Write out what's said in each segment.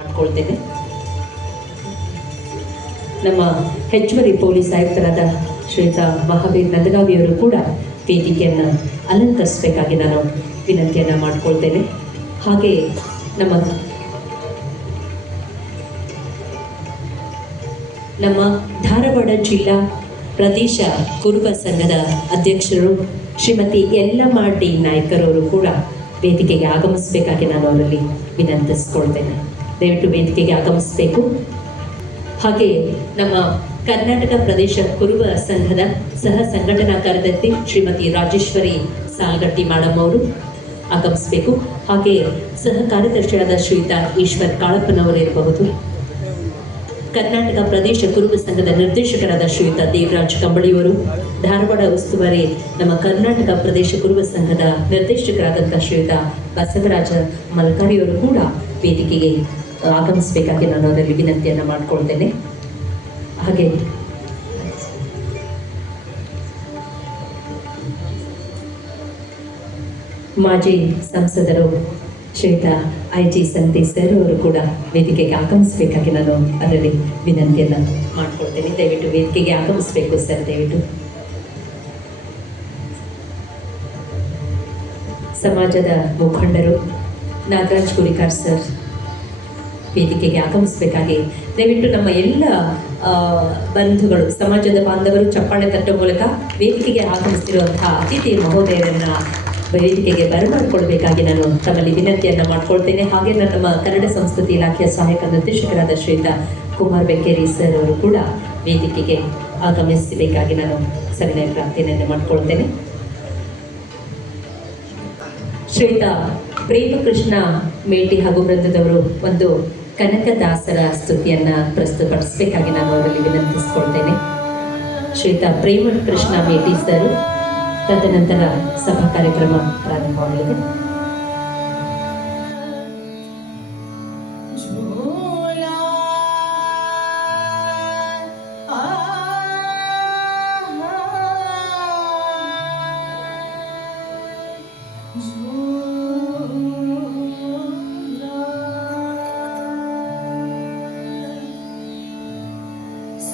ಮಾಡ್ಕೊಳ್ತೇನೆ. ನಮ್ಮ ಹೆಚ್ಚುವರಿ ಪೊಲೀಸ್ ಆಯುಕ್ತರಾದ ಶ್ರೀಯುತ ಮಹಾವೀರ್ ನಂದಗಾವಿಯವರು ಕೂಡ ವೇದಿಕೆಯನ್ನು ಅಲಂಕರಿಸಬೇಕಾಗಿ ನಾನು ವಿನಂತಿಯನ್ನು ಮಾಡಿಕೊಳ್ತೇನೆ. ಹಾಗೆ ನಮ್ಮ ಧಾರವಾಡ ಜಿಲ್ಲಾ ಪ್ರದೇಶ ಕುರುಬ ಸಂಘದ ಅಧ್ಯಕ್ಷರು ಶ್ರೀಮತಿ ಯಲ್ಲಮ್ಮ ಡಿ ನಾಯ್ಕರವರು ಕೂಡ ವೇದಿಕೆಗೆ ಆಗಮಿಸಬೇಕಾಗಿ ನಾನು ಅವರಲ್ಲಿ ವಿನಂತಿಸ್ಕೊಳ್ತೇನೆ. ದಯವಿಟ್ಟು ವೇದಿಕೆಗೆ ಆಗಮಿಸಬೇಕು. ಹಾಗೆ ನಮ್ಮ ಕರ್ನಾಟಕ ಪ್ರದೇಶ ಕುರುಬ ಸಂಘದ ಸಹ ಸಂಘಟನಾ ಕಾರ್ಯದರ್ಶಿ ಶ್ರೀಮತಿ ರಾಜೇಶ್ವರಿ ಸಾಲ್ಗಟ್ಟಿ ಮೇಡಮ್ ಅವರು ಆಗಮಿಸಬೇಕು. ಹಾಗೆ ಸಹ ಕಾರ್ಯದರ್ಶಿಯಾದ ಶ್ರೀಯುತ ಈಶ್ವರ್ ಕಾಳಪ್ಪನವರು ಇರಬಹುದು. ಕರ್ನಾಟಕ ಪ್ರದೇಶ ಕುರುಬ ಸಂಘದ ನಿರ್ದೇಶಕರಾದ ಶ್ರೀಯುತ ದೇವರಾಜ್ ಕಂಬಳಿಯವರು, ಧಾರವಾಡ ಉಸ್ತುವಾರಿ ನಮ್ಮ ಕರ್ನಾಟಕ ಪ್ರದೇಶ ಕುರುಬ ಸಂಘದ ನಿರ್ದೇಶಕರಾದಂಥ ಶ್ರೀಯುತ ಬಸವರಾಜ ಮಲ್ಕಾರಿಯವರು ಕೂಡ ವೇದಿಕೆಗೆ ಆಗಮಿಸಬೇಕಾಗಿ ನಾನು ಅವರಲ್ಲಿ ವಿನಂತಿಯನ್ನು ಮಾಡಿಕೊಳ್ತೇನೆ. ಹಾಗೆ ಮಾಜಿ ಸಂಸದರು ಶ್ರೀಯುತ ಐ.ಜಿ. ಸಂತೇಶ್ ಸರ್ ಅವರು ಕೂಡ ವೇದಿಕೆಗೆ ಆಗಮಿಸಬೇಕಾಗಿ ನಾನು ಅದರಲ್ಲಿ ವಿನಂತಿಯನ್ನು ಮಾಡಿಕೊಳ್ತೇನೆ. ದಯವಿಟ್ಟು ವೇದಿಕೆಗೆ ಆಗಮಿಸಬೇಕು ಸರ್. ದಯವಿಟ್ಟು ಸಮಾಜದ ಮುಖಂಡರು ನಾಗರಾಜ್ ಗುರಿಕಾರ್ ಸರ್ ವೇದಿಕೆಗೆ ಆಗಮಿಸಬೇಕಾಗಿ ದಯವಿಟ್ಟು ನಮ್ಮ ಎಲ್ಲ ಬಂಧುಗಳು, ಸಮಾಜದ ಬಾಂಧವರು ಚಪ್ಪಾಳೆ ತಟ್ಟುವ ಮೂಲಕ ವೇದಿಕೆಗೆ ಆಗಮಿಸ್ತಿರುವಂತಹ ಅತಿಥಿ ಮಹೋದಯರನ್ನ ವೇದಿಕೆಗೆ ಬರಮಾಡಿಕೊಳ್ಬೇಕಾಗಿ ನಾನು ತಮ್ಮಲ್ಲಿ ವಿನಂತಿಯನ್ನು ಮಾಡಿಕೊಳ್ತೇನೆ. ಹಾಗೆ ನಮ್ಮ ಕನ್ನಡ ಸಂಸ್ಕೃತಿ ಇಲಾಖೆಯ ಸಹಾಯಕ ನಿರ್ದೇಶಕರಾದ ಶ್ರೀಯುತ ಕುಮಾರ್ ಬೆಕ್ಕೇರಿ ಸರ್ ಅವರು ಕೂಡ ವೇದಿಕೆಗೆ ಆಗಮಿಸಬೇಕಾಗಿ ನಾನು ಸವಿನಯ ಪ್ರಾರ್ಥನೆಯನ್ನು ಮಾಡಿಕೊಳ್ತೇನೆ. ಶ್ರೀಯುತ ಪ್ರೇಮಕೃಷ್ಣ ಮೇಟಿ ಹಾಗೂ ವೃಂದದವರು ಒಂದು ಕನಕದಾಸರ ಸ್ತುತಿಯನ್ನ ಪ್ರಸ್ತುತಪಡಿಸಬೇಕಾಗಿ ನಾನು ಅವರಲ್ಲಿ ವಿನಂತಿಸಿಕೊಳ್ತೇನೆ. ಶ್ರೀಯುತ ಪ್ರೇಮಕೃಷ್ಣ ಮೇಟಿ ಸರ್, ತದನಂತರ ಸಭಾ ಕಾರ್ಯಕ್ರಮ ಪ್ರಾರಂಭವಾಗಲಿದೆ.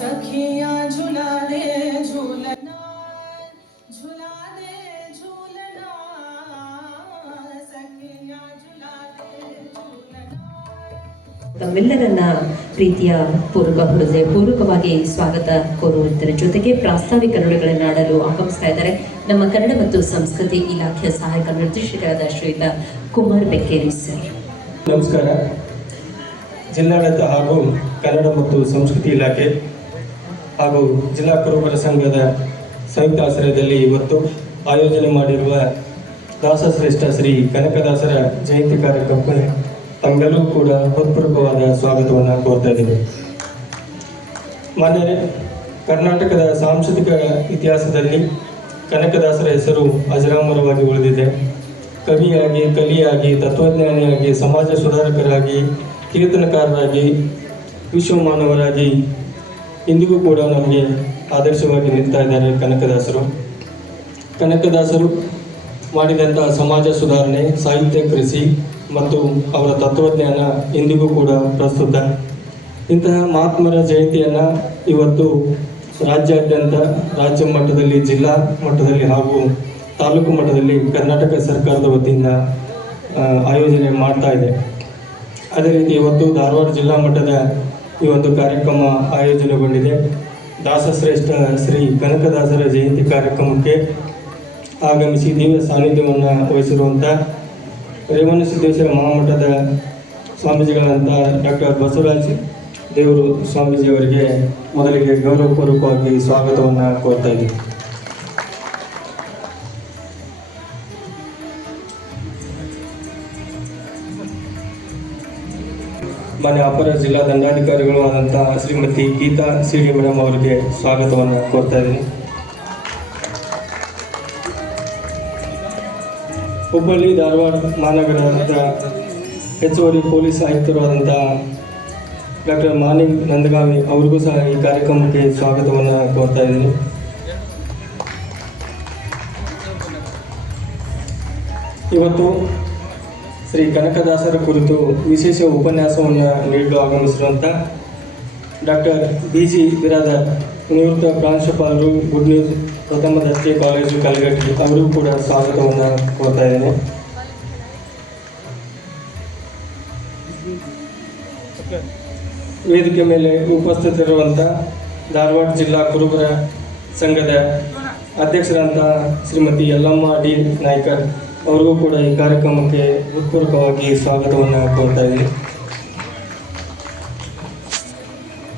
सखिया झूला दे झूलना, झूला दे झूलना, सखिया झूला दे झूलना. ತಮ್ಮೆಲ್ಲರನ್ನ ಪ್ರೀತಿಯ ಪೂರ್ವಕವಾಗಿ ಸ್ವಾಗತ ಕೋರುವುದರ ಜೊತೆಗೆ ಪ್ರಾಸ್ತಾವಿಕ ನುಡಿಗಳನ್ನು ಆಡಲು ಆಗಮಿಸ್ತಾ ಇದ್ದಾರೆ ನಮ್ಮ ಕನ್ನಡ ಮತ್ತು ಸಂಸ್ಕೃತಿ ಇಲಾಖೆಯ ಸಹಾಯಕ ನಿರ್ದೇಶಕರಾದ ಶ್ರೀಯುತ ಕುಮಾರ್ ಬೆಕ್ಕೇರಿ ಸರ್. ನಮಸ್ಕಾರ. ಜಿಲ್ಲಾಡಳಿತ ಹಾಗೂ ಕನ್ನಡ ಮತ್ತು ಸಂಸ್ಕೃತಿ ಇಲಾಖೆ ಹಾಗೂ ಜಿಲ್ಲಾ ಕುರುಬರ ಸಂಘದ ಸಂಯುಕ್ತ ಆಶ್ರಯದಲ್ಲಿ ಇವತ್ತು ಆಯೋಜನೆ ಮಾಡಿರುವ ದಾಸಶ್ರೇಷ್ಠ ಶ್ರೀ ಕನಕದಾಸರ ಜಯಂತಿ ಕಾರ್ಯಕ್ರಮಕ್ಕೆ ತಮ್ಮೆಲ್ಲರೂ ಕೂಡ ಹೃತ್ಪೂರ್ವಕವಾದ ಸ್ವಾಗತವನ್ನು ಕೋರ್ತಾ ಇದ್ದೇವೆ. ಮಾನ್ಯರೇ, ಕರ್ನಾಟಕದ ಸಾಂಸ್ಕೃತಿಕ ಇತಿಹಾಸದಲ್ಲಿ ಕನಕದಾಸರ ಹೆಸರು ಅಜರಾಮರವಾಗಿ ಉಳಿದಿದೆ. ಕವಿಯಾಗಿ, ಕಲಿಯಾಗಿ, ತತ್ವಜ್ಞಾನಿಯಾಗಿ, ಸಮಾಜ ಸುಧಾರಕರಾಗಿ, ಕೀರ್ತನಕಾರರಾಗಿ, ವಿಶ್ವಮಾನವರಾಗಿ ಇಂದಿಗೂ ಕೂಡ ನಮಗೆ ಆದರ್ಶವಾಗಿ ನಿಲ್ತಾ ಇದ್ದಾರೆ ಕನಕದಾಸರು ಮಾಡಿದಂತಹ ಸಮಾಜ ಸುಧಾರಣೆ, ಸಾಹಿತ್ಯ ಕೃಷಿ ಮತ್ತು ಅವರ ತತ್ವಜ್ಞಾನ ಇಂದಿಗೂ ಕೂಡ ಪ್ರಸ್ತುತ. ಇಂತಹ ಮಹಾತ್ಮರ ಜಯಂತಿಯನ್ನು ಇವತ್ತು ರಾಜ್ಯಾದ್ಯಂತ, ರಾಜ್ಯ ಮಟ್ಟದಲ್ಲಿ, ಜಿಲ್ಲಾ ಮಟ್ಟದಲ್ಲಿ ಹಾಗೂ ತಾಲೂಕು ಮಟ್ಟದಲ್ಲಿ ಕರ್ನಾಟಕ ಸರ್ಕಾರದ ವತಿಯಿಂದ ಆಯೋಜನೆ ಮಾಡ್ತಾ ಇದೆ. ಅದೇ ರೀತಿ ಇವತ್ತು ಧಾರವಾಡ ಜಿಲ್ಲಾ ಮಟ್ಟದ ಈ ಒಂದು ಕಾರ್ಯಕ್ರಮ ಆಯೋಜನೆಗೊಂಡಿದೆ. ದಾಸಶ್ರೇಷ್ಠ ಶ್ರೀ ಕನಕದಾಸರ ಜಯಂತಿ ಕಾರ್ಯಕ್ರಮಕ್ಕೆ ಆಗಮಿಸಿ ದಿವ್ಯ ಸಾನ್ನಿಧ್ಯವನ್ನು ವಹಿಸಿರುವಂಥ ರೇವಣಸಿದ್ದೇಶ್ವರ ಮಹಾಮಠದ ಸ್ವಾಮೀಜಿಗಳಂತ ಡಾಕ್ಟರ್ ಬಸವರಾಜ ದೇವರು ಸ್ವಾಮೀಜಿಯವರಿಗೆ ಮೊದಲಿಗೆ ಗೌರವಪೂರ್ವಕವಾಗಿ ಸ್ವಾಗತವನ್ನು ಕೋರ್ತಾ ಇದ್ದೀವಿ. ಮಾನ್ಯ ಅಪರ ಜಿಲ್ಲಾ ದಂಡಾಧಿಕಾರಿಗಳು ಆದಂತಹ ಶ್ರೀಮತಿ ಗೀತಾ ಸಿಡಿ ಮೇಡಮ್ ಅವರಿಗೆ ಸ್ವಾಗತವನ್ನು ಕೋರ್ತಾ ಇದ್ದೀನಿ. ಹುಬ್ಬಳ್ಳಿ ಧಾರವಾಡ ಮಹಾನಗರದ ಹೆಚ್ಚುವರಿ ಪೊಲೀಸ್ ಆಯುಕ್ತರಾದಂಥ ಡಾಕ್ಟರ್ ಮಾನಿಕ್ ನಂದಗಾವಿ ಅವ್ರಿಗೂ ಸಹ ಈ ಕಾರ್ಯಕ್ರಮಕ್ಕೆ ಸ್ವಾಗತವನ್ನು ಕೋರ್ತಾ ಇದ್ದೀನಿ. ಇವತ್ತು ಶ್ರೀ ಕನಕದಾಸರ ಕುರಿತು ವಿಶೇಷ ಉಪನ್ಯಾಸವನ್ನು ನೀಡಲು ಆಗಮಿಸಿರುವಂಥ ಡಾಕ್ಟರ್ BG ಬಿರಾದರ್, ನಿವೃತ್ತ ಪ್ರಾಂಶುಪಾಲರು, ಗುಡ್ ನ್ಯೂಸ್ ಪ್ರಥಮ ದರ್ಜೆ ಕಾಲೇಜು ಕಲಘಟಗಿ, ಅವರಿಗೂ ಕೂಡ ಸ್ವಾಗತವನ್ನು ಕೋರ್ತಾ ಇದ್ದೇನೆ. ವೇದಿಕೆ ಮೇಲೆ ಉಪಸ್ಥಿತರಿರುವಂಥ ಧಾರವಾಡ ಜಿಲ್ಲಾ ಕುರುಬರ ಸಂಘದ ಅಧ್ಯಕ್ಷರಂಥ ಶ್ರೀಮತಿ ಯಲ್ಲಮ್ಮ ಡಿ ನಾಯ್ಕರ್, ಅವರಿಗೂ ಕೂಡ ಈ ಕಾರ್ಯಕ್ರಮಕ್ಕೆ ಹೃತ್ಪೂರ್ವಕವಾಗಿ ಸ್ವಾಗತವನ್ನು ಕೋರ್ತಾ ಇದ್ದೀನಿ.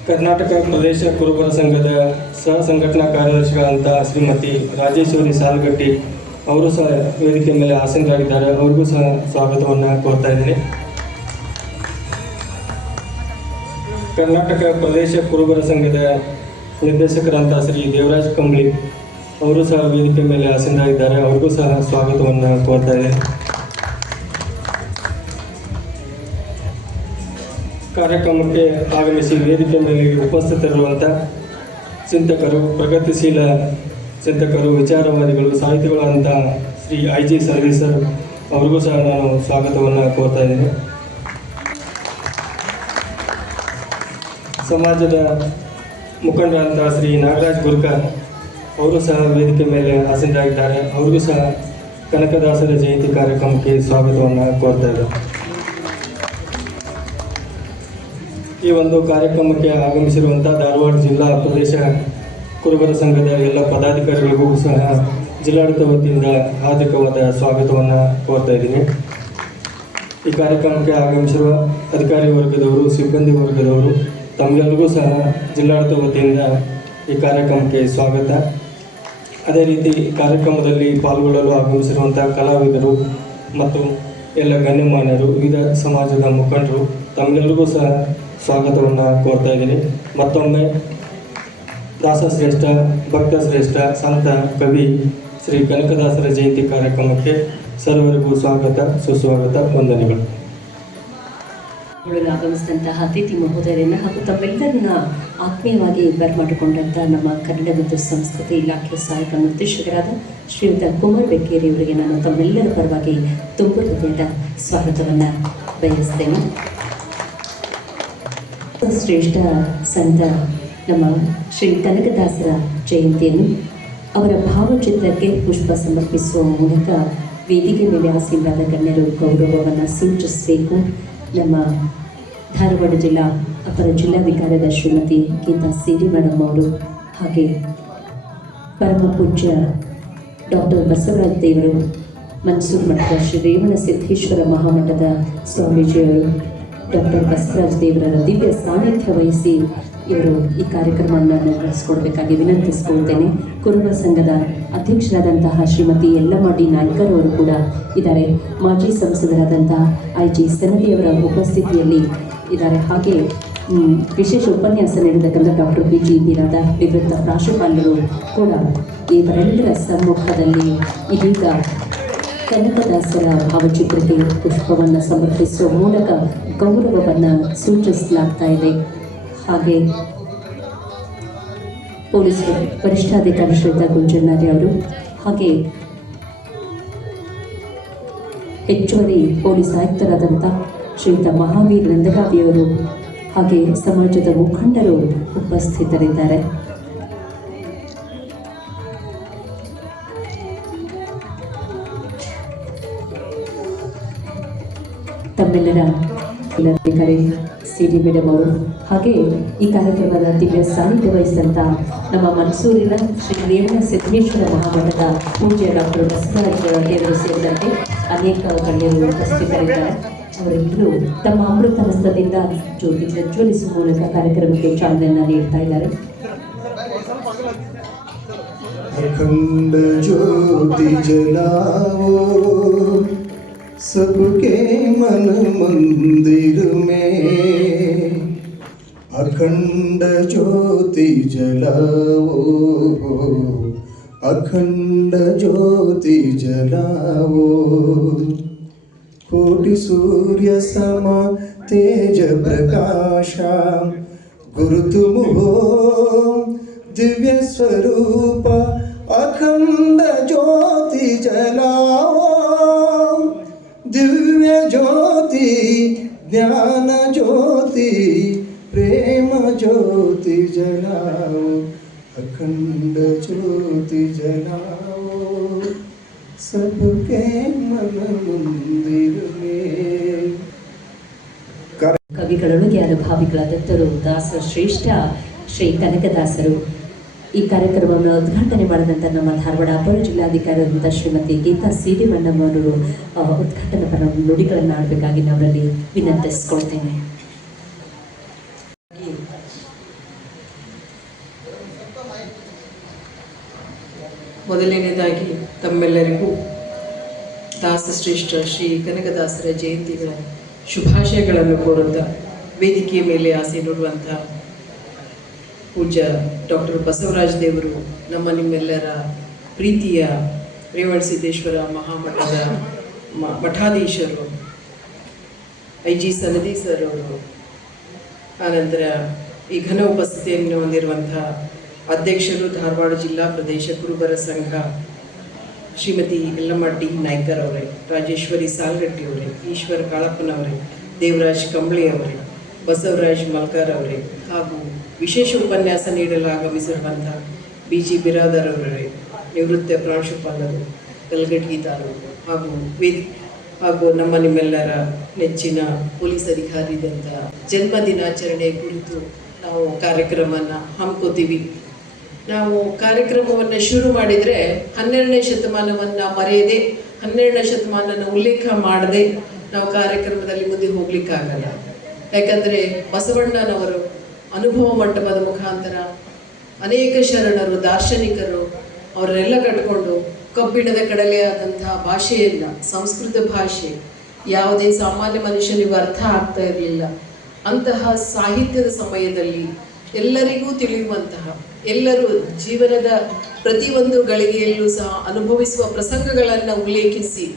ಕರ್ನಾಟಕ ಪ್ರದೇಶ ಕುರುಬರ ಸಂಘದ ಸಹ ಸಂಘಟನಾ ಕಾರ್ಯದರ್ಶಿಗಳಂಥ ಶ್ರೀಮತಿ ರಾಜೇಶ್ವರಿ ಸಾಲಗಟ್ಟಿ, ಅವರು ಸಹ ವೇದಿಕೆ ಮೇಲೆ ಆಸೀನರಾಗಿದ್ದಾರೆ, ಅವರಿಗೂ ಸಹ ಸ್ವಾಗತವನ್ನು ಕೋರ್ತಾ ಇದ್ದೀನಿ. ಕರ್ನಾಟಕ ಪ್ರದೇಶ ಕುರುಬರ ಸಂಘದ ನಿರ್ದೇಶಕರಂಥ ಶ್ರೀ ದೇವರಾಜ್ ಕಂಬಳಿ, ಅವರು ಸಹ ವೇದಿಕೆ ಮೇಲೆ ಆಸೀನರಾಗಿದ್ದಾರೆ, ಅವ್ರಿಗೂ ಸಹ ಸ್ವಾಗತವನ್ನು ಕೋರ್ತಾ ಇದೆ. ಕಾರ್ಯಕ್ರಮಕ್ಕೆ ಆಗಮಿಸಿ ವೇದಿಕೆ ಮೇಲೆ ಉಪಸ್ಥಿತರಿರುವಂಥ ಚಿಂತಕರು, ಪ್ರಗತಿಶೀಲ ಚಿಂತಕರು, ವಿಚಾರವಾದಿಗಳು, ಸಾಹಿತಿಗಳಂಥ ಶ್ರೀ IG ಸರ್ವೀಸರ್, ಅವ್ರಿಗೂ ಸಹ ನಾನು ಸ್ವಾಗತವನ್ನು ಕೋರ್ತಾ ಇದ್ದೇನೆ. ಸಮಾಜದ ಮುಖಂಡರಂಥ ಶ್ರೀ ನಾಗರಾಜ್ ಗುರ್ಕರ್, ಅವರು ಸಹ ವೇದಿಕೆ ಮೇಲೆ ಆಸೀನರಾಗಿದ್ದಾರೆ, ಅವ್ರಿಗೂ ಸಹ ಕನಕದಾಸರ ಜಯಂತಿ ಕಾರ್ಯಕ್ರಮಕ್ಕೆ ಸ್ವಾಗತವನ್ನು ಕೋರ್ತಾ ಇದ್ದಾರೆ. ಈ ಒಂದು ಕಾರ್ಯಕ್ರಮಕ್ಕೆ ಆಗಮಿಸಿರುವಂಥ ಧಾರವಾಡ ಜಿಲ್ಲಾ ಪ್ರದೇಶ ಕುರುಬರ ಸಂಘದ ಎಲ್ಲ ಪದಾಧಿಕಾರಿಗಳಿಗೂ ಸಹ ಜಿಲ್ಲಾಡಳಿತ ವತಿಯಿಂದ ಹಾರ್ದಿಕವಾದ ಸ್ವಾಗತವನ್ನು ಕೋರ್ತಾ ಇದ್ದೀನಿ. ಈ ಕಾರ್ಯಕ್ರಮಕ್ಕೆ ಆಗಮಿಸಿರುವ ಅಧಿಕಾರಿ ವರ್ಗದವರು, ಸಿಬ್ಬಂದಿ ವರ್ಗದವರು, ತಮಗೆಲ್ಲರಿಗೂ ಸಹ ಜಿಲ್ಲಾಡಳಿತ ವತಿಯಿಂದ ಈ ಕಾರ್ಯಕ್ರಮಕ್ಕೆ ಸ್ವಾಗತ. ಅದೇ ರೀತಿ ಕಾರ್ಯಕ್ರಮದಲ್ಲಿ ಪಾಲ್ಗೊಳ್ಳಲು ಆಗಮಿಸಿರುವಂಥ ಕಲಾವಿದರು ಮತ್ತು ಎಲ್ಲ ಗಣ್ಯಮಾನ್ಯರು, ವಿವಿಧ ಸಮಾಜದ ಮುಖಂಡರು, ತಮಗೆಲ್ಲರಿಗೂ ಸಹ ಸ್ವಾಗತವನ್ನು ಕೋರ್ತಾ ಇದ್ದೀನಿ. ಮತ್ತೊಮ್ಮೆ ದಾಸಶ್ರೇಷ್ಠ, ಭಕ್ತ ಶ್ರೇಷ್ಠ, ಸಂತ, ಕವಿ ಶ್ರೀ ಕನಕದಾಸರ ಜಯಂತಿ ಕಾರ್ಯಕ್ರಮಕ್ಕೆ ಸರ್ವರಿಗೂ ಸ್ವಾಗತ, ಸುಸ್ವಾಗತ, ವಂದನೆಗಳು. ಆಗಮಿಸಿದಂತಹ ಅತಿಥಿ ಮಹೋದಯರನ್ನು ಹಾಗೂ ತಮ್ಮೆಲ್ಲರನ್ನ ಆತ್ಮೀಯವಾಗಿ ಬರಮಾಡಿಕೊಂಡಂಥ ನಮ್ಮ ಕನ್ನಡ ಮತ್ತು ಸಂಸ್ಕೃತಿ ಇಲಾಖೆ ಸಹಾಯಕ ನಿರ್ದೇಶಕರಾದ ಶ್ರೀಯುತ ಕುಮಾರ್ ಬೆಕ್ಕೇರಿ ಅವರಿಗೆ ನಾನು ತಮ್ಮೆಲ್ಲರ ಪರವಾಗಿ ತುಂಬ ಹೃದಯದ ಸ್ವಾಗತವನ್ನು ಬಯಸ್ತೇನೆ. ಶ್ರೇಷ್ಠ ಸಂತ ನಮ್ಮ ಶ್ರೀ ಕನಕದಾಸರ ಜಯಂತಿಯನ್ನು ಅವರ ಭಾವಚಿತ್ರಕ್ಕೆ ಪುಷ್ಪ ಸಮರ್ಪಿಸುವ ಮೂಲಕ ವೇದಿಕೆ ಮೇಲೆ ಆಸೀನರಾದ ಗಣ್ಯರು ಗೌರವವನ್ನು ಸೂಚಿಸಬೇಕು. ನಮ್ಮ ಧಾರವಾಡ ಜಿಲ್ಲಾ ಅಪರ ಜಿಲ್ಲಾಧಿಕಾರಿಯಾದ ಶ್ರೀಮತಿ ಗೀತಾ ಸಿಡಿ ಮೇಡಮ್ ಅವರು, ಹಾಗೆ ಪರಮ ಪೂಜ್ಯ ಡಾಕ್ಟರ್ ಬಸವರಾಜ ದೇವರು, ಮನ್ಸೂರು ಮಠದ ಶ್ರೀ ರೇವಣ ಸಿದ್ದೇಶ್ವರ ಮಹಾಮಠದ ಸ್ವಾಮೀಜಿಯವರು, ಡಾಕ್ಟರ್ ಬಸವರಾಜ ದೇವರ ದಿವ್ಯ ಸಾನ್ನಿಧ್ಯ ವಹಿಸಿ ಇವರು ಈ ಕಾರ್ಯಕ್ರಮವನ್ನು ನಡೆಸಿಕೊಡ್ಬೇಕಾಗಿ ವಿನಂತಿಸಿಕೊಳ್ತೇನೆ. ಕುರುಬ ಸಂಘದ ಅಧ್ಯಕ್ಷರಾದಂತಹ ಶ್ರೀಮತಿ ಯಲ್ಲಮ್ಮ ಡಿ ನಾಯ್ಕರ್ ಅವರು ಕೂಡ ಇದ್ದಾರೆ. ಮಾಜಿ ಸಂಸದರಾದಂತಹ IG ಸನದಿಯವರ ಉಪಸ್ಥಿತಿಯಲ್ಲಿ ಇದ್ದಾರೆ. ಹಾಗೆ ವಿಶೇಷ ಉಪನ್ಯಾಸ ನೀಡಿರ್ತಕ್ಕಂಥ ಡಾಕ್ಟರ್ BG ಬಿರಾದರ್, ನಿವೃತ್ತ ಪ್ರಾಂಶುಪಾಲರು ಕೂಡ ಇವರೆಲ್ಲರ ಸಮ್ಮುಖದಲ್ಲಿ ಇದೀಗ ಕನಕದಾಸರ ಭಾವಚಿತ್ರಕ್ಕೆ ಪುಷ್ಪವನ್ನು ಸಮರ್ಪಿಸುವ ಮೂಲಕ ಗೌರವವನ್ನು ಸೂಚಿಸಲಾಗ್ತಾ ಇದೆ. ಹಾಗೆ ಪೊಲೀಸ್ ವರಿಷ್ಠಾಧಿಕಾರಿ ಶ್ರೀಯುತ ಗುಂಜಣ್ಣಾರಿ ಅವರು, ಹಾಗೆ ಹೆಚ್ಚುವರಿ ಪೊಲೀಸ್ ಆಯುಕ್ತರಾದಂಥ ಶ್ರೀಯುತ ಮಹಾವೀರ್ ನಂದಗಾವಿಯವರು, ಹಾಗೆ ಸಮಾಜದ ಮುಖಂಡರು ಉಪಸ್ಥಿತರಿದ್ದಾರೆ. ತಮ್ಮೆಲ್ಲರ ಜಿಲ್ಲಾಧಿಕಾರಿ CD ಮೇಡಮ್ ಅವರು, ಹಾಗೆ ಈ ಕಾರ್ಯಕ್ರಮದ ದಿವ್ಯ ಸಾನ್ನಿಧ್ಯ ವಹಿಸಿದಂಥ ನಮ್ಮ ಮನ್ಸೂರಿನ ಶ್ರೀ ರೇವಣ ಸಿದ್ದೇಶ್ವರ ಮಹಾಮಠದ ಪೂಜ್ಯ ಡಾಕ್ಟರ್ ಬಸವರಾಜ ದೇವರು ಸೇರಿದಂತೆ ಅನೇಕ ಗಣ್ಯರು ಉಪಸ್ಥಿತರಿದ್ದಾರೆ. ಅವರೆಲ್ಲರೂ ತಮ್ಮ ಅಮೃತ ಹಸ್ತದಿಂದ ಜ್ಯೋತಿ ಪ್ರಜ್ವಲಿಸುವ ಮೂಲಕ ಕಾರ್ಯಕ್ರಮಕ್ಕೆ ಚಾಲನೆಯನ್ನು ನೀಡ್ತಾ ಇದ್ದಾರೆ. अखंड ज्योति जलाओ सबके मन मंदिर में, अखंड ज्योति जलाओ, अखंड ज्योति जलाओ, कोटि सूर्य सम तेज प्रकाशा, गुरु तुम हो दिव्य स्वरूप, अखंड ज्योति जलाओ, दिव्य ज्योति ಜ್ಯೋತಿ ಜ್ಞಾನ ಜ್ಯೋತಿ ಪ್ರೇಮ ಜ್ಯೋತಿ ಜಲಾओ अखंड ज्योति जलाओ सबके मन मंदिर में। ಕವಿಗಳೊಳಗೆ ಅನುಭಾವಿಗಳಾದಂಥವರು ದಾಸ ಶ್ರೇಷ್ಠ ಶ್ರೀ ಕನಕದಾಸರು. ಈ ಕಾರ್ಯಕ್ರಮವನ್ನು ಉದ್ಘಾಟನೆ ಮಾಡಿದಂಥ ನಮ್ಮ ಧಾರವಾಡ ಅಪರ ಜಿಲ್ಲಾಧಿಕಾರಿಯಾದಂಥ ಶ್ರೀಮತಿ ಗೀತಾ ಸಿರಿಮಣ್ಣಮ್ಮವರು ಉದ್ಘಾಟನಾ ಪರ ನುಡಿಗಳನ್ನು ಆಡಬೇಕಾಗಿ ನಾವಲ್ಲಿ ವಿನಂತಿಸ್ಕೊಳ್ತೇನೆ. ಮೊದಲನೇದಾಗಿ ತಮ್ಮೆಲ್ಲರಿಗೂ ದಾಸಶ್ರೇಷ್ಠ ಶ್ರೀ ಕನಕದಾಸರ ಜಯಂತಿಗಳ ಶುಭಾಶಯಗಳನ್ನು ಕೋರುತ್ತಾ ವೇದಿಕೆಯ ಮೇಲೆ ಆಸೀನರುವಂಥ ಪೂಜ್ಯ ಡಾಕ್ಟರ್ ಬಸವರಾಜ ದೇವರು ನಮ್ಮ ನಿಮ್ಮೆಲ್ಲರ ಪ್ರೀತಿಯ ರೇವಣಸಿದ್ದೇಶ್ವರ ಮಹಾಮಠದ ಮಠಾಧೀಶರು IG ಸನದಿ ಸರ್ ಅವರು, ಆನಂತರ ಈ ಘನ ಉಪಸ್ಥಿತಿಯನ್ನು ಹೊಂದಿರುವಂಥ ಅಧ್ಯಕ್ಷರು ಧಾರವಾಡ ಜಿಲ್ಲಾ ಪ್ರದೇಶ ಕುರುಬರ ಸಂಘ ಶ್ರೀಮತಿ ಯಲ್ಲಮ್ಮ ಡಿ ನಾಯ್ಕರ್ ಅವರೇ, ರಾಜೇಶ್ವರಿ ಸಾಲ್ಗಟ್ಟಿ ಅವರೇ, ಈಶ್ವರ ಕಾಳಪ್ಪನವರೇ, ದೇವರಾಜ್ ಕಂಬಳಿ ಅವರೇ, ಬಸವರಾಜ್ ಮಲ್ಕಾರ್ ಅವರೇ, ಹಾಗೂ ವಿಶೇಷ ಉಪನ್ಯಾಸ ನೀಡಲು ಆಗಮಿಸಿರುವಂಥ BG ಬಿರಾದರ್ ಅವರೇ, ನಿವೃತ್ತ ಪ್ರಾಂಶುಪಾಲರು ಕಲ್ಗಟ್ಟಿ ತಾಲೂಕು, ಹಾಗೂ ನಮ್ಮ ನಿಮ್ಮೆಲ್ಲರ ನೆಚ್ಚಿನ ಪೊಲೀಸ್ ಅಧಿಕಾರಿದಂಥ ಜನ್ಮ ದಿನಾಚರಣೆ ಕುರಿತು ನಾವು ಕಾರ್ಯಕ್ರಮವನ್ನು ಹಮ್ಮಿಕೋತೀವಿ. ನಾವು ಕಾರ್ಯಕ್ರಮವನ್ನು ಶುರು ಮಾಡಿದರೆ 12ನೇ ಶತಮಾನವನ್ನು ಮರೆಯದೆ, 12ನೇ ಶತಮಾನನ ಉಲ್ಲೇಖ ಮಾಡದೆ ನಾವು ಕಾರ್ಯಕ್ರಮದಲ್ಲಿ ಮುಂದೆ ಹೋಗ್ಲಿಕ್ಕಾಗಲ್ಲ. ಯಾಕಂದರೆ ಬಸವಣ್ಣನವರು ಅನುಭವ ಮಂಟಪದ ಮುಖಾಂತರ ಅನೇಕ ಶರಣರು, ದಾರ್ಶನಿಕರು ಅವರೆಲ್ಲ ಕಟ್ಕೊಂಡು ಕಬ್ಬಿಣದ ಕಡಲೆಯಾದಂತಹ ಭಾಷೆಯನ್ನು, ಸಂಸ್ಕೃತ ಭಾಷೆ ಯಾವುದೇ ಸಾಮಾನ್ಯ ಮನುಷ್ಯನಿಗೂ ಅರ್ಥ ಆಗ್ತಾ ಇರಲಿಲ್ಲ. ಅಂತಹ ಸಾಹಿತ್ಯದ ಸಮಯದಲ್ಲಿ ಎಲ್ಲರಿಗೂ ತಿಳಿಯುವಂತಹ, ಎಲ್ಲರೂ ಜೀವನದ ಪ್ರತಿಯೊಂದು ಗಳಿಗೆಯಲ್ಲೂ ಸಹ ಅನುಭವಿಸುವ ಪ್ರಸಂಗಗಳನ್ನು ಉಲ್ಲೇಖಿಸಿ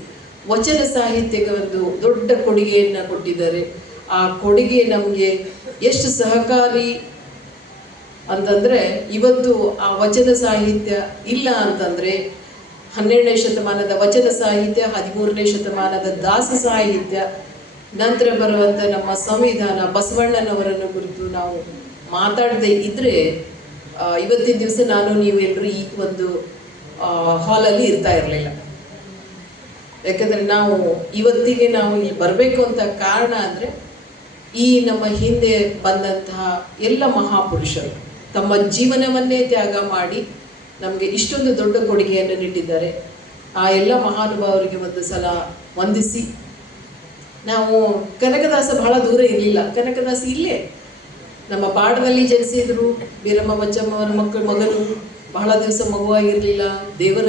ವಚನ ಸಾಹಿತ್ಯಕ್ಕೆ ಒಂದು ದೊಡ್ಡ ಕೊಡುಗೆಯನ್ನು ಕೊಟ್ಟಿದ್ದಾರೆ. ಆ ಕೊಡುಗೆ ನಮಗೆ ಎಷ್ಟು ಸಹಕಾರಿ ಅಂತಂದರೆ, ಇವತ್ತು ಆ ವಚನ ಸಾಹಿತ್ಯ ಇಲ್ಲ ಅಂತಂದರೆ 12ನೇ ಶತಮಾನದ ವಚನ ಸಾಹಿತ್ಯ, 13ನೇ ಶತಮಾನದ ದಾಸ ಸಾಹಿತ್ಯ, ನಂತರ ಬರುವಂಥ ನಮ್ಮ ಸಂವಿಧಾನ, ಬಸವಣ್ಣನವರನ್ನು ಕುರಿತು ನಾವು ಮಾತಾಡದೇ ಇದ್ದರೆ ಇವತ್ತಿನ ದಿವಸ ನಾನು ನೀವೆಲ್ಲರೂ ಈ ಒಂದು ಹಾಲಲ್ಲಿ ಇರ್ತಾ ಇರಲಿಲ್ಲ. ಯಾಕಂದರೆ ನಾವು ಇವತ್ತಿಗೆ ನಾವು ಇಲ್ಲಿ ಬರಬೇಕು ಅಂತ ಕಾರಣ ಅಂದರೆ ಈ ನಮ್ಮ ಹಿಂದೆ ಬಂದಂತಹ ಎಲ್ಲ ಮಹಾಪುರುಷರು ತಮ್ಮ ಜೀವನವನ್ನೇ ತ್ಯಾಗ ಮಾಡಿ ನಮಗೆ ಇಷ್ಟೊಂದು ದೊಡ್ಡ ಕೊಡುಗೆಯನ್ನು ನೀಡಿದ್ದಾರೆ. ಆ ಎಲ್ಲ ಮಹಾನುಭಾವರಿಗೆ ಒಂದು ಸಲ ವಂದಿಸಿ, ನಾವು ಕನಕದಾಸ ಬಹಳ ದೂರ ಇರಲಿಲ್ಲ. ಕನಕದಾಸ ಇಲ್ಲೇ ನಮ್ಮ ಬಾಡದಲ್ಲಿ ಜನಿಸಿದ್ರು. ಬೀರಮ್ಮ ಬಚ್ಚಮ್ಮ ಅವರ ಮಗನು ಬಹಳ ದಿವಸ ಮಗುವಾಗಿರಲಿಲ್ಲ. ದೇವರ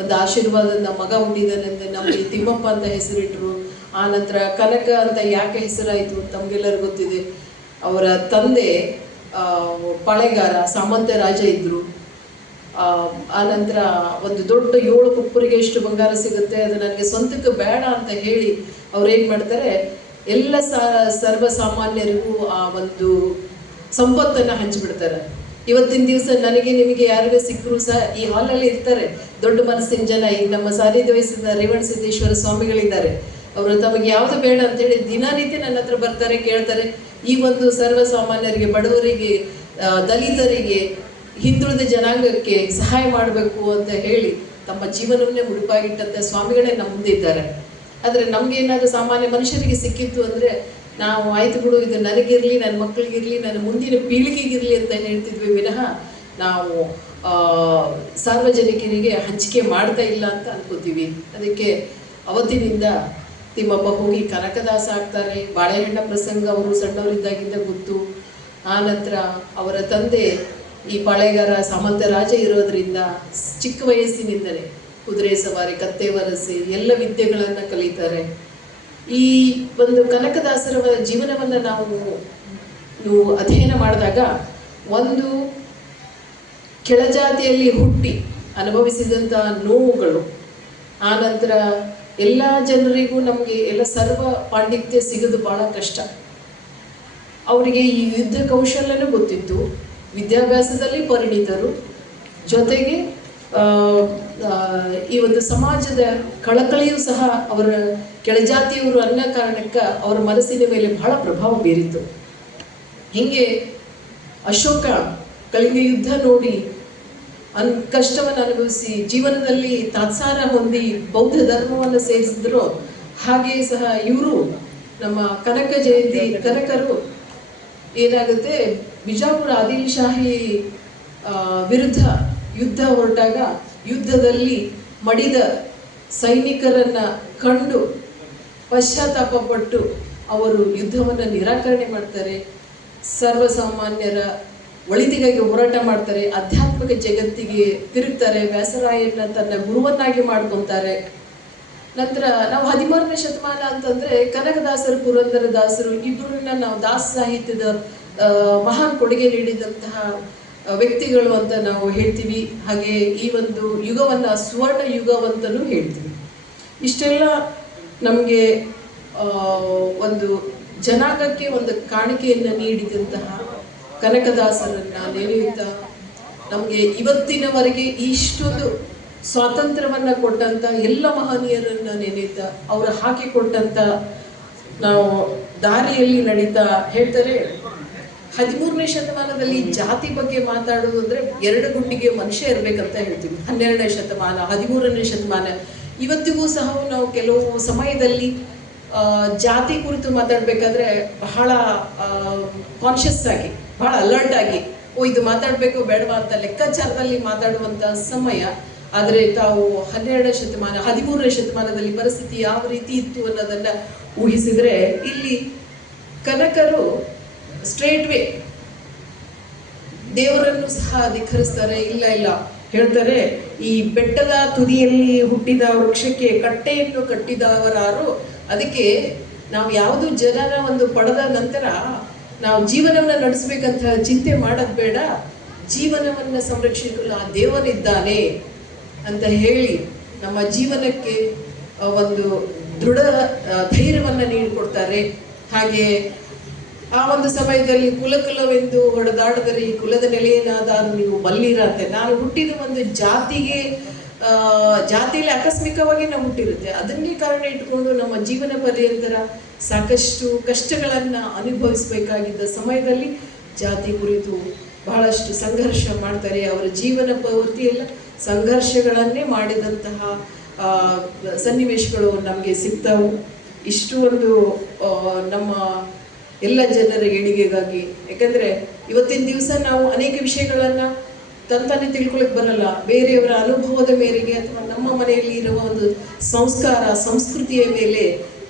ಒಂದು ಆಶೀರ್ವಾದದಿಂದ ಮಗ ಹುಟ್ಟಿದನೆಂದು ನಮಗೆ ತಿಮ್ಮಪ್ಪ ಅಂತ ಹೆಸರಿಟ್ಟರು. ಆ ನಂತರ ಕನಕ ಅಂತ ಯಾಕೆ ಹೆಸರಾಯಿತು ತಮಗೆಲ್ಲರಿಗೂ ಗೊತ್ತಿದೆ. ಅವರ ತಂದೆ ಪಾಳೆಗಾರ ಸಾಮಂತ ರಾಜ ಇದ್ದರು. ಆ ನಂತರ ಒಂದು ದೊಡ್ಡ 7 ಕುಪ್ಪರಿಗೆ ಇಷ್ಟು ಬಂಗಾರ ಸಿಗುತ್ತೆ, ಅದು ನನಗೆ ಸ್ವಂತಕ್ಕೆ ಬೇಡ ಅಂತ ಹೇಳಿ ಅವ್ರೇನು ಮಾಡ್ತಾರೆ, ಎಲ್ಲ ಸರ್ವಸಾಮಾನ್ಯರಿಗೂ ಆ ಒಂದು ಸಂಪತ್ತನ್ನು ಹಂಚಿಬಿಡ್ತಾರೆ. ಇವತ್ತಿನ ದಿವಸ ನನಗೆ ನಿಮಗೆ ಯಾರಿಗೂ ಸಿಕ್ಕರೂ ಸಹ ಈ ಹಾಲಲ್ಲಿ ಇರ್ತಾರೆ ದೊಡ್ಡ ಮನಸ್ಸಿನ ಜನ. ಈಗ ನಮ್ಮ ಸಾನ್ನಿಧ್ಯ ವಹಿಸಿದ ರೇವಣಸಿದ್ದೇಶ್ವರ ಸ್ವಾಮಿಗಳಿದ್ದಾರೆ. ಅವರು ತಮಗೆ ಯಾವುದು ಬೇಡ ಅಂತೇಳಿ ದಿನನಿತ್ಯ ನನ್ನ ಹತ್ರ ಬರ್ತಾರೆ, ಕೇಳ್ತಾರೆ. ಈ ಒಂದು ಸರ್ವಸಾಮಾನ್ಯರಿಗೆ, ಬಡವರಿಗೆ, ದಲಿತರಿಗೆ, ಹಿಂದುಳಿದ ಜನಾಂಗಕ್ಕೆ ಸಹಾಯ ಮಾಡಬೇಕು ಅಂತ ಹೇಳಿ ತಮ್ಮ ಜೀವನವನ್ನೇ ಮುಡುಪಾಗಿಟ್ಟಂಥ ಸ್ವಾಮಿಗಳೇ ನಮ್ಮ ಮುಂದೆ ಇದ್ದಾರೆ. ಆದರೆ ನಮಗೇನಾದರೂ ಸಾಮಾನ್ಯ ಮನುಷ್ಯರಿಗೆ ಸಿಕ್ಕಿತ್ತು ಅಂದರೆ ನಾವು ಆಯ್ತು ಬಿಡು, ಇದು ನನಗಿರಲಿ, ನನ್ನ ಮಕ್ಕಳಿಗಿರಲಿ, ನನ್ನ ಮುಂದಿನ ಪೀಳಿಗೆಗಿರಲಿ ಅಂತ ಹೇಳ್ತಿದ್ವಿ ವಿನಃ ನಾವು ಸಾರ್ವಜನಿಕರಿಗೆ ಹಂಚಿಕೆ ಮಾಡ್ತಾ ಇಲ್ಲ ಅಂತ ಅನ್ಕೋತೀವಿ. ಅದಕ್ಕೆ ಅವತ್ತಿನಿಂದ ತಿಮ್ಮಪ್ಪ ಹೋಗಿ ಕನಕದಾಸ ಆಗ್ತಾರೆ. ಬಾಳೆಹಣ್ಣ ಪ್ರಸಂಗ ಅವರು ಸಣ್ಣವರಿದ್ದಾಗಿಂದ ಗೊತ್ತು. ಆ ನಂತರ ಅವರ ತಂದೆ ಈ ಪಾಳೆಗಾರ ಸಾಮಂತ ರಾಜ ಇರೋದರಿಂದ ಚಿಕ್ಕ ವಯಸ್ಸಿನಿಂದಲೇ ಕುದುರೆ ಸವಾರಿ, ಕತ್ತೆ ವರಸೆ ಎಲ್ಲ ವಿದ್ಯೆಗಳನ್ನು ಕಲಿತಾರೆ. ಈ ಒಂದು ಕನಕದಾಸರ ಜೀವನವನ್ನು ನಾವು ಅಧ್ಯಯನ ಮಾಡಿದಾಗ ಒಂದು ಕೆಳಜಾತಿಯಲ್ಲಿ ಹುಟ್ಟಿ ಅನುಭವಿಸಿದಂಥ ನೋವುಗಳು, ಆನಂತರ ಎಲ್ಲ ಜನರಿಗೂ ನಮಗೆ ಎಲ್ಲ ಸರ್ವ ಪಾಂಡಿತ್ಯ ಸಿಗೋದು ಭಾಳ ಕಷ್ಟ. ಅವರಿಗೆ ಈ ಯುದ್ಧ ಕೌಶಲ್ಯನೂ ಗೊತ್ತಿತ್ತು, ವಿದ್ಯಾಭ್ಯಾಸದಲ್ಲಿ ಪರಿಣಿತರು, ಜೊತೆಗೆ ಈ ಒಂದು ಸಮಾಜದ ಕಳಕಳಿಯೂ ಸಹ ಅವರ ಕೆಳಜಾತಿಯವರು ಅನ್ನೋ ಕಾರಣಕ್ಕೆ ಅವರ ಮನಸ್ಸಿನ ಮೇಲೆ ಬಹಳ ಪ್ರಭಾವ ಬೀರಿತು. ಹೀಗೆ ಅಶೋಕ ಕಳಿಂಗ ಯುದ್ಧ ನೋಡಿ ಕಷ್ಟವನ್ನು ಅನುಭವಿಸಿ ಜೀವನದಲ್ಲಿ ತಾತ್ಸಾರ ಹೊಂದಿ ಬೌದ್ಧ ಧರ್ಮವನ್ನು ಸೇರಿಸಿದ್ರು. ಹಾಗೆಯೇ ಸಹ ಇವರು ನಮ್ಮ ಕನಕ ಜಯಂತಿ ಕನಕರು ಏನಾಗುತ್ತೆ, ಬಿಜಾಪುರ ಆದಿಲ್ ಶಾಹಿ ವಿರುದ್ಧ ಯುದ್ಧ ಹೊರಟಾಗ ಯುದ್ಧದಲ್ಲಿ ಮಡಿದ ಸೈನಿಕರನ್ನ ಕಂಡು ಪಶ್ಚಾತ್ತಾಪ ಪಟ್ಟು ಅವರು ಯುದ್ಧವನ್ನು ನಿರಾಕರಣೆ ಮಾಡ್ತಾರೆ. ಸರ್ವಸಾಮಾನ್ಯರ ಒಳಿತಿಗಾಗಿ ಹೋರಾಟ ಮಾಡ್ತಾರೆ. ಆಧ್ಯಾತ್ಮಿಕ ಜಗತ್ತಿಗೆ ತಿರುಗ್ತಾರೆ. ವ್ಯಾಸರಾಯನ್ನ ತನ್ನ ಗುರುವನ್ನಾಗಿ ಮಾಡ್ಕೊತಾರೆ. ನಂತರ ನಾವು 13ನೇ ಶತಮಾನ ಅಂತಂದ್ರೆ ಕನಕದಾಸರು, ಪುರಂದರದಾಸರು ಇಬ್ಬರನ್ನ ನಾವು ದಾಸ ಸಾಹಿತ್ಯದ ಮಹಾನ್ ಕೊಡುಗೆ ನೀಡಿದಂತಹ ವ್ಯಕ್ತಿಗಳು ಅಂತ ನಾವು ಹೇಳ್ತೀವಿ. ಹಾಗೆ ಈ ಒಂದು ಯುಗವನ್ನ ಸುವರ್ಣ ಯುಗವಂತಲೂ ಹೇಳ್ತೀವಿ. ಇಷ್ಟೆಲ್ಲ ನಮಗೆ ಒಂದು ಜನಾಂಗಕ್ಕೆ ಒಂದು ಕಾಣಿಕೆಯನ್ನು ನೀಡಿದಂತಹ ಕನಕದಾಸರನ್ನ ನೆನೆಯುತ್ತಾ ನಮಗೆ ಇವತ್ತಿನವರೆಗೆ ಇಷ್ಟೊಂದು ಸ್ವಾತಂತ್ರ್ಯವನ್ನ ಕೊಟ್ಟಂತ ಎಲ್ಲ ಮಹನೀಯರನ್ನ ನೆನೆಯುತ್ತಾ ಅವರ ಹಾಕಿಕೊಟ್ಟಂತ ನಾವು ದಾರಿಯಲ್ಲಿ ನಡೀತಾ ಹೇಳ್ತಾರೆ. 13ನೇ ಶತಮಾನದಲ್ಲಿ ಜಾತಿ ಬಗ್ಗೆ ಮಾತಾಡೋದು ಅಂದ್ರೆ 2 ಗುಂಡಿಗೆ ಮನುಷ್ಯ ಇರ್ಬೇಕಂತ ಹೇಳ್ತೀವಿ. 12ನೇ ಶತಮಾನ, 13ನೇ ಶತಮಾನ, ಇವತ್ತಿಗೂ ಸಹ ನಾವು ಕೆಲವು ಸಮಯದಲ್ಲಿ ಜಾತಿ ಕುರಿತು ಮಾತಾಡ್ಬೇಕಾದ್ರೆ ಬಹಳ ಕಾನ್ಷಿಯಸ್ ಆಗಿ, ಬಹಳ ಅಲರ್ಟ್ ಆಗಿ, ಇದು ಮಾತಾಡ್ಬೇಕು ಬೇಡವಾ ಅಂತ ಲೆಕ್ಕಾಚಾರದಲ್ಲಿ ಮಾತಾಡುವಂತ ಸಮಯ. ಆದರೆ ತಾವು 12ನೇ ಶತಮಾನ, 13ನೇ ಶತಮಾನದಲ್ಲಿ ಪರಿಸ್ಥಿತಿ ಯಾವ ರೀತಿ ಇತ್ತು ಅನ್ನೋದನ್ನ ಊಹಿಸಿದ್ರೆ, ಇಲ್ಲಿ ಕನಕರು ಸ್ಟ್ರೇಟ್ ವೇ ದೇವರನ್ನು ಸಹ ಧಿಕ್ಕರಿಸ್ತಾರೆ. ಇಲ್ಲ ಹೇಳ್ತಾರೆ, ಈ ಬೆಟ್ಟದ ತುದಿಯಲ್ಲಿ ಹುಟ್ಟಿದ ವೃಕ್ಷಕ್ಕೆ ಕಟ್ಟೆಯನ್ನು ಕಟ್ಟಿದವರಾರು, ಅದಕ್ಕೆ ನಾವು ಯಾವುದು ಜನರ ಒಂದು ಪಡೆದ ನಂತರ ನಾವು ಜೀವನವನ್ನು ನಡೆಸಬೇಕಂತ ಚಿಂತೆ ಮಾಡೋದು ಬೇಡ, ಜೀವನವನ್ನು ಸಂರಕ್ಷಿಸಲು ಆ ದೇವನಿದ್ದಾನೆ ಅಂತ ಹೇಳಿ ನಮ್ಮ ಜೀವನಕ್ಕೆ ಒಂದು ದೃಢ ಧೈರ್ಯವನ್ನು ನೀಡಿಕೊಡ್ತಾರೆ. ಹಾಗೆ ಆ ಒಂದು ಸಮಯದಲ್ಲಿ ಕುಲವೆಂದು ಹೊಡೆದಾಡಿದರೆ ಈ ಕುಲದ ನೆಲೆಯನ್ನಾದ ನೀವು ಬಲ್ಲಿರಂತೆ. ನಾನು ಹುಟ್ಟಿದ ಒಂದು ಜಾತಿಯಲ್ಲಿ ಆಕಸ್ಮಿಕವಾಗಿ ನಾವು ಹುಟ್ಟಿರುತ್ತೆ. ಅದನ್ನೇ ಕಾರಣ ಇಟ್ಕೊಂಡು ನಮ್ಮ ಜೀವನ ಪರ್ಯಂತರ ಸಾಕಷ್ಟು ಕಷ್ಟಗಳನ್ನು ಅನುಭವಿಸಬೇಕಾಗಿದ್ದ ಸಮಯದಲ್ಲಿ ಜಾತಿ ಕುರಿತು ಬಹಳಷ್ಟು ಸಂಘರ್ಷ ಮಾಡ್ತಾರೆ. ಅವರ ಜೀವನ ಪೂರ್ತಿಯೆಲ್ಲ ಸಂಘರ್ಷಗಳನ್ನೇ ಮಾಡಿದಂತಹ ಸನ್ನಿವೇಶಗಳು ನಮಗೆ ಸಿಗ್ತಾವು. ಇಷ್ಟು ಒಂದು ನಮ್ಮ ಎಲ್ಲ ಜನರ ಏಳಿಗೆಗಾಗಿ. ಯಾಕಂದ್ರೆ ಇವತ್ತಿನ ದಿವಸ ನಾವು ಅನೇಕ ವಿಷಯಗಳನ್ನ ತಂತಾನೆ ತಿಳ್ಕೊಳಕ್ ಬರಲ್ಲ. ಬೇರೆಯವರ ಅನುಭವದ ಮೇರೆಗೆ ಅಥವಾ ನಮ್ಮ ಮನೆಯಲ್ಲಿ ಇರುವ ಒಂದು ಸಂಸ್ಕಾರ ಸಂಸ್ಕೃತಿಯ ಮೇಲೆ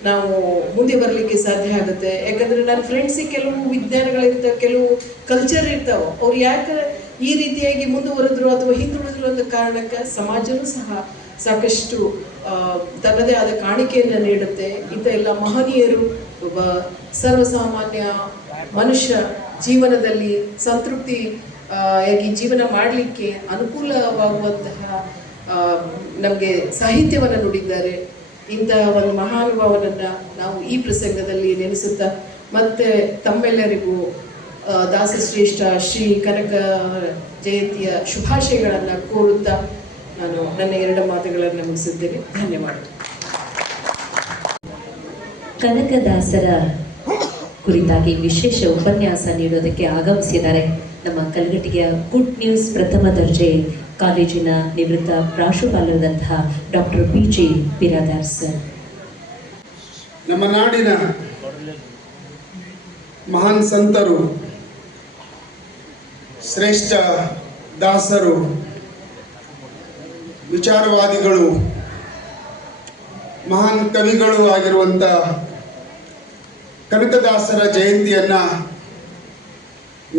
ನಾವು ಮುಂದೆ ಬರಲಿಕ್ಕೆ ಸಾಧ್ಯ ಆಗುತ್ತೆ. ಯಾಕಂದ್ರೆ ನನ್ನ ಫ್ರೆಂಡ್ಸಿಗೆ ಕೆಲವು ವಿಜ್ಞಾನಗಳಿರ್ತಾವೆ, ಕೆಲವು ಕಲ್ಚರ್ ಇರ್ತಾವೆ. ಅವ್ರು ಯಾಕೆ ಈ ರೀತಿಯಾಗಿ ಮುಂದುವರೆದ್ರು ಅಥವಾ ಹಿಂದುಳಿದ್ರು ಅನ್ನೋ ಕಾರಣಕ್ಕೆ ಸಮಾಜನೂ ಸಹ ಸಾಕಷ್ಟು ತನ್ನದೇ ಆದ ಕಾಣಿಕೆಯನ್ನು ನೀಡುತ್ತೆ. ಇಂಥ ಎಲ್ಲ ಮಹನೀಯರು ಒಬ್ಬ ಸರ್ವಸಾಮಾನ್ಯ ಮನುಷ್ಯ ಜೀವನದಲ್ಲಿ ಸಂತೃಪ್ತಿ ಆಗಿ ಜೀವನ ಮಾಡಲಿಕ್ಕೆ ಅನುಕೂಲವಾಗುವಂತಹ ನಮಗೆ ಸಾಹಿತ್ಯವನ್ನು ನುಡಿದ್ದಾರೆ. ಇಂತಹ ಒಂದು ಮಹಾನುಭಾವನನ್ನು ನಾವು ಈ ಪ್ರಸಂಗದಲ್ಲಿ ನೆನೆಸುತ್ತಾ ಮತ್ತೆ ತಮ್ಮೆಲ್ಲರಿಗೂ ದಾಸಶ್ರೇಷ್ಠ ಶ್ರೀ ಕನಕ ಜಯಂತಿಯ ಶುಭಾಶಯಗಳನ್ನು ಕೋರುತ್ತಾ ನಾನು ನನ್ನ 2 ಮಾತುಗಳನ್ನು ಮುಗಿಸಿದ್ದೇನೆ. ಧನ್ಯವಾದ. ಕನಕದಾಸರ ಕುರಿತಾಗಿ ವಿಶೇಷ ಉಪನ್ಯಾಸ ನೀಡೋದಕ್ಕೆ ಆಗಮಿಸಿದ್ದಾರೆ ನಮ್ಮ ಕಲಘಟಗಿಯ ಗುಡ್ ನ್ಯೂಸ್ ಪ್ರಥಮ ದರ್ಜೆ ಕಾಲೇಜಿನ ನಿವೃತ್ತ ಪ್ರಾಂಶುಪಾಲರಾದಂತಹ ಡಾಕ್ಟರ್ BG ಬಿರಾದಾರ್ ಸರ್. ನಮ್ಮ ನಾಡಿನ ಮಹಾನ್ ಸಂತರು, ಶ್ರೇಷ್ಠ ದಾಸರು, ವಿಚಾರವಾದಿಗಳು, ಮಹಾನ್ ಕವಿಗಳು ಆಗಿರುವಂಥ ಕನಕದಾಸರ ಜಯಂತಿಯನ್ನು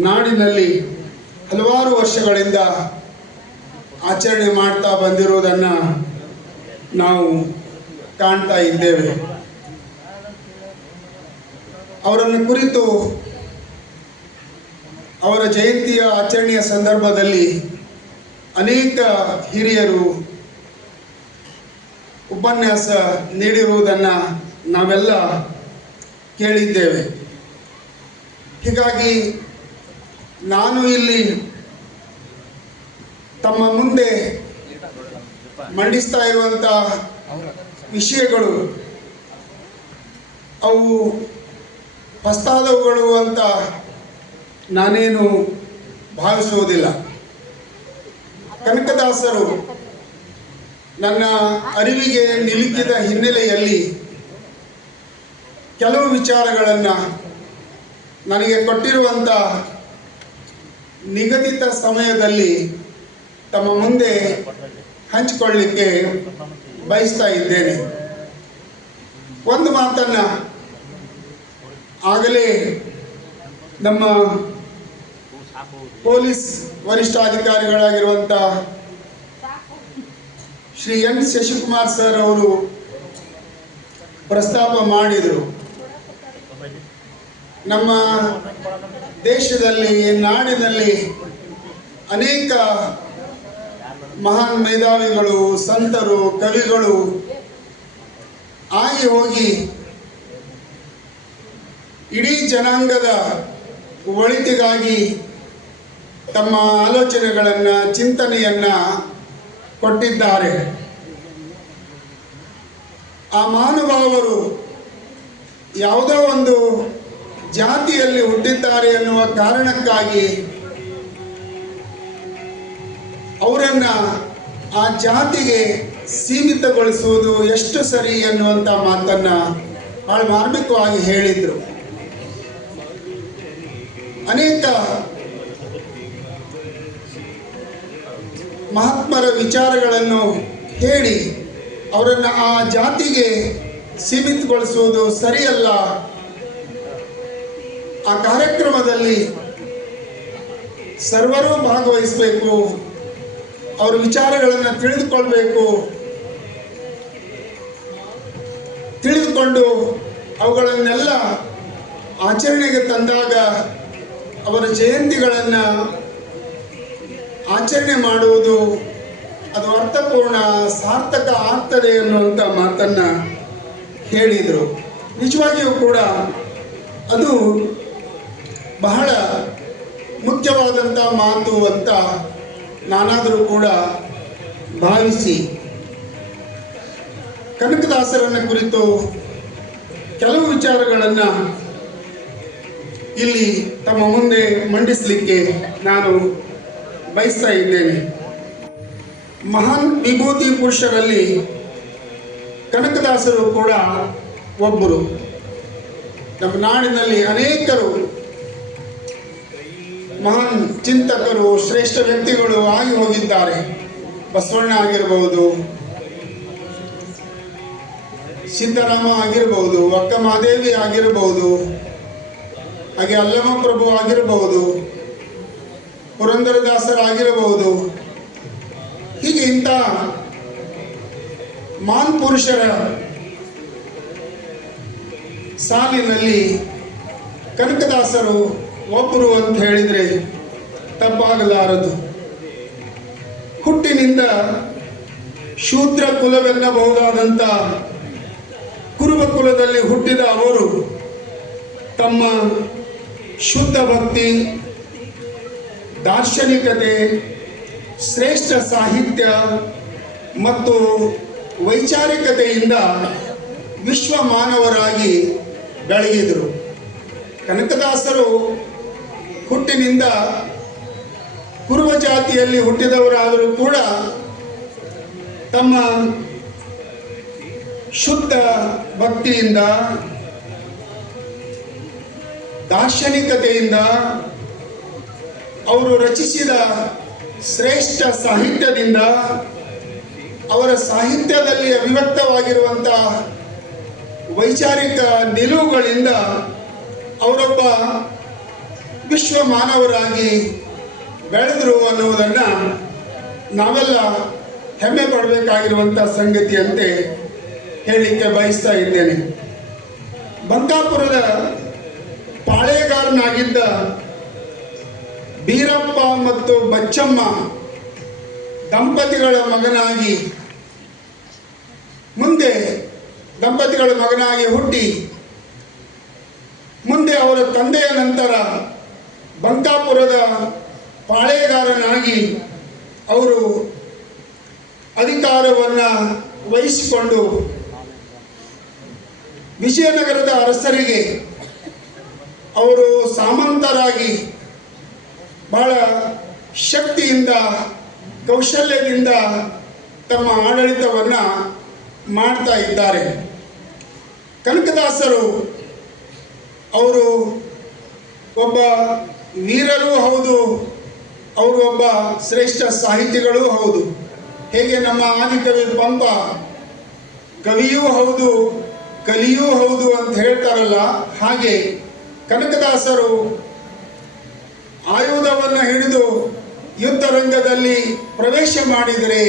ನಾಡಿನಲ್ಲಿ ಹಲವಾರು ವರ್ಷಗಳಿಂದ ಆಚರಣೆ ಮಾಡ್ತಾ ಬಂದಿರುವುದನ್ನು ನಾವು ಕಾಣ್ತಾ ಇದ್ದೇವೆ. ಅವರನ್ನು ಕುರಿತು ಅವರ ಜಯಂತಿಯ ಆಚರಣೆಯ ಸಂದರ್ಭದಲ್ಲಿ ಅನೇಕ ಹಿರಿಯರು ಉಪನ್ಯಾಸ ನೀಡಿರುವುದನ್ನು ನಾವೆಲ್ಲ ಕೇಳಿದ್ದೇವೆ. ಹೀಗಾಗಿ ನಾನು ಇಲ್ಲಿ ತಮ್ಮ ಮುಂದೆ ಮಂಡಿಸ್ತಾ ಇರುವಂಥ ವಿಷಯಗಳು ಅವು ಹೊಸದಾದವುಗಳು ಅಂತ ನಾನೇನು ಭಾವಿಸುವುದಿಲ್ಲ. ಕನಕದಾಸರು ನನ್ನ ಅರಿವಿಗೆ ನಿಲುಕಿದ ಹಿನ್ನೆಲೆಯಲ್ಲಿ ಕೆಲವು ವಿಚಾರಗಳನ್ನು ನನಗೆ ಕೊಟ್ಟಿರುವಂಥ ನಿಗದಿತ ಸಮಯದಲ್ಲಿ ತಮ್ಮ ಮುಂದೆ ಹಂಚಿಕೊಳ್ಳಲಿಕ್ಕೆ ಬಯಸ್ತಾ ಇದ್ದೇನೆ. ಒಂದು ಮಾತನ್ನು ಆಗಲೇ ನಮ್ಮ ಪೊಲೀಸ್ ವರಿಷ್ಠಾಧಿಕಾರಿಗಳಾಗಿರುವಂಥ ಶ್ರೀ ಎನ್ ಶಶಿಕುಮಾರ್ ಸರ್ ಅವರು ಪ್ರಸ್ತಾಪ ಮಾಡಿದರು. ನಮ್ಮ ದೇಶದಲ್ಲಿ, ನಾಡಿನಲ್ಲಿ ಅನೇಕ ಮಹಾನ್ ಮೇಧಾವಿಗಳು, ಸಂತರು, ಕವಿಗಳು ಆಗಿ ಹೋಗಿ ಇಡೀ ಜನಾಂಗದ ಒಳಿತಿಗಾಗಿ ತಮ್ಮ ಆಲೋಚನೆಗಳನ್ನು, ಚಿಂತನೆಯನ್ನು ಕೊಟ್ಟಿದ್ದಾರೆ. ಆ ಮಹಾನುಭಾವರು ಯಾವುದೋ ಒಂದು ಜಾತಿಯಲ್ಲಿ ಹುಟ್ಟಿದ್ದಾರೆ ಎನ್ನುವ ಕಾರಣಕ್ಕಾಗಿ ಅವರನ್ನು ಆ ಜಾತಿಗೆ ಸೀಮಿತಗೊಳಿಸುವುದು ಎಷ್ಟು ಸರಿ ಎನ್ನುವಂಥ ಮಾತನ್ನು ಭಾಳ ಮಾರ್ಮಿಕವಾಗಿ ಹೇಳಿದರು. ಅನೇಕ ಮಹಾತ್ಮರ ವಿಚಾರಗಳನ್ನು ಹೇಳಿ ಅವರನ್ನು ಆ ಜಾತಿಗೆ ಸೀಮಿತಗೊಳಿಸುವುದು ಸರಿಯಲ್ಲ. ಆ ಕಾರ್ಯಕ್ರಮದಲ್ಲಿ ಸರ್ವರೂ ಭಾಗವಹಿಸಬೇಕು, ಅವರ ವಿಚಾರಗಳನ್ನು ತಿಳಿದುಕೊಂಡು ಅವುಗಳನ್ನೆಲ್ಲ ಆಚರಣೆಗೆ ತಂದಾಗ ಅವರ ಜಯಂತಿಗಳನ್ನು ಆಚರಣೆ ಮಾಡುವುದು ಅದು ಅರ್ಥಪೂರ್ಣ, ಸಾರ್ಥಕ ಆಗ್ತದೆ ಅನ್ನುವಂಥ ಮಾತನ್ನು ಹೇಳಿದರು. ನಿಜವಾಗಿಯೂ ಕೂಡ ಅದು ಬಹಳ ಮುಖ್ಯವಾದಂಥ ಮಾತು ಅಂತ ನಾನಾದರೂ ಕೂಡ ಭಾವಿಸಿ ಕನಕದಾಸರನ್ನ ಕುರಿತು ಕೆಲವು ವಿಚಾರಗಳನ್ನು ಇಲ್ಲಿ ತಮ್ಮ ಮುಂದೆ ಮಂಡಿಸಲಿಕ್ಕೆ ನಾನು ಬಯಸ್ತಾ ಇದ್ದೇನೆ. ಮಹಾನ್ ವಿಭೂತಿ ಪುರುಷರಲ್ಲಿ ಕನಕದಾಸರು ಕೂಡ ಒಬ್ಬರು. ನಮ್ಮ ನಾಡಿನಲ್ಲಿ ಅನೇಕರು ಮಹಾನ್ ಚಿಂತಕರು, ಶ್ರೇಷ್ಠ ವ್ಯಕ್ತಿಗಳು ಆಗಿ ಹೋಗಿದ್ದಾರೆ. ಬಸವಣ್ಣ ಆಗಿರಬಹುದು, ಸಿದ್ದರಾಮ ಆಗಿರಬಹುದು, ಅಕ್ಕ ಮಹಾದೇವಿ ಆಗಿರಬಹುದು, ಹಾಗೆ ಅಲ್ಲಮ ಪ್ರಭು ಆಗಿರಬಹುದು, ಪುರಂದರದಾಸರಾಗಿರಬಹುದು. ಹೀಗೆ ಇಂಥ ಮಹಾನ್ ಪುರುಷರ ಸಾಲಿನಲ್ಲಿ ಕನಕದಾಸರು ಒಬ್ಬರು ಅಂತ ಹೇಳಿದರೆ ತಪ್ಪಾಗಲಾರದು. ಹುಟ್ಟಿನಿಂದ ಶೂದ್ರ ಕುಲವೆನ್ನಬಹುದಾದಂಥ ಕುರುಬ ಕುಲದಲ್ಲಿ ಹುಟ್ಟಿದ ಅವರು ತಮ್ಮ ಶುದ್ಧ ಭಕ್ತಿ, ದಾರ್ಶನಿಕತೆ, ಶ್ರೇಷ್ಠ ಸಾಹಿತ್ಯ ಮತ್ತು ವೈಚಾರಿಕತೆಯಿಂದ ವಿಶ್ವ ಮಾನವರಾಗಿ ಬೆಳೆಯಿದರು. ಕನಕದಾಸರು ಹುಟ್ಟಿನಿಂದ ಕುರುಬ ಜಾತಿಯಲ್ಲಿ ಹುಟ್ಟಿದವರಾದರೂ ಕೂಡ ತಮ್ಮ ಶುದ್ಧ ಭಕ್ತಿಯಿಂದ, ದಾರ್ಶನಿಕತೆಯಿಂದ, ಅವರು ರಚಿಸಿದ ಶ್ರೇಷ್ಠ ಸಾಹಿತ್ಯದಿಂದ, ಅವರ ಸಾಹಿತ್ಯದಲ್ಲಿ ಅಭಿವ್ಯಕ್ತವಾಗಿರುವಂಥ ವೈಚಾರಿಕ ನಿಲುವುಗಳಿಂದ ಅವರೊಬ್ಬ ವಿಶ್ವ ಮಾನವರಾಗಿ ಬೆಳೆದರು ಅನ್ನುವುದನ್ನು ನಾವೆಲ್ಲ ಹೆಮ್ಮೆ ಪಡಬೇಕಾಗಿರುವಂಥ ಸಂಗತಿಯಂತೆ ಹೇಳಲಿಕ್ಕೆ ಬಯಸ್ತಾ ಇದ್ದೇನೆ. ಬಂಕಾಪುರದ ಪಾಳೆಗಾರನಾಗಿದ್ದ ಬೀರಪ್ಪ ಮತ್ತು ಬಚ್ಚಮ್ಮ ದಂಪತಿಗಳ ಮಗನಾಗಿ ಹುಟ್ಟಿ ಮುಂದೆ ಅವರ ತಂದೆಯ ನಂತರ ಬಂಕಾಪುರದ ಪಾಳೆಗಾರನಾಗಿ ಅವರು ಅಧಿಕಾರವನ್ನು ವಹಿಸಿಕೊಂಡು ವಿಜಯನಗರದ ಅರಸರಿಗೆ ಅವರು ಸಾಮಂತರಾಗಿ ಬಹಳ ಶಕ್ತಿಯಿಂದ ಕೌಶಲ್ಯದಿಂದ ತಮ್ಮ ಆಡಳಿತವನ್ನು ಮಾಡ್ತಾ ಇದ್ದಾರೆ. ಕನಕದಾಸರು ಅವರು ಒಬ್ಬ ವೀರರೂ ಹೌದು, ಅವರು ಒಬ್ಬ ಶ್ರೇಷ್ಠ ಸಾಹಿತಿಗಳೂ ಹೌದು. ಹೇಗೆ ನಮ್ಮ ಆದಿಕವಿ ಪಂಪ ಕವಿಯೂ ಹೌದು ಕಲಿಯೂ ಹೌದು ಅಂತ ಹೇಳ್ತಾರಲ್ಲ, ಹಾಗೆ ಕನಕದಾಸರು ಆಯುಧವನ್ನು ಹಿಡಿದು ಯುದ್ಧ ರಂಗದಲ್ಲಿ ಪ್ರವೇಶ ಮಾಡಿದರೆ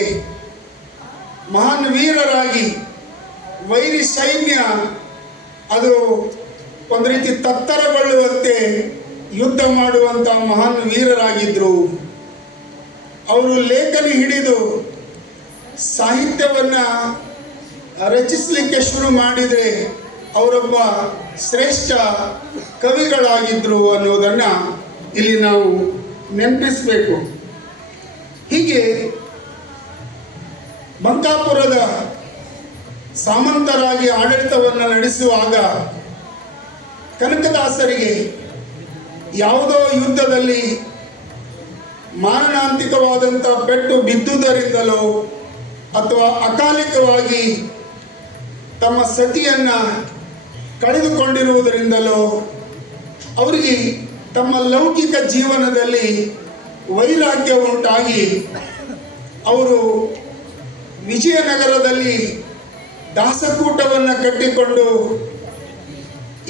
ಮಹಾನ್ ವೀರರಾಗಿ ವೈರಿ ಸೈನ್ಯ ಅದು ಒಂದು ರೀತಿ ತತ್ತರಗೊಳ್ಳುವಂತೆ ಯುದ್ಧ ಮಾಡುವಂಥ ಮಹಾನ್ ವೀರರಾಗಿದ್ದರು. ಅವರು ಲೇಖನಿ ಹಿಡಿದು ಸಾಹಿತ್ಯವನ್ನು ರಚಿಸಲಿಕ್ಕೆ ಶುರು ಮಾಡಿದರೆ ಅವರೊಬ್ಬ ಶ್ರೇಷ್ಠ ಕವಿಗಳಾಗಿದ್ದರು ಅನ್ನೋದನ್ನು ಇಲ್ಲಿ ನಾವು ನೆನಪಿಸಬೇಕು. ಹೀಗೆ ಬಂಕಾಪುರದ ಸಾಮಂತರಾಗಿ ಆಡಳಿತವನ್ನು ನಡೆಸುವಾಗ ಕನಕದಾಸರಿಗೆ ಯಾವುದೋ ಯುದ್ಧದಲ್ಲಿ ಮಾರಣಾಂತಿಕವಾದಂಥ ಪೆಟ್ಟು ಬಿದ್ದುದರಿಂದಲೋ ಅಥವಾ ಅಕಾಲಿಕವಾಗಿ ತಮ್ಮ ಸತಿಯನ್ನು ಕಳೆದುಕೊಂಡಿರುವುದರಿಂದಲೋ ಅವರಿಗೆ ತಮ್ಮ ಲೌಕಿಕ ಜೀವನದಲ್ಲಿ ವೈರಾಗ್ಯ ಉಂಟಾಗಿ ಅವರು ವಿಜಯನಗರದಲ್ಲಿ ದಾಸಕೂಟವನ್ನು ಕಟ್ಟಿಕೊಂಡು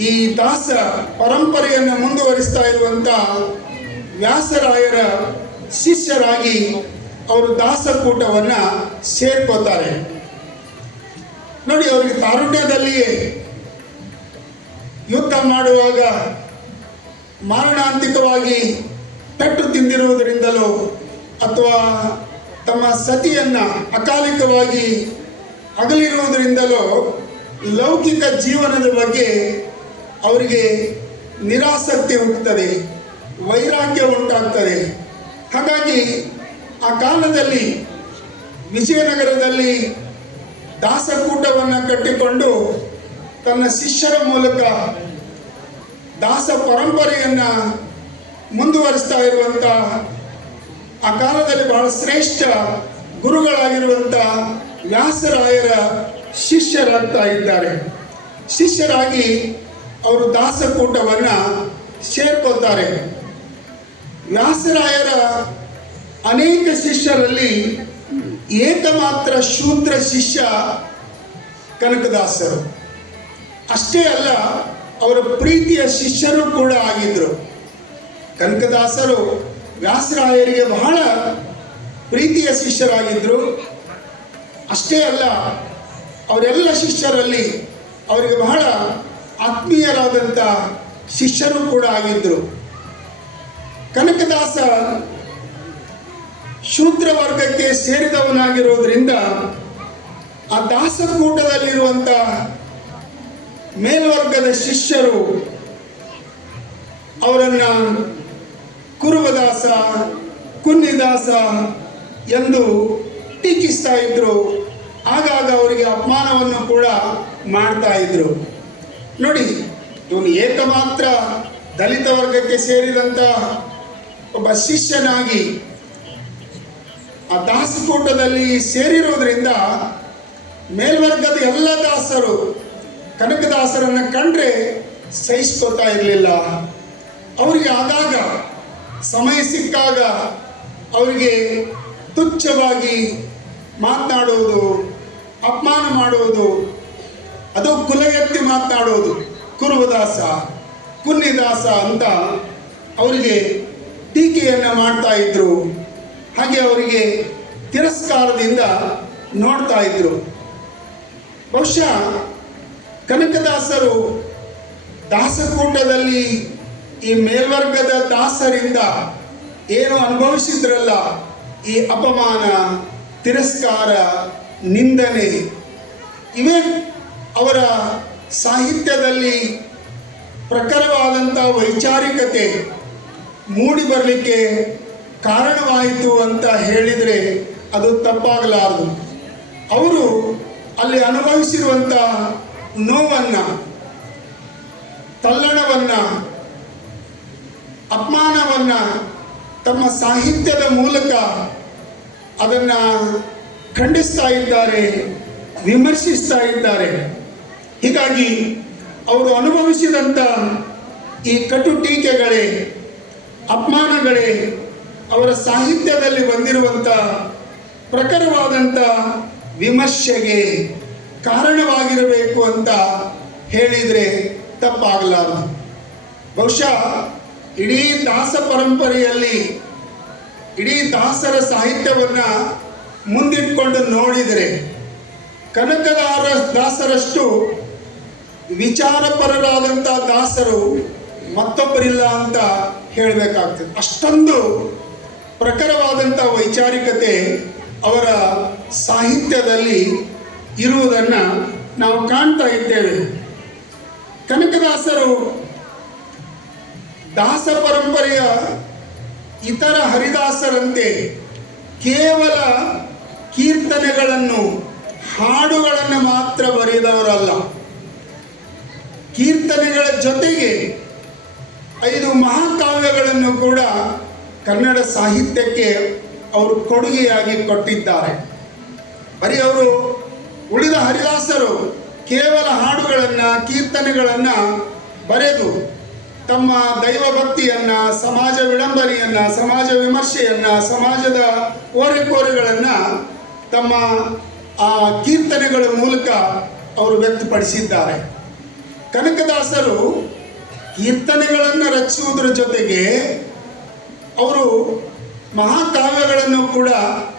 ಈ ದಾಸ ಪರಂಪರೆಯನ್ನು ಮುಂದುವರಿಸ್ತಾ ಇರುವಂಥ ವ್ಯಾಸರಾಯರ ಶಿಷ್ಯರಾಗಿ ಅವರು ದಾಸಕೂಟವನ್ನು ಸೇರ್ಕೋತಾರೆ. ನೋಡಿ, ಅವರಿಗೆ ತಾರುಣ್ಯದಲ್ಲಿಯೇ ಯುದ್ಧ ಮಾಡುವಾಗ ಮಾರಣಾಂತಿಕವಾಗಿ ಪೆಟ್ಟು ತಿಂದಿರುವುದರಿಂದಲೋ ಅಥವಾ ತಮ್ಮ ಸತಿಯನ್ನು ಅಕಾಲಿಕವಾಗಿ ಅಗಲಿರುವುದರಿಂದಲೋ ಲೌಕಿಕ ಜೀವನದ ಬಗ್ಗೆ ಅವರಿಗೆ ನಿರಾಸಕ್ತಿ ಹುಟ್ಟುತ್ತದೆ, ವೈರಾಗ್ಯ ಉಂಟಾಗ್ತದೆ. ಹಾಗಾಗಿ ಆ ಕಾಲದಲ್ಲಿ ವಿಜಯನಗರದಲ್ಲಿ ದಾಸಕೂಟವನ್ನು ಕಟ್ಟಿಕೊಂಡು ತನ್ನ ಶಿಷ್ಯರ ಮೂಲಕ ದಾಸ ಪರಂಪರೆಯನ್ನು ಮುಂದುವರಿಸ್ತಾ ಇರುವಂಥ ಆ ಕಾಲದಲ್ಲಿ ಬಹಳ ಶ್ರೇಷ್ಠ ಗುರುಗಳಾಗಿರುವಂಥ ವ್ಯಾಸರಾಯರ ಶಿಷ್ಯರಾಗ್ತಾ ಇದ್ದಾರೆ. ಶಿಷ್ಯರಾಗಿ ಅವರು ದಾಸಕೂಟವನ್ನು ಸೇರ್ಕೋತಾರೆ. ವ್ಯಾಸರಾಯರ ಅನೇಕ ಶಿಷ್ಯರಲ್ಲಿ ಏಕಮಾತ್ರ ಶೂದ್ರ ಶಿಷ್ಯ ಕನಕದಾಸರು. ಅಷ್ಟೇ ಅಲ್ಲ, ಅವರ ಪ್ರೀತಿಯ ಶಿಷ್ಯರು ಕೂಡ ಆಗಿದ್ದರು. ಕನಕದಾಸರು ವ್ಯಾಸರಾಯರಿಗೆ ಬಹಳ ಪ್ರೀತಿಯ ಶಿಷ್ಯರಾಗಿದ್ದರು. ಅಷ್ಟೇ ಅಲ್ಲ, ಅವರೆಲ್ಲ ಶಿಷ್ಯರಲ್ಲಿ ಅವರಿಗೆ ಬಹಳ ಆತ್ಮೀಯರಾದಂಥ ಶಿಷ್ಯರು ಕೂಡ ಆಗಿದ್ದರು. ಕನಕದಾಸ ಶೂದ್ರ ವರ್ಗಕ್ಕೆ ಸೇರಿದವನಾಗಿರೋದ್ರಿಂದ ಆ ದಾಸಕೂಟದಲ್ಲಿರುವಂಥ ಮೇಲ್ವರ್ಗದ ಶಿಷ್ಯರು ಅವರನ್ನು ಕುರುಬದಾಸ, ಕುನ್ನಿದಾಸ ಎಂದು ಟೀಕಿಸ್ತಾ ಇದ್ರು. ಆಗಾಗ ಅವರಿಗೆ ಅಪಮಾನವನ್ನು ಕೂಡ ಮಾಡ್ತಾ ಇದ್ರು. ನೋಡಿ, ಇವನು ಏಕಮಾತ್ರ ದಲಿತ ವರ್ಗಕ್ಕೆ ಸೇರಿದಂಥ ಒಬ್ಬ ಶಿಷ್ಯನಾಗಿ ಆ ದಾಸಕೂಟದಲ್ಲಿ ಸೇರಿರೋದ್ರಿಂದ ಮೇಲ್ವರ್ಗದ ಎಲ್ಲ ದಾಸರು ಕನಕದಾಸರನ್ನು ಕಂಡ್ರೆ ಸಹಿಸ್ಕೋತಾ ಇರಲಿಲ್ಲ. ಅವರಿಗೆ ಆಗಾಗ ಸಮಯ ಸಿಕ್ಕಾಗ ಅವರಿಗೆ ತುಚ್ಛವಾಗಿ ಮಾತನಾಡುವುದು, ಅಪಮಾನ ಮಾಡುವುದು, ಅದು ಕುಲ ಎತ್ತಿ ಮಾತನಾಡುವುದು, ಕುರುಬದಾಸ, ಕುನ್ನಿದಾಸ ಅಂತ ಅವರಿಗೆ ಟೀಕೆಯನ್ನು ಮಾಡ್ತಾ ಇದ್ರು. ಹಾಗೆ ಅವರಿಗೆ ತಿರಸ್ಕಾರದಿಂದ ನೋಡ್ತಾ ಇದ್ರು. ಬಹುಶಃ ಕನಕದಾಸರು ದಾಸಕೂಟದಲ್ಲಿ ಈ ಮೇಲ್ವರ್ಗದ ದಾಸರಿಂದ ಏನು ಅನುಭವಿಸಿದ್ರಲ್ಲ, ಈ ಅಪಮಾನ, ತಿರಸ್ಕಾರ, ನಿಂದನೆ, ಇವೇ ಅವರ ಸಾಹಿತ್ಯದಲ್ಲಿ ಪ್ರಖರವಾದಂಥ ವೈಚಾರಿಕತೆ ಮೂಡಿ ಬರಲಿಕ್ಕೆ ಕಾರಣವಾಯಿತು ಅಂತ ಹೇಳಿದರೆ ಅದು ತಪ್ಪಾಗಲಾರದು. ಅವರು ಅಲ್ಲಿ ಅನುಭವಿಸಿರುವಂಥ ನೋವನ್ನು, ತಲ್ಲಣವನ್ನು, ಅಪಮಾನವನ್ನು ತಮ್ಮ ಸಾಹಿತ್ಯದ ಮೂಲಕ ಅದನ್ನು ಖಂಡಿಸ್ತಾ ಇದ್ದಾರೆ, ವಿಮರ್ಶಿಸ್ತಾ ಇದ್ದಾರೆ. ಹೀಗಾಗಿ ಅವರು ಅನುಭವಿಸಿದಂಥ ಈ ಕಟು ಟೀಕೆಗಳೇ, ಅಪಮಾನಗಳೇ ಅವರ ಸಾಹಿತ್ಯದಲ್ಲಿ ಬಂದಿರುವಂಥ ಪ್ರಖರವಾದಂಥ ವಿಮರ್ಶೆಗೆ ಕಾರಣವಾಗಿರಬೇಕು ಅಂತ ಹೇಳಿದರೆ ತಪ್ಪಾಗಲಾರದು. ಬಹುಶಃ ಇಡೀ ದಾಸ ಪರಂಪರೆಯಲ್ಲಿ ಇಡೀ ದಾಸರ ಸಾಹಿತ್ಯವನ್ನು ಮುಂದಿಟ್ಕೊಂಡು ನೋಡಿದರೆ ಕನಕದಾಸರಷ್ಟು ವಿಚಾರಪರರಾದಂಥ ದಾಸರು ಮತ್ತೊಬ್ಬರಿಲ್ಲ ಅಂತ ಹೇಳಬೇಕಾಗ್ತದೆ. ಅಷ್ಟೊಂದು ಪ್ರಖರವಾದಂಥ ವೈಚಾರಿಕತೆ ಅವರ ಸಾಹಿತ್ಯದಲ್ಲಿ ಇರುವುದನ್ನು ನಾವು ಕಾಣ್ತಾ ಇದ್ದೇವೆ. ಕನಕದಾಸರು ದಾಸ ಪರಂಪರೆಯ ಇತರ ಹರಿದಾಸರಂತೆ ಕೇವಲ ಕೀರ್ತನೆಗಳನ್ನು, ಹಾಡುಗಳನ್ನು ಮಾತ್ರ ಬರೆದವರಲ್ಲ. ಕೀರ್ತನೆಗಳ ಜೊತೆಗೆ 5 ಮಹಾಕಾವ್ಯಗಳನ್ನು ಕೂಡ ಕನ್ನಡ ಸಾಹಿತ್ಯಕ್ಕೆ ಅವರು ಕೊಡುಗೆಯಾಗಿ ಕೊಟ್ಟಿದ್ದಾರೆ. ಬರೀ ಅವರು ಉಳಿದ ಹರಿದಾಸರು ಕೇವಲ ಹಾಡುಗಳನ್ನು, ಕೀರ್ತನೆಗಳನ್ನು ಬರೆದು ತಮ್ಮ ದೈವಭಕ್ತಿಯನ್ನು, ಸಮಾಜ ವಿಡಂಬನೆಯನ್ನು, ಸಮಾಜ ವಿಮರ್ಶೆಯನ್ನು, ಸಮಾಜದ ಓರೆಕೋರೆಗಳನ್ನು ತಮ್ಮ ಆ ಕೀರ್ತನೆಗಳ ಮೂಲಕ ಅವರು ವ್ಯಕ್ತಪಡಿಸಿದ್ದಾರೆ. ಕನಕದಾಸರು ಕೀರ್ತನೆಗಳನ್ನು ರಚಿಸುವುದರ ಜೊತೆಗೆ ಅವರು ಮಹಾಕಾವ್ಯಗಳನ್ನು ಕೂಡ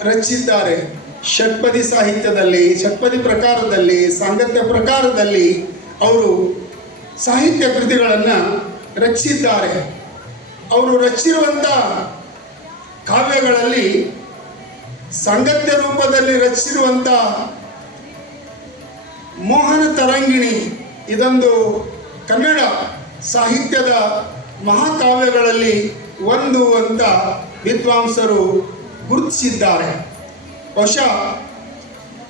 ರಚಿಸಿದ್ದಾರೆ. ಷಟ್ಪದಿ ಸಾಹಿತ್ಯದಲ್ಲಿ, ಷಟ್ಪದಿ ಪ್ರಕಾರದಲ್ಲಿ, ಸಾಂಗತ್ಯ ಪ್ರಕಾರದಲ್ಲಿ ಅವರು ಸಾಹಿತ್ಯ ಕೃತಿಗಳನ್ನು ರಚಿಸಿದ್ದಾರೆ. ಅವರು ರಚಿಸಿರುವಂಥ ಕಾವ್ಯಗಳಲ್ಲಿ ಸಾಂಗತ್ಯ ರೂಪದಲ್ಲಿ ರಚಿಸಿರುವಂಥ ಮೋಹನ ತರಂಗಿಣಿ ಇದೊಂದು ಕನ್ನಡ ಸಾಹಿತ್ಯದ ಮಹಾಕಾವ್ಯಗಳಲ್ಲಿ ಒಂದು ಅಂತ ವಿದ್ವಾಂಸರು ಗುರುತಿಸಿದ್ದಾರೆ. ಬಹುಶಃ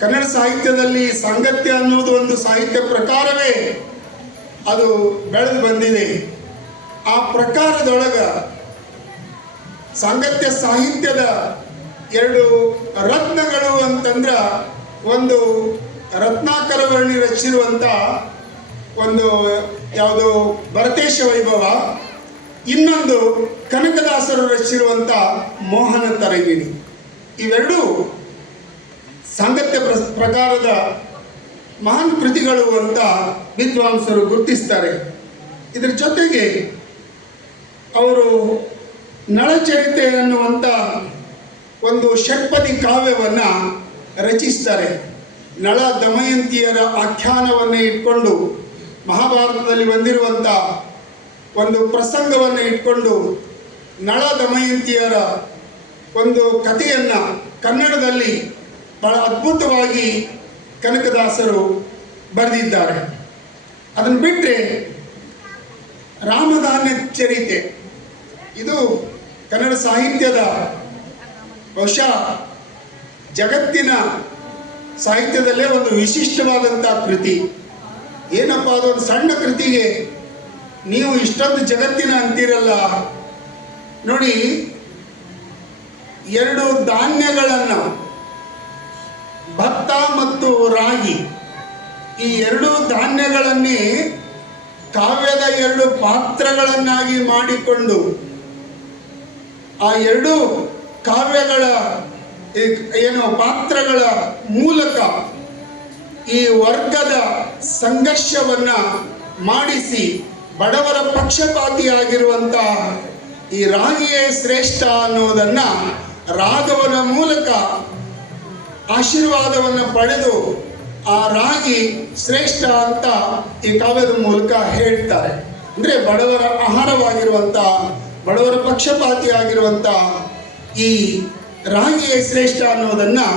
ಕನ್ನಡ ಸಾಹಿತ್ಯದಲ್ಲಿ ಸಾಂಗತ್ಯ ಅನ್ನೋದು ಒಂದು ಸಾಹಿತ್ಯ ಪ್ರಕಾರವೇ ಅದು ಬೆಳೆದು ಬಂದಿದೆ. ಆ ಪ್ರಕಾರದೊಳಗೆ ಸಾಂಗತ್ಯ ಸಾಹಿತ್ಯದ 2 ರತ್ನಗಳು ಅಂತಂದ್ರೆ ಒಂದು ರತ್ನಾಕರವರ್ಣಿ ರಚಿಸಿರುವಂಥ ಒಂದು ಯಾವುದು ಭರತೇಶ ವೈಭವ, ಇನ್ನೊಂದು ಕನಕದಾಸರು ರಚಿಸಿರುವಂಥ ಮೋಹನ ತರಂಗಿಣಿ. ಇವೆರಡೂ ಸಾಂಗತ್ಯ ಪ್ರಕಾರದ ಮಹಾನ್ ಕೃತಿಗಳು ಅಂತ ವಿದ್ವಾಂಸರು ಗುರುತಿಸ್ತಾರೆ. ಇದರ ಜೊತೆಗೆ ಅವರು ನಳಚರಿತೆ ಅನ್ನುವಂಥ ಒಂದು ಷಟ್ಪದಿ ಕಾವ್ಯವನ್ನು ರಚಿಸ್ತಾರೆ. ನಳ ದಮಯಂತಿಯರ ಆಖ್ಯಾನವನ್ನು ಇಟ್ಕೊಂಡು ಮಹಾಭಾರತದಲ್ಲಿ ಬಂದಿರುವಂಥ ಒಂದು ಪ್ರಸಂಗವನ್ನು ಇಟ್ಕೊಂಡು ನಳ ದಮಯಂತಿಯರ ಒಂದು ಕಥೆಯನ್ನು ಕನ್ನಡದಲ್ಲಿ ಬಹಳ ಅದ್ಭುತವಾಗಿ ಕನಕದಾಸರು ಬರೆದಿದ್ದಾರೆ. ಅದನ್ನು ಬಿಟ್ಟರೆ ರಾಮಧಾನ್ಯ ಚರಿತೆ ಇದು ಕನ್ನಡ ಸಾಹಿತ್ಯದ ಬಹುಶಃ ಜಗತ್ತಿನ ಸಾಹಿತ್ಯದಲ್ಲೇ ಒಂದು ವಿಶಿಷ್ಟವಾದಂಥ ಕೃತಿ. ಏನಪ್ಪ ಅದೊಂದು ಸಣ್ಣ ಕೃತಿಗೆ ನೀವು ಇಷ್ಟೊಂದು ಜಗತ್ತಿನ ಅಂತೀರಲ್ಲ ನೋಡಿ. 2 ಧಾನ್ಯಗಳನ್ನು, ಭತ್ತ ಮತ್ತು ರಾಗಿ, ಈ 2 ಧಾನ್ಯಗಳನ್ನೇ ಕಾವ್ಯದ 2 ಪಾತ್ರಗಳನ್ನಾಗಿ ಮಾಡಿಕೊಂಡು ಆ 2 ಕಾವ್ಯಗಳ ಪಾತ್ರಗಳ ಮೂಲಕ ಈ ವರ್ಗದ ಸಂಘರ್ಷವನ್ನು ಮಾಡಿಸಿ ಬಡವರ ಪಕ್ಷಪಾತಿಯಾಗಿರುವಂಥ ಈ ರಾಗಿಯೇ ಶ್ರೇಷ್ಠ ಅನ್ನೋದನ್ನು ರಾಗವನ ಮೂಲಕ ಆಶೀರ್ವಾದವನ್ನು ಪಡೆದು ಆ ರಾಗಿ ಶ್ರೇಷ್ಠ ಅಂತ ಈ ಕಾವ್ಯದ ಮೂಲಕ ಹೇಳ್ತಾರೆ. ಅಂದರೆ ಬಡವರ ಆಹಾರವಾಗಿರುವಂಥ, ಬಡವರ ಪಕ್ಷಪಾತಿಯಾಗಿರುವಂಥ ಈ ರಾಗಿಯೇ ಶ್ರೇಷ್ಠ ಅನ್ನೋದನ್ನು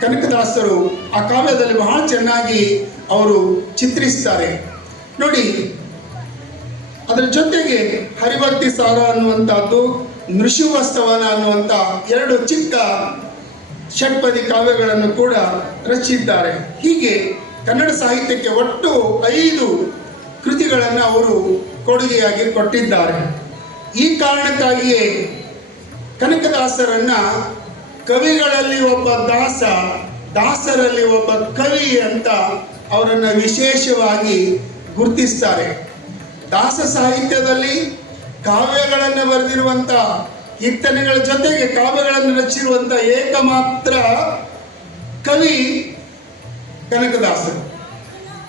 ಕನಕದಾಸರು ಆ ಕಾವ್ಯದಲ್ಲಿ ಬಹಳ ಚೆನ್ನಾಗಿ ಅವರು ಚಿತ್ರಿಸ್ತಾರೆ ನೋಡಿ. ಅದರ ಜೊತೆಗೆ ಹರಿಭಕ್ತಿ ಸಾರ ಅನ್ನುವಂಥದ್ದು, ನೃಶಿವಸ್ತವನ ಅನ್ನುವಂಥ 2 ಚಿಕ್ಕ ಷಟ್ಪದಿ ಕಾವ್ಯಗಳನ್ನು ಕೂಡ ರಚಿಸಿದ್ದಾರೆ. ಹೀಗೆ ಕನ್ನಡ ಸಾಹಿತ್ಯಕ್ಕೆ ಒಟ್ಟು 5 ಕೃತಿಗಳನ್ನು ಅವರು ಕೊಡುಗೆಯಾಗಿ ಕೊಟ್ಟಿದ್ದಾರೆ. ಈ ಕಾರಣಕ್ಕಾಗಿಯೇ ಕನಕದಾಸರನ್ನ ಕವಿಗಳಲ್ಲಿ ಒಬ್ಬ ದಾಸ, ದಾಸರಲ್ಲಿ ಒಬ್ಬ ಕವಿ ಅಂತ ಅವರನ್ನು ವಿಶೇಷವಾಗಿ ಗುರುತಿಸ್ತಾರೆ. ದಾಸ ಸಾಹಿತ್ಯದಲ್ಲಿ ಕಾವ್ಯಗಳನ್ನು ಬರೆದಿರುವಂಥ, ಕೀರ್ತನೆಗಳ ಜೊತೆಗೆ ಕಾವ್ಯಗಳನ್ನು ರಚಿಸಿರುವಂಥ ಏಕಮಾತ್ರ ಕವಿ ಕನಕದಾಸರು.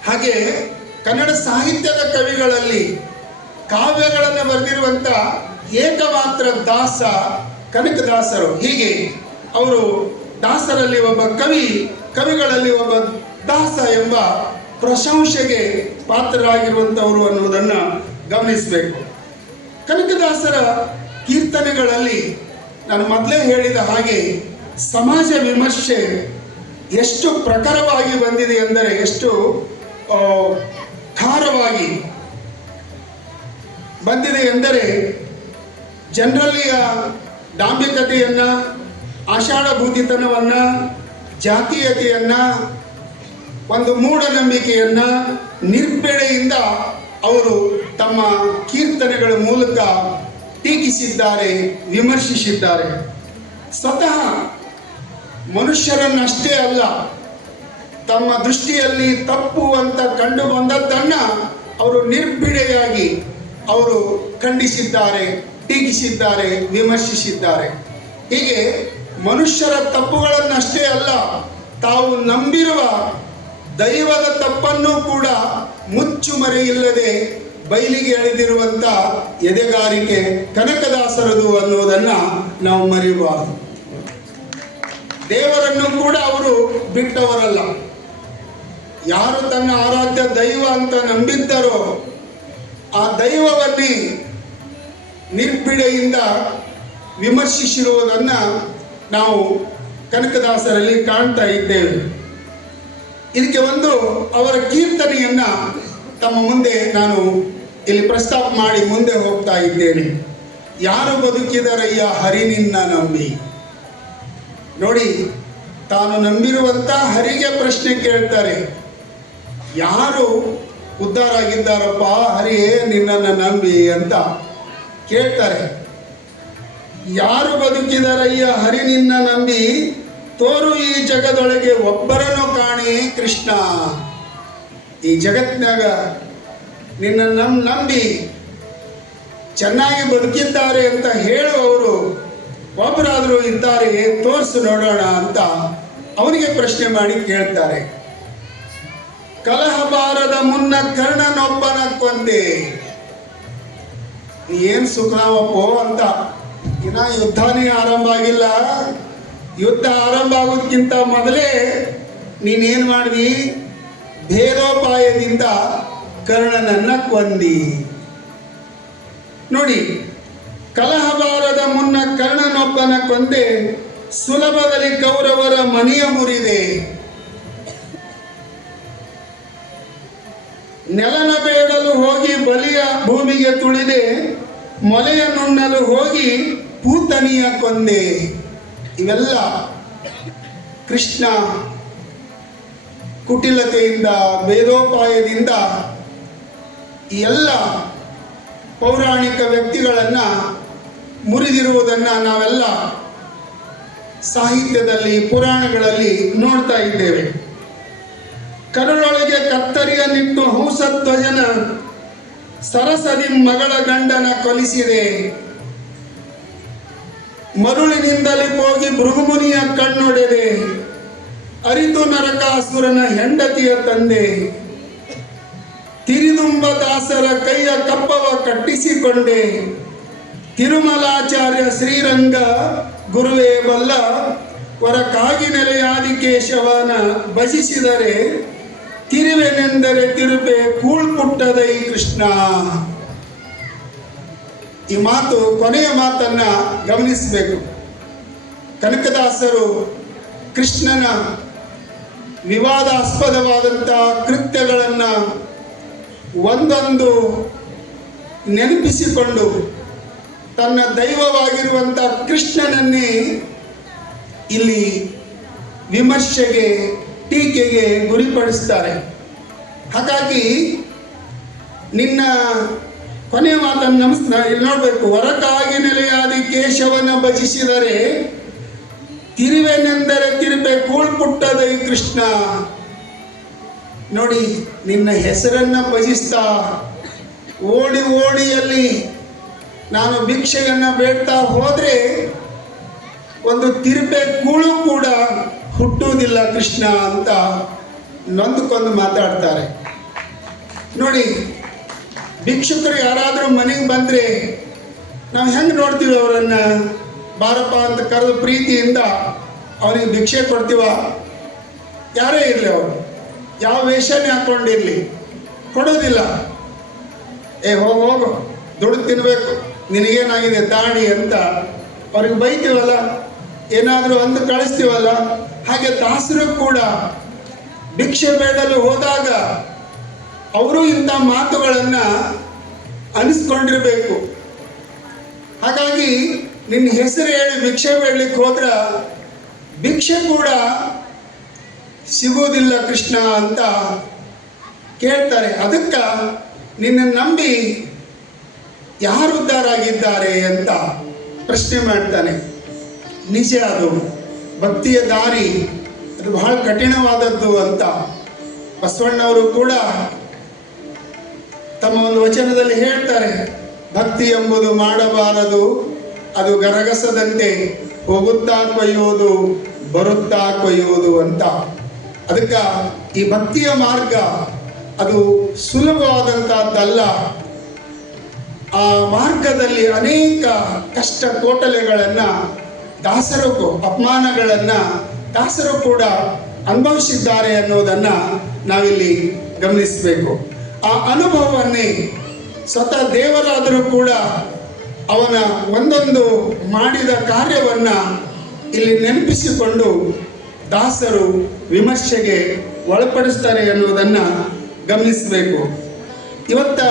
ಹಾಗೆ ಕನ್ನಡ ಸಾಹಿತ್ಯದ ಕವಿಗಳಲ್ಲಿ ಕಾವ್ಯಗಳನ್ನು ಬರೆದಿರುವಂಥ ಏಕಮಾತ್ರ ದಾಸ ಕನಕದಾಸರು. ಹೀಗೆ ಅವರು ದಾಸರಲ್ಲಿ ಒಬ್ಬ ಕವಿ, ಕವಿಗಳಲ್ಲಿ ಒಬ್ಬ ದಾಸ ಎಂಬ ಪ್ರಶಂಸೆಗೆ ಪಾತ್ರರಾಗಿರುವಂಥವರು ಅನ್ನುವುದನ್ನು ಗಮನಿಸಬೇಕು. ಕನಕದಾಸರ ಕೀರ್ತನೆಗಳಲ್ಲಿ ನಾನು ಮೊದಲೇ ಹೇಳಿದ ಹಾಗೆ ಸಮಾಜ ವಿಮರ್ಶೆ ಎಷ್ಟು ಪ್ರಖರವಾಗಿ ಬಂದಿದೆ ಎಂದರೆ, ಎಷ್ಟು ಖಾರವಾಗಿ ಬಂದಿದೆ ಎಂದರೆ, ಜನರಲ್ಲಿಯ ಡಾಂಬಿಕತೆಯನ್ನು, ಆಷಾಢಭೂತಿತನವನ್ನು, ಜಾತೀಯತೆಯನ್ನು, ಒಂದು ಮೂಢನಂಬಿಕೆಯನ್ನು ನಿರ್ಪೆಡೆಯಿಂದ ಅವರು ತಮ್ಮ ಕೀರ್ತನೆಗಳ ಮೂಲಕ ಟೀಕಿಸಿದ್ದಾರೆ, ವಿಮರ್ಶಿಸಿದ್ದಾರೆ. ಸ್ವತಃ ಮನುಷ್ಯರನ್ನಷ್ಟೇ ಅಲ್ಲ, ತಮ್ಮ ದೃಷ್ಟಿಯಲ್ಲಿ ತಪ್ಪು ಅಂತ ಕಂಡು ಬಂದದ್ದನ್ನು ಅವರು ನಿರ್ಭಿಡೆಯಾಗಿ ಅವರು ಖಂಡಿಸಿದ್ದಾರೆ, ಟೀಕಿಸಿದ್ದಾರೆ, ವಿಮರ್ಶಿಸಿದ್ದಾರೆ. ಹೀಗೆ ಮನುಷ್ಯರ ತಪ್ಪುಗಳನ್ನಷ್ಟೇ ಅಲ್ಲ, ತಾವು ನಂಬಿರುವ ದೈವದ ತಪ್ಪನ್ನು ಕೂಡ ಮುಚ್ಚುಮರೆಯಿಲ್ಲದೆ ಬಯಲಿಗೆ ಎಳೆದಿರುವಂಥ ಎದೆಗಾರಿಕೆ ಕನಕದಾಸರದು ಅನ್ನೋದನ್ನು ನಾವು ಮರೆಯಬಾರದು. ದೇವರನ್ನು ಕೂಡ ಅವರು ಬಿಟ್ಟವರಲ್ಲ. ಯಾರು ತನ್ನ ಆರಾಧ್ಯ ದೈವ ಅಂತ ನಂಬಿದ್ದರೋ ಆ ದೈವವನ್ನೇ ನಿರ್ಭಿಡೆಯಿಂದ ವಿಮರ್ಶಿಸಿರುವುದನ್ನು ನಾವು ಕನಕದಾಸರಲ್ಲಿ ಕಾಣ್ತಾ ಇದ್ದೇವೆ. ಇದಕ್ಕೆ ಒಂದು ಅವರ ಕೀರ್ತನೆಯನ್ನು ತಮ್ಮ ಮುಂದೆ ನಾನು ಇಲ್ಲಿ ಪ್ರಸ್ತಾಪ ಮಾಡಿ ಮುಂದೆ ಹೋಗ್ತಾ ಇದ್ದೇನೆ. ಯಾರು ಬದುಕಿದರಯ್ಯ ಹರಿ ನಿನ್ನ ನಂಬಿ. ನೋಡಿ, ತಾನು ನಂಬಿರುವಂಥ ಹರಿಗೆ ಪ್ರಶ್ನೆ ಕೇಳ್ತಾರೆ. ಯಾರು ಉದ್ಧಾರ ಆಗಿದ್ದಾರಪ್ಪ ಹರಿಯೇ ನಿನ್ನನ್ನು ನಂಬಿ ಅಂತ ಕೇಳ್ತಾರೆ. ಯಾರು ಬದುಕಿದರಯ್ಯ ಹರಿ ನಿನ್ನ ನಂಬಿ, ತೋರು ಈ ಜಗದೊಳಗೆ ಒಬ್ಬರನ್ನು ಕಾಣಿ ಕೃಷ್ಣ. ಈ ಜಗತ್ತಿನಾಗ ನಿನ್ನ ನಂಬಿ ಚೆನ್ನಾಗಿ ಬದುಕಿದ್ದಾರೆ ಅಂತ ಹೇಳುವವರು ಒಬ್ಬರಾದರೂ ಇದ್ದಾರೆ, ತೋರಿಸು ನೋಡೋಣ ಅಂತ ಅವನಿಗೆ ಪ್ರಶ್ನೆ ಮಾಡಿ ಕೇಳ್ತಾರೆ. ಕಲಹ ಬಾರದ ಮುನ್ನ ಕರ್ಣನೊಬ್ಬನ ಕೊಂದೆ. ಏನು ಸುಖವಪ್ಪೋ ಅಂತ. ಇನ್ನ ಯುದ್ಧನೇ ಆರಂಭ ಆಗಿಲ್ಲ. ಯುದ್ಧ ಆರಂಭ ಆಗೋದಕ್ಕಿಂತ ಮೊದಲೇ ನೀನೇನು ಮಾಡಿದಿ? ಭೇದೋಪಾಯದಿಂದ ಕರ್ಣನನ್ನ ಕೊಂದಿ. ನೋಡಿ, ಕಲಹಬಾರದ ಮುನ್ನ ಕರ್ಣನೊಬ್ಬನ ಕೊಂದೆ, ಸುಲಭದಲ್ಲಿ ಕೌರವರ ಮನೆಯ ಮುರಿದೆ. ನೆಲನ ಬೇಡಲು ಹೋಗಿ ಬಲಿಯ ಭೂಮಿಗೆ ತುಳಿದೆ, ಮೊಲೆಯ ನುಣ್ಣಲು ಹೋಗಿ ಪೂತನಿಯ ಕೊಂದೆ. ಇವೆಲ್ಲ ಕೃಷ್ಣ ಕುಟಿಲತೆಯಿಂದ, ಭೇದೋಪಾಯದಿಂದ ಈ ಎಲ್ಲ ಪೌರಾಣಿಕ ವ್ಯಕ್ತಿಗಳನ್ನು ಮುರಿದಿರುವುದನ್ನು ನಾವೆಲ್ಲ ಸಾಹಿತ್ಯದಲ್ಲಿ, ಪುರಾಣಗಳಲ್ಲಿ ನೋಡ್ತಾ ಇದ್ದೇವೆ. ಕರುಳೊಳಗೆ ಕತ್ತರಿಯ ನಿಟ್ಟು ಹಂಸಧ್ವಜನ ಸರಸದಿ ಮಗಳ ಗಂಡನ ಕೊಲಿಸಿದೆ. ಮರುಳಿನಿಂದಲೇ ಹೋಗಿ ಭೃಗುಮುನಿಯ ಕಣ್ಣೊಡೆದೆ, ಅರಿತು ನರಕಾಸುರನ ಹೆಂಡತಿಯ ತಂದೆ. ತಿರಿದುಂಬ ದಾಸರ ಕೈಯ ಕಪ್ಪವ ಕಟ್ಟಿಸಿಕೊಂಡೆ, ತಿರುಮಲಾಚಾರ್ಯ ಶ್ರೀರಂಗ ಗುರುವೇ ಬಲ್ಲ. ಹೊರಕಾಗಿ ನೆಲೆಯಾದಿ ಕೇಶವನ ಭಜಿಸಿದರೆ, ತಿರುವೆನೆಂದರೆ ತಿರುಪೆ ಕೂಳ್ಪುಟ್ಟದೈ ಕೃಷ್ಣ. ಈ ಮಾತು, ಕೊನೆಯ ಮಾತನ್ನ ಗಮನಿಸಬೇಕು. ಕನಕದಾಸರು ಕೃಷ್ಣನ ವಿವಾದಾಸ್ಪದವಾದಂಥ ಕೃತ್ಯಗಳನ್ನು ಒಂದೊಂದು ನೆನಪಿಸಿಕೊಂಡು ತನ್ನ ದೈವವಾಗಿರುವಂಥ ಕೃಷ್ಣನನ್ನೇ ಇಲ್ಲಿ ವಿಮರ್ಶೆಗೆ ಟೀಕೆಗೆ ಗುರಿಪಡಿಸ್ತಾರೆ. ಹಾಗಾಗಿ ನಿನ್ನ ಕೊನೆಯ ಮಾತನ್ನು ಇಲ್ಲಿ ನೋಡಬೇಕು. ಹೊರಕಾಗಿ ನೆಲೆಯಾದಿ ಕೇಶವನ ಭಜಿಸಿದರೆ ತಿರುವೆನೆಂದರೆ ತಿರುಪೆ ಕೂಳ್ಪುಟ್ಟದೈ ಕೃಷ್ಣ. ನೋಡಿ, ನಿನ್ನ ಹೆಸರನ್ನು ಭಜಿಸ್ತಾ ಓಡಿ ಓಡಿಯಲ್ಲಿ ನಾನು ಭಿಕ್ಷೆಯನ್ನು ಬೇಡ್ತಾ ಹೋದರೆ ಒಂದು ತಿರುಪೆ ಕೂಳು ಕೂಡ ಹುಟ್ಟುವುದಿಲ್ಲ ಕೃಷ್ಣ ಅಂತ ನೊಂದುಕೊಂಡು ಮಾತಾಡ್ತಾರೆ. ನೋಡಿ, ಭಿಕ್ಷುಕರು ಯಾರಾದರೂ ಮನೆಗೆ ಬಂದರೆ ನಾವು ಹೆಂಗೆ ನೋಡ್ತೀವಿ ಅವರನ್ನು? ಬಾರಪ್ಪ ಅಂತ ಕರೆದು ಪ್ರೀತಿಯಿಂದ ಅವನಿಗೆ ಭಿಕ್ಷೆ ಕೊಡ್ತೀವ? ಯಾರೇ ಇರಲಿ, ಅವರು ಯಾವ ವೇಷನೇ ಹಾಕ್ಕೊಂಡಿರಲಿ, ಕೊಡೋದಿಲ್ಲ. ಹೋಗು ದುಡ್ಡು ತಿನ್ನಬೇಕು, ನಿನಗೇನಾಗಿದೆ ತಾಡಿ ಅಂತ ಅವ್ರಿಗೆ ಬೈತೀವಲ್ಲ, ಏನಾದರೂ ಅಂದು ಕಳಿಸ್ತೀವಲ್ಲ. ಹಾಗೆ ದಾಸರು ಕೂಡ ಭಿಕ್ಷೆ ಬೇಡಲು ಹೋದಾಗ ಅವರು ಇಂಥ ಮಾತುಗಳನ್ನು ಅನಿಸ್ಕೊಂಡಿರಬೇಕು. ಹಾಗಾಗಿ ನಿನ್ನ ಹೆಸರು ಹೇಳಿ ಭಿಕ್ಷೆ ಬೇಡಲಿಕ್ಕೆ ಹೋದ್ರೆ ಭಿಕ್ಷೆ ಕೂಡ ಸಿಗೋದಿಲ್ಲ ಕೃಷ್ಣ ಅಂತ ಕೇಳ್ತಾರೆ. ಅದಕ್ಕೆ ನಿನ್ನನ್ನು ನಂಬಿ ಯಾರು ಉದ್ಧಾರ ಆಗಿದ್ದಾರೆ ಅಂತ ಪ್ರಶ್ನೆ ಮಾಡ್ತಾನೆ. ನಿಜ, ಅದು ಭಕ್ತಿಯ ದಾರಿ ಅದು ಬಹಳ ಕಠಿಣವಾದದ್ದು ಅಂತ ಬಸವಣ್ಣವರು ಕೂಡ ತಮ್ಮ ಒಂದು ವಚನದಲ್ಲಿ ಹೇಳ್ತಾರೆ. ಭಕ್ತಿ ಎಂಬುದು ಮಾಡಬಾರದು, ಅದು ಗರಗಸದಂತೆ ಹೋಗುತ್ತಾ ಕೊಯ್ಯುವುದು, ಬರುತ್ತಾ ಕೊಯ್ಯುವುದು ಅಂತ. ಅದಕ್ಕೆ ಈ ಭಕ್ತಿಯ ಮಾರ್ಗ ಅದು ಸುಲಭವಾದಂಥದ್ದಲ್ಲ. ಆ ಮಾರ್ಗದಲ್ಲಿ ಅನೇಕ ಕಷ್ಟ ಕೋಟಲೆಗಳನ್ನು ದಾಸರು, ಅಪಮಾನಗಳನ್ನು ದಾಸರು ಕೂಡ ಅನುಭವಿಸಿದ್ದಾರೆ ಅನ್ನೋದನ್ನು ನಾವಿಲ್ಲಿ ಗಮನಿಸಬೇಕು. ಆ ಅನುಭವವನ್ನೇ ಸ್ವತಃ ದೇವರಾದರೂ ಕೂಡ ಅವನ ಒಂದೊಂದು ಮಾಡಿದ ಕಾರ್ಯವನ್ನು ಇಲ್ಲಿ ನೆನಪಿಸಿಕೊಂಡು ದಾಸರು ವಿಮರ್ಶೆಗೆ ಒಳಪಡಿಸ್ತಾರೆ ಅನ್ನೋದನ್ನು ಗಮನಿಸಬೇಕು. ಇವತ್ತ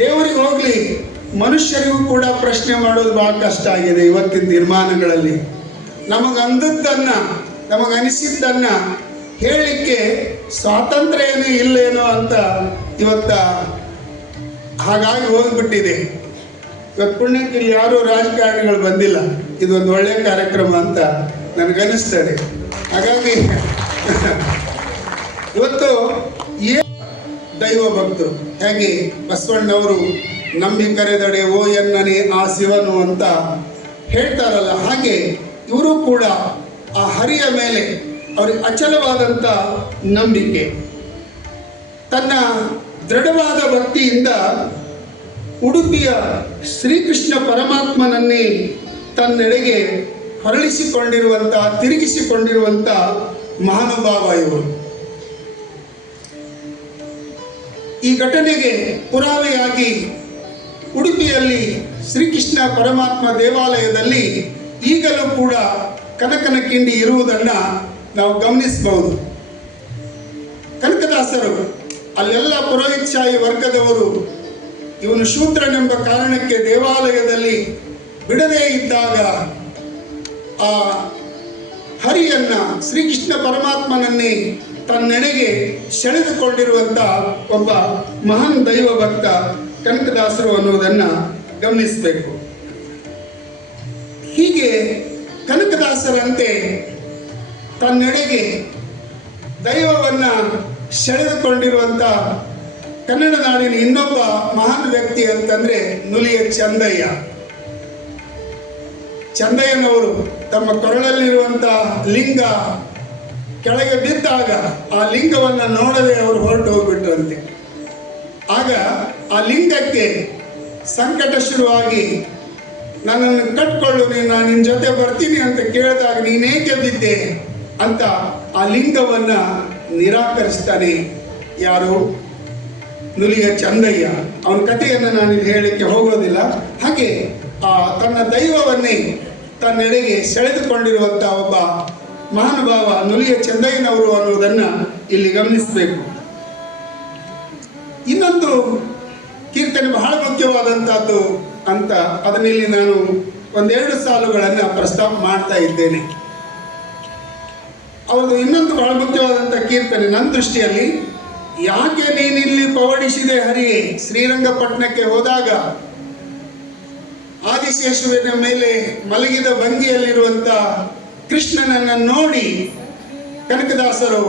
ದೇವರಿಗೆ ಹೋಗಲಿ, ಮನುಷ್ಯರಿಗೂ ಕೂಡ ಪ್ರಶ್ನೆ ಮಾಡೋದು ಭಾಳ ಕಷ್ಟ ಆಗಿದೆ ಇವತ್ತಿನ ತೀರ್ಮಾನಗಳಲ್ಲಿ. ನಮಗಂದದ್ದನ್ನು, ನಮಗನಿಸಿದ್ದನ್ನು ಹೇಳಲಿಕ್ಕೆ ಸ್ವಾತಂತ್ರ್ಯನೇ ಇಲ್ಲೇನೋ ಅಂತ ಇವತ್ತ ಹಾಗಾಗಿ ಹೋಗಿಬಿಟ್ಟಿದೆ. ಇವತ್ತು ಪುಣ್ಯಕ್ಕೆ ಇಲ್ಲಿ ಯಾರೂ ರಾಜಕಾರಣಿಗಳು ಬಂದಿಲ್ಲ. ಇದೊಂದು ಒಳ್ಳೆಯ ಕಾರ್ಯಕ್ರಮ ಅಂತ ನನಗನ್ನಿಸ್ತದೆ. ಹಾಗಾಗಿ ಇವತ್ತು ದೈವ ಭಕ್ತರು ಹೇಗೆ ಬಸವಣ್ಣವರು ನಂಬಿ ಕರೆದಡೆ ಓ ಎನ್ನನೆ ಆ ಶಿವನು ಅಂತ ಹೇಳ್ತಾರಲ್ಲ, ಹಾಗೆ ಇವರು ಕೂಡ ಆ ಹರಿಯ ಮೇಲೆ ಅವರಿಗೆ ಅಚಲವಾದಂಥ ನಂಬಿಕೆ, ತನ್ನ ದೃಢವಾದ ಭಕ್ತಿಯಿಂದ ಉಡುಪಿಯ ಶ್ರೀಕೃಷ್ಣ ಪರಮಾತ್ಮನನ್ನೇ ತನ್ನೆಡೆಗೆ ಹೊರಳಿಸಿಕೊಂಡಿರುವಂಥ, ತಿರುಗಿಸಿಕೊಂಡಿರುವಂಥ ಮಹಾನುಭಾವ ಇವರು. ಈ ಘಟನೆಗೆ ಪುರಾವೆಯಾಗಿ ಉಡುಪಿಯಲ್ಲಿ ಶ್ರೀಕೃಷ್ಣ ಪರಮಾತ್ಮ ದೇವಾಲಯದಲ್ಲಿ ಈಗಲೂ ಕೂಡ ಕನಕನ ಕಿಂಡಿ ಇರುವುದನ್ನು ನಾವು ಗಮನಿಸಬಹುದು. ಕನಕದಾಸರು ಅಲ್ಲೆಲ್ಲ ಪುರೋಹಿತಶಾಹಿ ವರ್ಗದವರು ಇವನು ಶೂದ್ರನೆಂಬ ಕಾರಣಕ್ಕೆ ದೇವಾಲಯದಲ್ಲಿ ಬಿಡದೇ ಇದ್ದಾಗ ಆ ಹರಿಯನ್ನ, ಶ್ರೀಕೃಷ್ಣ ಪರಮಾತ್ಮನನ್ನೇ ತನ್ನೆಡೆಗೆ ಸೆಳೆದುಕೊಂಡಿರುವಂಥ ಒಬ್ಬ ಮಹಾನ್ ದೈವ ಭಕ್ತ ಕನಕದಾಸರು ಅನ್ನೋದನ್ನು ಗಮನಿಸಬೇಕು. ಹೀಗೆ ಕನಕದಾಸರಂತೆ ತನ್ನೆಡೆಗೆ ದೈವವನ್ನು ಸೆಳೆದುಕೊಂಡಿರುವಂಥ ಕನ್ನಡ ನಾಡಿನ ಇನ್ನೊಬ್ಬ ಮಹಾನ್ ವ್ಯಕ್ತಿ ಅಂತಂದರೆ ನುಲಿಯ ಚಂದಯ್ಯ. ಚಂದಯ್ಯನವರು ತಮ್ಮ ಕೊರಳಲ್ಲಿರುವಂಥ ಲಿಂಗ ಕೆಳಗೆ ಬಿದ್ದಾಗ ಆ ಲಿಂಗವನ್ನು ನೋಡದೆ ಅವರು ಹೊರಟು ಹೋಗ್ಬಿಟ್ರಂತೆ. ಆಗ ಆ ಲಿಂಗಕ್ಕೆ ಸಂಕಟ ಶುರುವಾಗಿ ನನ್ನನ್ನು ಕಟ್ಕೊಳ್ಳು, ನಾನು ನಿನ್ನ ಜೊತೆ ಬರ್ತೀನಿ ಅಂತ ಕೇಳಿದಾಗ ನೀನೇಕೆ ಬಿದ್ದೆ ಅಂತ ಆ ಲಿಂಗವನ್ನು ನಿರಾಕರಿಸ್ತಾನೆ. ಯಾರು? ನುಲಿಯ ಚಂದಯ್ಯ. ಅವನ ಕಥೆಯನ್ನು ನಾನಿಲ್ಲಿ ಹೇಳಲಿಕ್ಕೆ ಹೋಗೋದಿಲ್ಲ. ಹಾಗೆ ತನ್ನ ದೈವವನ್ನೇ ತನ್ನೆಡೆಗೆ ಸೆಳೆದುಕೊಂಡಿರುವಂಥ ಒಬ್ಬ ಮಹಾನುಭಾವ ನುಲಿಯ ಚಂದಯ್ಯನವರು ಅನ್ನುವುದನ್ನು ಇಲ್ಲಿ ಗಮನಿಸಬೇಕು. ಇನ್ನೊಂದು ಕೀರ್ತನೆ ಬಹಳ ಮುಖ್ಯವಾದಂಥದ್ದು ಅಂತ ಅದನ್ನಿಲ್ಲಿ ನಾನು ಒಂದೆರಡು ಸಾಲುಗಳನ್ನು ಪ್ರಸ್ತಾಪ ಮಾಡ್ತಾ ಇದ್ದೇನೆ. ಅವ್ರದ್ದು ಇನ್ನೊಂದು ಬಹಳ ಮುಖ್ಯವಾದಂಥ ಕೀರ್ತನೆ ನನ್ನ ದೃಷ್ಟಿಯಲ್ಲಿ, ಯಾಕೆ ನೀನಿಲ್ಲಿ ಪವಡಿಸಿದೆ ಹರಿಯೇ. ಶ್ರೀರಂಗಪಟ್ಟಣಕ್ಕೆ ಹೋದಾಗ ಆದಿಶೇಷುವಿನ ಮೇಲೆ ಮಲಗಿದ ಭಂಗಿಯಲ್ಲಿರುವಂಥ ಕೃಷ್ಣನನ್ನು ನೋಡಿ ಕನಕದಾಸರು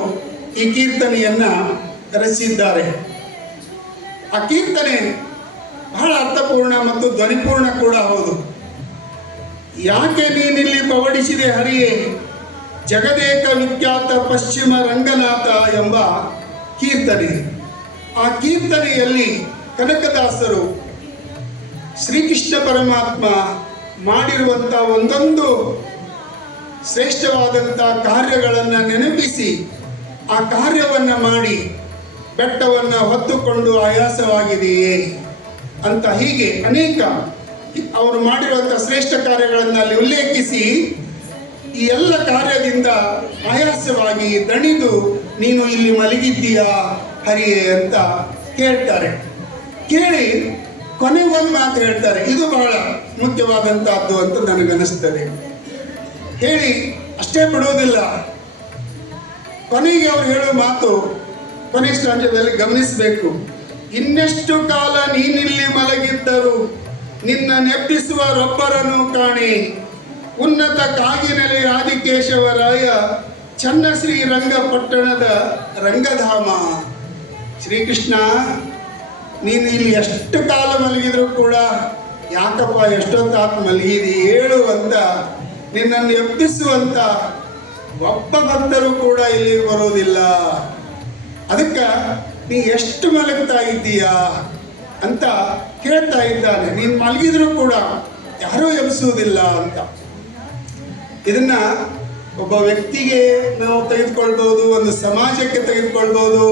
ಈ ಕೀರ್ತನೆಯನ್ನ ರಚಿಸಿದ್ದಾರೆ. ಆ ಕೀರ್ತನೆ ಬಹಳ ಅರ್ಥಪೂರ್ಣ ಮತ್ತು ಧ್ವನಿಪೂರ್ಣ ಕೂಡ ಹೌದು. ಯಾಕೆ ನೀನಿಲ್ಲಿ ಪವಡಿಸಿದೆ ಹರಿಯೇ, ಜಗದೇಕ ವಿಖ್ಯಾತ ಪಶ್ಚಿಮ ರಂಗನಾಥ ಎಂಬ ಕೀರ್ತನೆ. ಆ ಕೀರ್ತನೆಯಲ್ಲಿ ಕನಕದಾಸರು ಶ್ರೀಕೃಷ್ಣ ಪರಮಾತ್ಮ ಮಾಡಿರುವಂಥ ಒಂದೊಂದು ಶ್ರೇಷ್ಠವಾದಂಥ ಕಾರ್ಯಗಳನ್ನು ನೆನಪಿಸಿ ಆ ಕಾರ್ಯವನ್ನು ಮಾಡಿ ಬೆಟ್ಟವನ್ನು ಹೊತ್ತುಕೊಂಡು ಆಯಾಸವಾಗಿದೆಯೇ ಅಂತ ಹೀಗೆ ಅನೇಕ ಅವರು ಮಾಡಿರುವಂಥ ಶ್ರೇಷ್ಠ ಕಾರ್ಯಗಳನ್ನು ಅಲ್ಲಿ ಉಲ್ಲೇಖಿಸಿ ಈ ಎಲ್ಲ ಕಾರ್ಯದಿಂದ ಆಯಾಸವಾಗಿ ದಣಿದು ನೀನು ಇಲ್ಲಿ ಮಲಗಿದ್ದೀಯಾ ಹರಿಯೇ ಅಂತ ಕೇಳ್ತಾರೆ. ಕೇಳಿ ಕೊನೆಗೊಂದು ಮಾತು ಹೇಳ್ತಾರೆ, ಇದು ಬಹಳ ಮುಖ್ಯವಾದಂತಹದ್ದು ಅಂತ ನನಗನ್ನಿಸ್ತದೆ. ಹೇಳಿ ಅಷ್ಟೇ ಬಿಡುವುದಿಲ್ಲ, ಕೊನೆಗೆ ಅವ್ರು ಹೇಳೋ ಮಾತು ಕೊನೆ ಸ್ಟಾಂಜದಲ್ಲಿ ಗಮನಿಸಬೇಕು. ಇನ್ನೆಷ್ಟು ಕಾಲ ನೀನಿಲ್ಲಿ ಮಲಗಿದ್ದರು ನಿನ್ನ ನೆಪ್ಪಿಸುವರೊಬ್ಬರನ್ನು ಕಾಣಿ, ಉನ್ನತ ಕಾಗಿನೆಲೆ ಆದಿಕೇಶವರಾಯ ಚನ್ನ ಶ್ರೀರಂಗಪಟ್ಟಣದ ರಂಗಧಾಮ. ಶ್ರೀಕೃಷ್ಣ, ನೀನು ಇಲ್ಲಿ ಎಷ್ಟು ಕಾಲ ಮಲಗಿದ್ರು ಕೂಡ ಯಾಕಪ್ಪ ಎಷ್ಟೊತ್ತಾತ್ ಮಲಗಿದಿ ಹೇಳು ಅಂತ ನಿನ್ನನ್ನು ಎಬ್ಬಿಸುವಂತ ಒಬ್ಬ ಭಕ್ತರು ಕೂಡ ಇಲ್ಲಿ ಬರೋದಿಲ್ಲ. ಅದಕ್ಕೆ ನೀ ಎಷ್ಟು ಮಲಗ್ತಾ ಇದ್ದೀಯಾ ಅಂತ ಕೇಳ್ತಾ ಇದ್ದಾನೆ. ನೀನು ಮಲಗಿದ್ರು ಕೂಡ ಯಾರೂ ಎಬ್ಬಿಸುವುದಿಲ್ಲ ಅಂತ. ಇದನ್ನ ಒಬ್ಬ ವ್ಯಕ್ತಿಗೆ ನಾವು ತೆಗೆದುಕೊಳ್ಬೋದು, ಒಂದು ಸಮಾಜಕ್ಕೆ ತೆಗೆದುಕೊಳ್ಬೋದು.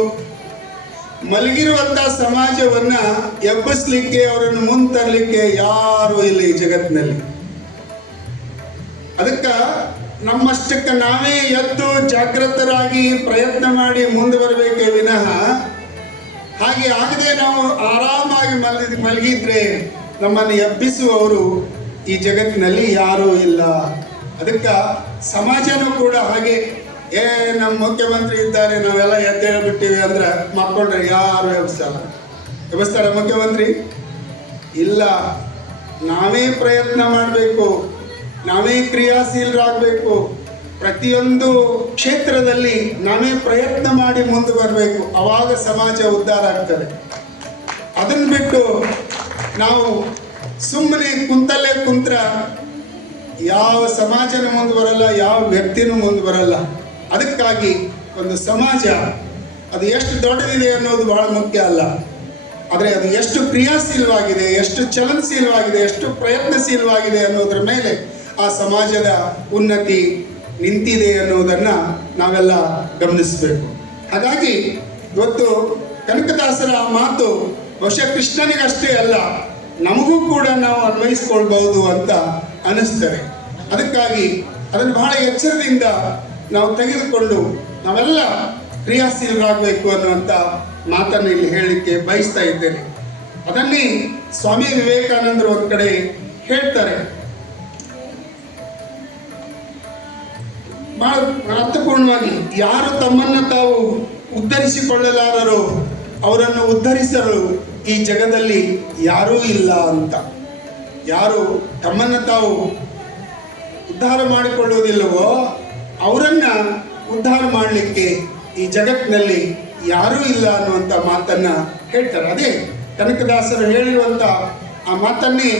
ಮಲಗಿರುವಂಥ ಸಮಾಜವನ್ನ ಎಬ್ಬಿಸ್ಲಿಕ್ಕೆ, ಅವರನ್ನು ಮುಂತರಲಿಕ್ಕೆ ಯಾರೂ ಇಲ್ಲ ಈ ಜಗತ್ತಿನಲ್ಲಿ. ಅದಕ್ಕೆ ನಮ್ಮಷ್ಟಕ್ಕೆ ನಾವೇ ಎದ್ದು ಜಾಗೃತರಾಗಿ ಪ್ರಯತ್ನ ಮಾಡಿ ಮುಂದೆ ಬರಬೇಕೇ ವಿನಃ ಹಾಗೆ ಆಗದೆ ನಾವು ಆರಾಮಾಗಿ ಮಲಗಿದ್ರೆ ನಮ್ಮನ್ನು ಎಬ್ಬಿಸುವವರು ಈ ಜಗತ್ತಿನಲ್ಲಿ ಯಾರೂ ಇಲ್ಲ. ಅದಕ್ಕೆ ಸಮಾಜನೂ ಕೂಡ ಹಾಗೆ, ನಮ್ಮ ಮುಖ್ಯಮಂತ್ರಿ ಇದ್ದಾರೆ ನಾವೆಲ್ಲ ಎದ್ದೇಳ್ಬಿಟ್ಟಿವಿ ಅಂದ್ರೆ ಮಕ್ಕೊಂಡ್ರೆ ಯಾರು ಎಬ್ಬಿಸಲ್ಲ. ಎಬ್ಬಿಸ್ತಾರೆ ಮುಖ್ಯಮಂತ್ರಿ? ಇಲ್ಲ. ನಾವೇ ಪ್ರಯತ್ನ ಮಾಡಬೇಕು, ನಾವೇ ಕ್ರಿಯಾಶೀಲರಾಗಬೇಕು. ಪ್ರತಿಯೊಂದು ಕ್ಷೇತ್ರದಲ್ಲಿ ನಾವೇ ಪ್ರಯತ್ನ ಮಾಡಿ ಮುಂದೆ ಬರಬೇಕು, ಆವಾಗ ಸಮಾಜ ಉದ್ಧಾರ ಆಗ್ತದೆ. ಅದನ್ನು ಬಿಟ್ಟು ನಾವು ಸುಮ್ಮನೆ ಕುಂತಲ್ಲೇ ಕುಂತ್ರ ಯಾವ ಸಮಾಜನೂ ಮುಂದೆ ಬರಲ್ಲ, ಯಾವ ವ್ಯಕ್ತಿನೂ ಮುಂದೆ ಬರಲ್ಲ. ಅದಕ್ಕಾಗಿ ಒಂದು ಸಮಾಜ ಅದು ಎಷ್ಟು ದೊಡ್ಡದಿದೆ ಅನ್ನೋದು ಬಹಳ ಮುಖ್ಯ ಅಲ್ಲ, ಆದರೆ ಅದು ಎಷ್ಟು ಕ್ರಿಯಾಶೀಲವಾಗಿದೆ, ಎಷ್ಟು ಚಲನಶೀಲವಾಗಿದೆ, ಎಷ್ಟು ಪ್ರಯತ್ನಶೀಲವಾಗಿದೆ ಅನ್ನೋದ್ರ ಮೇಲೆ ಆ ಸಮಾಜದ ಉನ್ನತಿ ನಿಂತಿದೆ ಅನ್ನೋದನ್ನು ನಾವೆಲ್ಲ ಗಮನಿಸಬೇಕು. ಹಾಗಾಗಿ ಇವತ್ತು ಕನಕದಾಸರ ಮಾತು ಬಹುಶಃ ಕೃಷ್ಣನಿಗಷ್ಟೇ ಅಲ್ಲ, ನಮಗೂ ಕೂಡ ನಾವು ಅನ್ವಯಿಸ್ಕೊಳ್ಬಹುದು ಅಂತ ಅನ್ನಿಸ್ತದೆ. ಅದಕ್ಕಾಗಿ ಅದನ್ನು ಬಹಳ ಎಚ್ಚರದಿಂದ ನಾವು ತೆಗೆದುಕೊಂಡು ನಾವೆಲ್ಲ ಕ್ರಿಯಾಶೀಲರಾಗಬೇಕು ಅನ್ನುವಂಥ ಮಾತನ್ನು ಇಲ್ಲಿ ಹೇಳಲಿಕ್ಕೆ ಬಯಸ್ತಾ ಇದ್ದೇನೆ. ಅದನ್ನೇ ಸ್ವಾಮಿ ವಿವೇಕಾನಂದರು ಒಂದು ಕಡೆ ಹೇಳ್ತಾರೆ, ಬಹಳ ಅರ್ಥಪೂರ್ಣವಾಗಿ, ಯಾರು ತಮ್ಮನ್ನು ತಾವು ಉದ್ಧರಿಸಿಕೊಳ್ಳಲಾರರೋ ಅವರನ್ನು ಉದ್ಧರಿಸಲು ಈ ಜಗದಲ್ಲಿ ಯಾರೂ ಇಲ್ಲ ಅಂತ. ಯಾರು ತಮ್ಮನ್ನು ತಾವು ಉದ್ಧಾರ ಮಾಡಿಕೊಳ್ಳುವುದಿಲ್ಲವೋ ಅವರನ್ನು ಉದ್ಧಾರ ಮಾಡಲಿಕ್ಕೆ ಈ ಜಗತ್ತಿನಲ್ಲಿ ಯಾರೂ ಇಲ್ಲ ಅನ್ನುವಂಥ ಮಾತನ್ನು ಹೇಳ್ತಾರೆ. ಅದೇ ಕನಕದಾಸರು ಹೇಳಿರುವಂಥ ಆ ಮಾತನ್ನೇ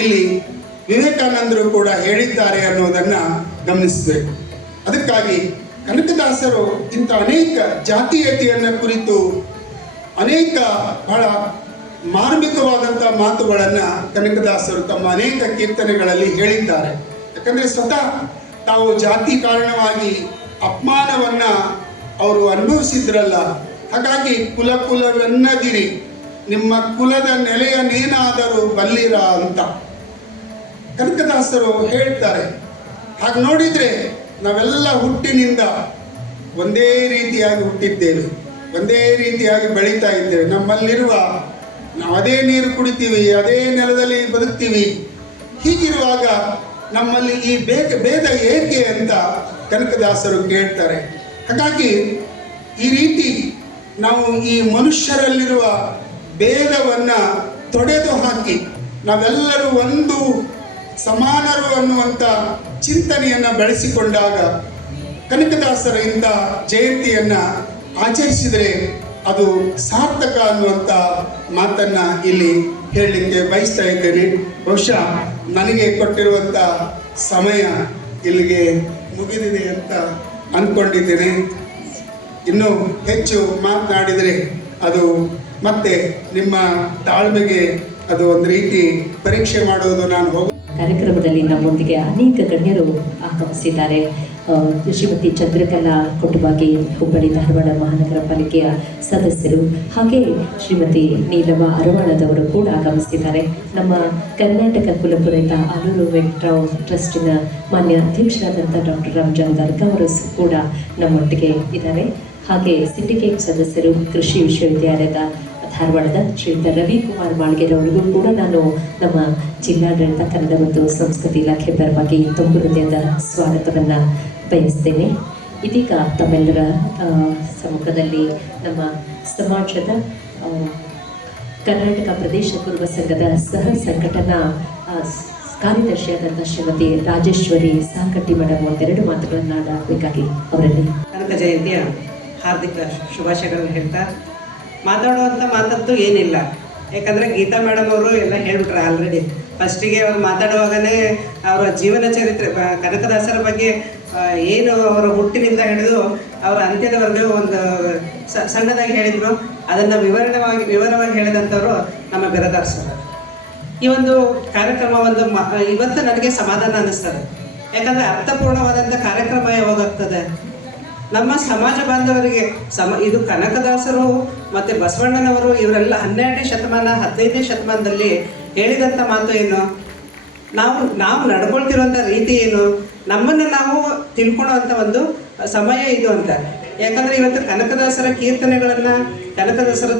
ಇಲ್ಲಿ ವಿವೇಕಾನಂದರು ಕೂಡ ಹೇಳಿದ್ದಾರೆ ಅನ್ನೋದನ್ನು ಗಮನಿಸಬೇಕು. ಅದಕ್ಕಾಗಿ ಕನಕದಾಸರು ಇಂಥ ಅನೇಕ ಜಾತೀಯತೆಯನ್ನು ಕುರಿತು ಅನೇಕ ಬಹಳ ಮಾರ್ಮಿಕವಾದಂಥ ಮಾತುಗಳನ್ನು ಕನಕದಾಸರು ತಮ್ಮ ಅನೇಕ ಕೀರ್ತನೆಗಳಲ್ಲಿ ಹೇಳಿದ್ದಾರೆ. ಯಾಕಂದರೆ ಸ್ವತಃ ತಾವು ಜಾತಿ ಕಾರಣವಾಗಿ ಅಪಮಾನವನ್ನು ಅವರು ಅನುಭವಿಸಿದ್ರಲ್ಲ. ಹಾಗಾಗಿ ಕುಲವೆನ್ನದಿರಿ ನಿಮ್ಮ ಕುಲದ ನೆಲೆಯನ್ನೇನಾದರೂ ಬಲ್ಲಿರ ಅಂತ ಕನಕದಾಸರು ಹೇಳ್ತಾರೆ. ಹಾಗೆ ನೋಡಿದರೆ ನಾವೆಲ್ಲ ಹುಟ್ಟಿನಿಂದ ಒಂದೇ ರೀತಿಯಾಗಿ ಹುಟ್ಟಿದ್ದೇವೆ, ಒಂದೇ ರೀತಿಯಾಗಿ ಬೆಳೀತಾ ಇದ್ದೇವೆ. ನಮ್ಮಲ್ಲಿರುವ ನಾವು ಅದೇ ನೀರು ಕುಡಿತೀವಿ, ಅದೇ ನೆಲದಲ್ಲಿ ಬದುಕ್ತೀವಿ. ಹೀಗಿರುವಾಗ ನಮ್ಮಲ್ಲಿ ಈ ಭೇದ ಏಕೆ ಅಂತ ಕನಕದಾಸರು ಕೇಳ್ತಾರೆ. ಹಾಗಾಗಿ ಈ ರೀತಿ ನಾವು ಈ ಮನುಷ್ಯರಲ್ಲಿರುವ ಭೇದವನ್ನು ತೊಡೆದು ಹಾಕಿ ನಾವೆಲ್ಲರೂ ಒಂದು ಸಮಾನರು ಅನ್ನುವಂಥ ಚಿಂತನೆಯನ್ನು ಬೆಳೆಸಿಕೊಂಡಾಗ ಕನಕದಾಸರ ಇಂಥ ಜಯಂತಿಯನ್ನು ಆಚರಿಸಿದರೆ ಅದು ಸಾರ್ಥಕ ಅನ್ನುವಂಥ ಮಾತನ್ನು ಇಲ್ಲಿ ಹೇಳಲಿಕ್ಕೆ ಬಯಸ್ತಾ ಇದ್ದೇನೆ. ಬಹುಶಃ ನನಗೆ ಕೊಟ್ಟಿರುವಂಥ ಸಮಯ ಇಲ್ಲಿಗೆ ಮುಗಿದಿದೆ ಅಂತ ಅಂದ್ಕೊಂಡಿದ್ದೇನೆ. ಇನ್ನೂ ಹೆಚ್ಚು ಮಾತನಾಡಿದರೆ ಅದು ಮತ್ತೆ ನಿಮ್ಮ ತಾಳ್ಮೆಗೆ ಅದು ಒಂದು ರೀತಿ ಪರೀಕ್ಷೆ ಮಾಡುವುದು. ನಾನು ಕಾರ್ಯಕ್ರಮದಲ್ಲಿ ನಮ್ಮೊಂದಿಗೆ ಅನೇಕ ಗಣ್ಯರು ಆಗಮಿಸಿದ್ದಾರೆ. ಶ್ರೀಮತಿ ಚಂದ್ರಕಲಾ ಕೊಟುಬಾಗಿ ಹುಬ್ಬಳ್ಳಿ ಧಾರವಾಡ ಮಹಾನಗರ ಪಾಲಿಕೆಯ ಸದಸ್ಯರು, ಹಾಗೆ ಶ್ರೀಮತಿ ನೀಲವ ಅರವಾಳದವರು ಕೂಡ ಆಗಮಿಸಿದ್ದಾರೆ. ನಮ್ಮ ಕರ್ನಾಟಕ ಕುಲಪುರಹಿತ ಆಲೂರು ವೆಂಕಟರಾವ್ ಟ್ರಸ್ಟಿನ ಮಾನ್ಯ ಅಧ್ಯಕ್ಷರಾದಂಥ ಡಾಕ್ಟರ್ ರಂಜಾನ್ ದರ್ಗಾ ಅವರು ಕೂಡ ನಮ್ಮೊಟ್ಟಿಗೆ ಇದ್ದಾರೆ. ಹಾಗೆ ಸಿಂಡಿಕೇಟ್ ಸದಸ್ಯರು ಕೃಷಿ ವಿಶ್ವವಿದ್ಯಾಲಯದ ಧಾರವಾಡದ ಶ್ರೀಯುತ ರವಿಕುಮಾರ್ ಮಾಳ್ಗೆರವರಿಗೂ ಕೂಡ ನಾನು ನಮ್ಮ ಜಿಲ್ಲಾಡಳಿತ ಕನ್ನಡ ಮತ್ತು ಸಂಸ್ಕೃತಿ ಇಲಾಖೆ ಪರವಾಗಿ ತುಂಬ ಹೃದಯದ ಸ್ವಾಗತವನ್ನು ಬಯಸ್ತೇನೆ. ಇದೀಗ ತಮ್ಮೆಲ್ಲರ ಸಮ್ಮುಖದಲ್ಲಿ ನಮ್ಮ ಸಮಾಜದ ಕರ್ನಾಟಕ ಪ್ರದೇಶ ಕುರುಬ ಸಂಘದ ಸಹ ಸಂಘಟನಾ ಕಾರ್ಯದರ್ಶಿಯಾದಂಥ ಶ್ರೀಮತಿ ರಾಜೇಶ್ವರಿ ಸಾಕಟ್ಟಿ ಮೇಡಮ್ ಒಂದೆರಡು ಮಾತುಗಳನ್ನು ಆಡಬೇಕಾಗಿ ಅವರಲ್ಲಿ ಕನಕ ಜಯಂತಿಯ ಹಾರ್ದಿಕ ಶುಭಾಶಯಗಳನ್ನು ಹೇಳ್ತಾ ಮಾತಾಡುವಂಥ ಮಾತಂತೂ ಏನಿಲ್ಲ. ಯಾಕಂದರೆ ಗೀತಾ ಮೇಡಮ್ ಅವರು ಎಲ್ಲ ಹೇಳ್ಬಿಟ್ರೆ ಆಲ್ರೆಡಿ. ಫಸ್ಟಿಗೆ ಅವ್ರು ಮಾತಾಡುವಾಗಲೇ ಅವರ ಜೀವನ ಚರಿತ್ರೆ ಕನಕದಾಸರ ಬಗ್ಗೆ ಏನು ಅವರ ಹುಟ್ಟಿನಿಂದ ಹಿಡಿದು ಅವರ ಅಂತ್ಯದವರೆಗೂ ಒಂದು ಸಣ್ಣದಾಗಿ ಹೇಳಿದರು. ಅದನ್ನು ವಿವರವಾಗಿ ಹೇಳಿದಂಥವರು ನಮ್ಮ ಬಿರಾದಾರ್. ಈ ಒಂದು ಕಾರ್ಯಕ್ರಮ ಇವತ್ತು ನನಗೆ ಸಮಾಧಾನ ಅನ್ನಿಸ್ತದೆ. ಯಾಕಂದರೆ ಅರ್ಥಪೂರ್ಣವಾದಂಥ ಕಾರ್ಯಕ್ರಮ ಯಾವಾಗಾಗ್ತದೆ ನಮ್ಮ ಸಮಾಜ ಬಾಂಧವರಿಗೆ. ಇದು ಕನಕದಾಸರು ಮತ್ತು ಬಸವಣ್ಣನವರು ಇವರೆಲ್ಲ 12ನೇ ಶತಮಾನ 15ನೇ ಶತಮಾನದಲ್ಲಿ ಹೇಳಿದಂಥ ಮಾತು ಏನು, ನಾವು ನಡ್ಕೊಳ್ತಿರುವಂಥ ರೀತಿ ಏನು, ನಮ್ಮನ್ನು ನಾವು ತಿಳ್ಕೊಳ್ಳುವಂಥ ಒಂದು ಸಮಯ ಇದು ಅಂತ. ಯಾಕಂದರೆ ಇವತ್ತು ಕನಕದಾಸರ ಕೀರ್ತನೆಗಳನ್ನು, ಕನಕದಾಸರ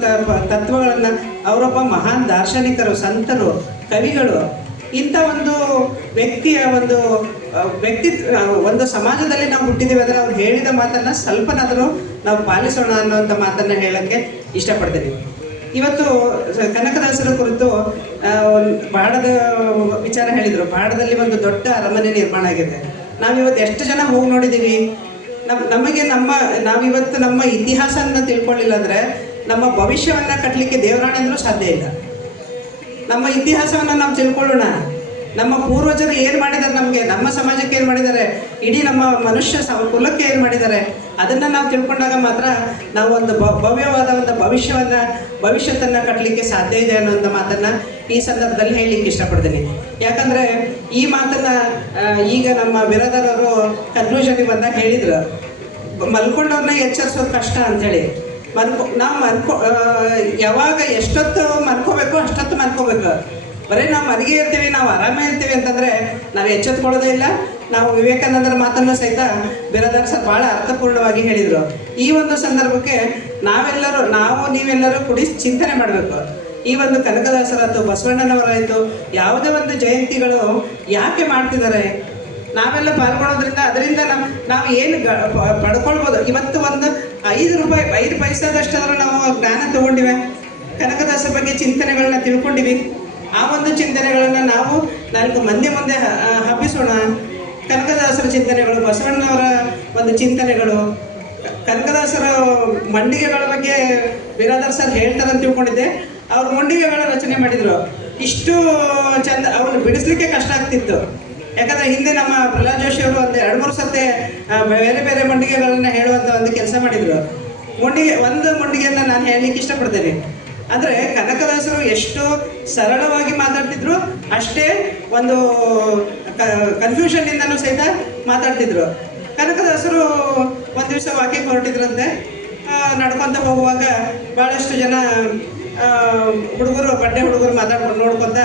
ತತ್ವಗಳನ್ನು ಅವರೊಬ್ಬ ಮಹಾನ್ ದಾರ್ಶನಿಕರು, ಸಂತರು, ಕವಿಗಳು. ಇಂಥ ಒಂದು ವ್ಯಕ್ತಿಯ ಒಂದು ಸಮಾಜದಲ್ಲಿ ನಾವು ಹುಟ್ಟಿದ್ದೀವಿ ಅಂದರೆ ಅವ್ರು ಹೇಳಿದ ಮಾತನ್ನು ಸ್ವಲ್ಪನಾದರೂ ನಾವು ಪಾಲಿಸೋಣ ಅನ್ನುವಂಥ ಮಾತನ್ನು ಹೇಳೋಕ್ಕೆ ಇಷ್ಟಪಡ್ತೀನಿ. ಇವತ್ತು ಕನಕದಾಸರ ಕುರಿತು ಬಾಡದ ವಿಚಾರ ಹೇಳಿದರು. ಬಾಡದಲ್ಲಿ ಒಂದು ದೊಡ್ಡ ಅರಮನೆ ನಿರ್ಮಾಣ ಆಗಿದೆ. ನಾವಿವತ್ತು ಎಷ್ಟು ಜನ ಹೋಗಿ ನೋಡಿದ್ದೀವಿ. ನಾವಿವತ್ತು ನಮ್ಮ ಇತಿಹಾಸವನ್ನು ತಿಳ್ಕೊಳ್ಳಿಲ್ಲ ಅಂದರೆ ನಮ್ಮ ಭವಿಷ್ಯವನ್ನು ಕಟ್ಟಲಿಕ್ಕೆ ದೇವರಾಣೆ ಅಂದರೂ ಸಾಧ್ಯ ಇಲ್ಲ. ನಮ್ಮ ಇತಿಹಾಸವನ್ನು ನಾವು ತಿಳ್ಕೊಳ್ಳೋಣ. ನಮ್ಮ ಪೂರ್ವಜರು ಏನು ಮಾಡಿದ್ದಾರೆ, ನಮ್ಮ ಸಮಾಜಕ್ಕೆ ಏನು ಮಾಡಿದ್ದಾರೆ, ಇಡೀ ನಮ್ಮ ಮನುಷ್ಯ ಕುಲಕ್ಕೆ ಏನು ಮಾಡಿದ್ದಾರೆ, ಅದನ್ನು ನಾವು ತಿಳ್ಕೊಂಡಾಗ ಮಾತ್ರ ನಾವು ಒಂದು ಭವ್ಯವಾದ ಒಂದು ಭವಿಷ್ಯತ್ತನ್ನು ಕಟ್ಟಲಿಕ್ಕೆ ಸಾಧ್ಯ ಇದೆ ಅನ್ನೋಂಥ ಮಾತನ್ನು ಈ ಸಂದರ್ಭದಲ್ಲಿ ಹೇಳಲಿಕ್ಕೆ ಇಷ್ಟಪಡ್ತೀನಿ. ಯಾಕಂದರೆ ಈ ಮಾತನ್ನು ಈಗ ನಮ್ಮ ಬಿರಾದಾರವರು ಕನ್ಕ್ಲೂಷನ್ಗೆ ಬಂದಾಗ ಹೇಳಿದರು, ಮಲ್ಕೊಂಡವ್ರನ್ನ ಎಚ್ಚರಿಸೋದು ಕಷ್ಟ ಅಂಥೇಳಿ. ಯಾವಾಗ ಎಷ್ಟೊತ್ತು ಮಲ್ಕೋಬೇಕು ಅಷ್ಟೊತ್ತು ಮಲ್ಕೋಬೇಕು. ಬರೀ ನಾವು ಮಲಗಿ ಇರ್ತೀವಿ, ನಾವು ಆರಾಮೇ ಇರ್ತೀವಿ ಅಂತಂದರೆ ನಾವು ಎಚ್ಚೆತ್ಕೊಳ್ಳೋದೇ ಇಲ್ಲ. ನಾವು ವಿವೇಕಾನಂದರ ಮಾತನ್ನು ಸಹಿತ ಬಿರಾದಾರ್ ಸರ್ ಭಾಳ ಅರ್ಥಪೂರ್ಣವಾಗಿ ಹೇಳಿದರು. ಈ ಒಂದು ಸಂದರ್ಭಕ್ಕೆ ನೀವೆಲ್ಲರೂ ಕೂಡಿ ಚಿಂತನೆ ಮಾಡಬೇಕು. ಈ ಒಂದು ಕನಕದಾಸರಾಯ್ತು, ಬಸವಣ್ಣನವರಾಯಿತು, ಯಾವುದೇ ಒಂದು ಜಯಂತಿಗಳು ಯಾಕೆ ಮಾಡ್ತಿದ್ದಾರೆ, ನಾವೆಲ್ಲ ಪಾಲ್ಗೊಳ್ಳೋದ್ರಿಂದ ಅದರಿಂದ ನಾವು ಏನು ಪಡ್ಕೊಳ್ಬೋದು. ಇವತ್ತು ಒಂದು 5 ಪೈಸಾದಷ್ಟಾದರೂ ನಾವು ಜ್ಞಾನ ತಗೊಂಡಿವೆ, ಕನಕದಾಸರ ಬಗ್ಗೆ ಚಿಂತನೆಗಳನ್ನ ತಿಳ್ಕೊಂಡಿವಿ. ಆ ಒಂದು ಚಿಂತನೆಗಳನ್ನು ನಾವು 4 ಮಂದಿ ಮುಂದೆ ಹಬ್ಬಿಸೋಣ. ಕನಕದಾಸರ ಚಿಂತನೆಗಳು, ಬಸವಣ್ಣನವರ ಒಂದು ಚಿಂತನೆಗಳು, ಕನಕದಾಸರ ಮಂಡಿಗೆಗಳ ಬಗ್ಗೆ ಬಿರಾದಾರ್ ಸರ್ ಹೇಳ್ತಾರೆ ಅಂತ ತಿಳ್ಕೊಂಡಿದ್ದೆ. ಅವ್ರು ಮಂಡಿಗೆಗಳ ರಚನೆ ಮಾಡಿದರು. ಇಷ್ಟು ಚಂದ ಅವ್ರನ್ನ ಬಿಡಿಸ್ಲಿಕ್ಕೆ ಕಷ್ಟ ಆಗ್ತಿತ್ತು. ಯಾಕಂದರೆ ಹಿಂದೆ ನಮ್ಮ ಪ್ರಹ್ಲಾದ್ ಜೋಶಿ ಅವರು ಒಂದು 2-3 ಸರ್ತಿ ಬೇರೆ ಬೇರೆ ಮಂಡಿಗೆಗಳನ್ನ ಹೇಳುವಂಥ ಒಂದು ಕೆಲಸ ಮಾಡಿದರು. ಒಂದು ಮಂಡಿಗೆಯನ್ನು ನಾನು ಹೇಳಲಿಕ್ಕೆ ಇಷ್ಟಪಡ್ತೇನೆ. ಅಂದರೆ ಕನಕದಾಸರು ಎಷ್ಟು ಸರಳವಾಗಿ ಮಾತಾಡ್ತಿದ್ರು, ಅಷ್ಟೇ ಒಂದು ಕನ್ಫ್ಯೂಷನ್ನಿಂದನೂ ಸಹಿತ ಮಾತಾಡ್ತಿದ್ರು. ಕನಕದಾಸರು ಒಂದು ದಿವಸ ವಾಕ್ಯಕ್ಕೆ ಹೊರಟಿದ್ರಂತೆ. ನಡ್ಕೊತ ಹೋಗುವಾಗ ಭಾಳಷ್ಟು ಜನ ಬಡ್ಡೆ ಹುಡುಗರು ಮಾತಾಡ್ಕೊಂಡು ನೋಡ್ಕೊತ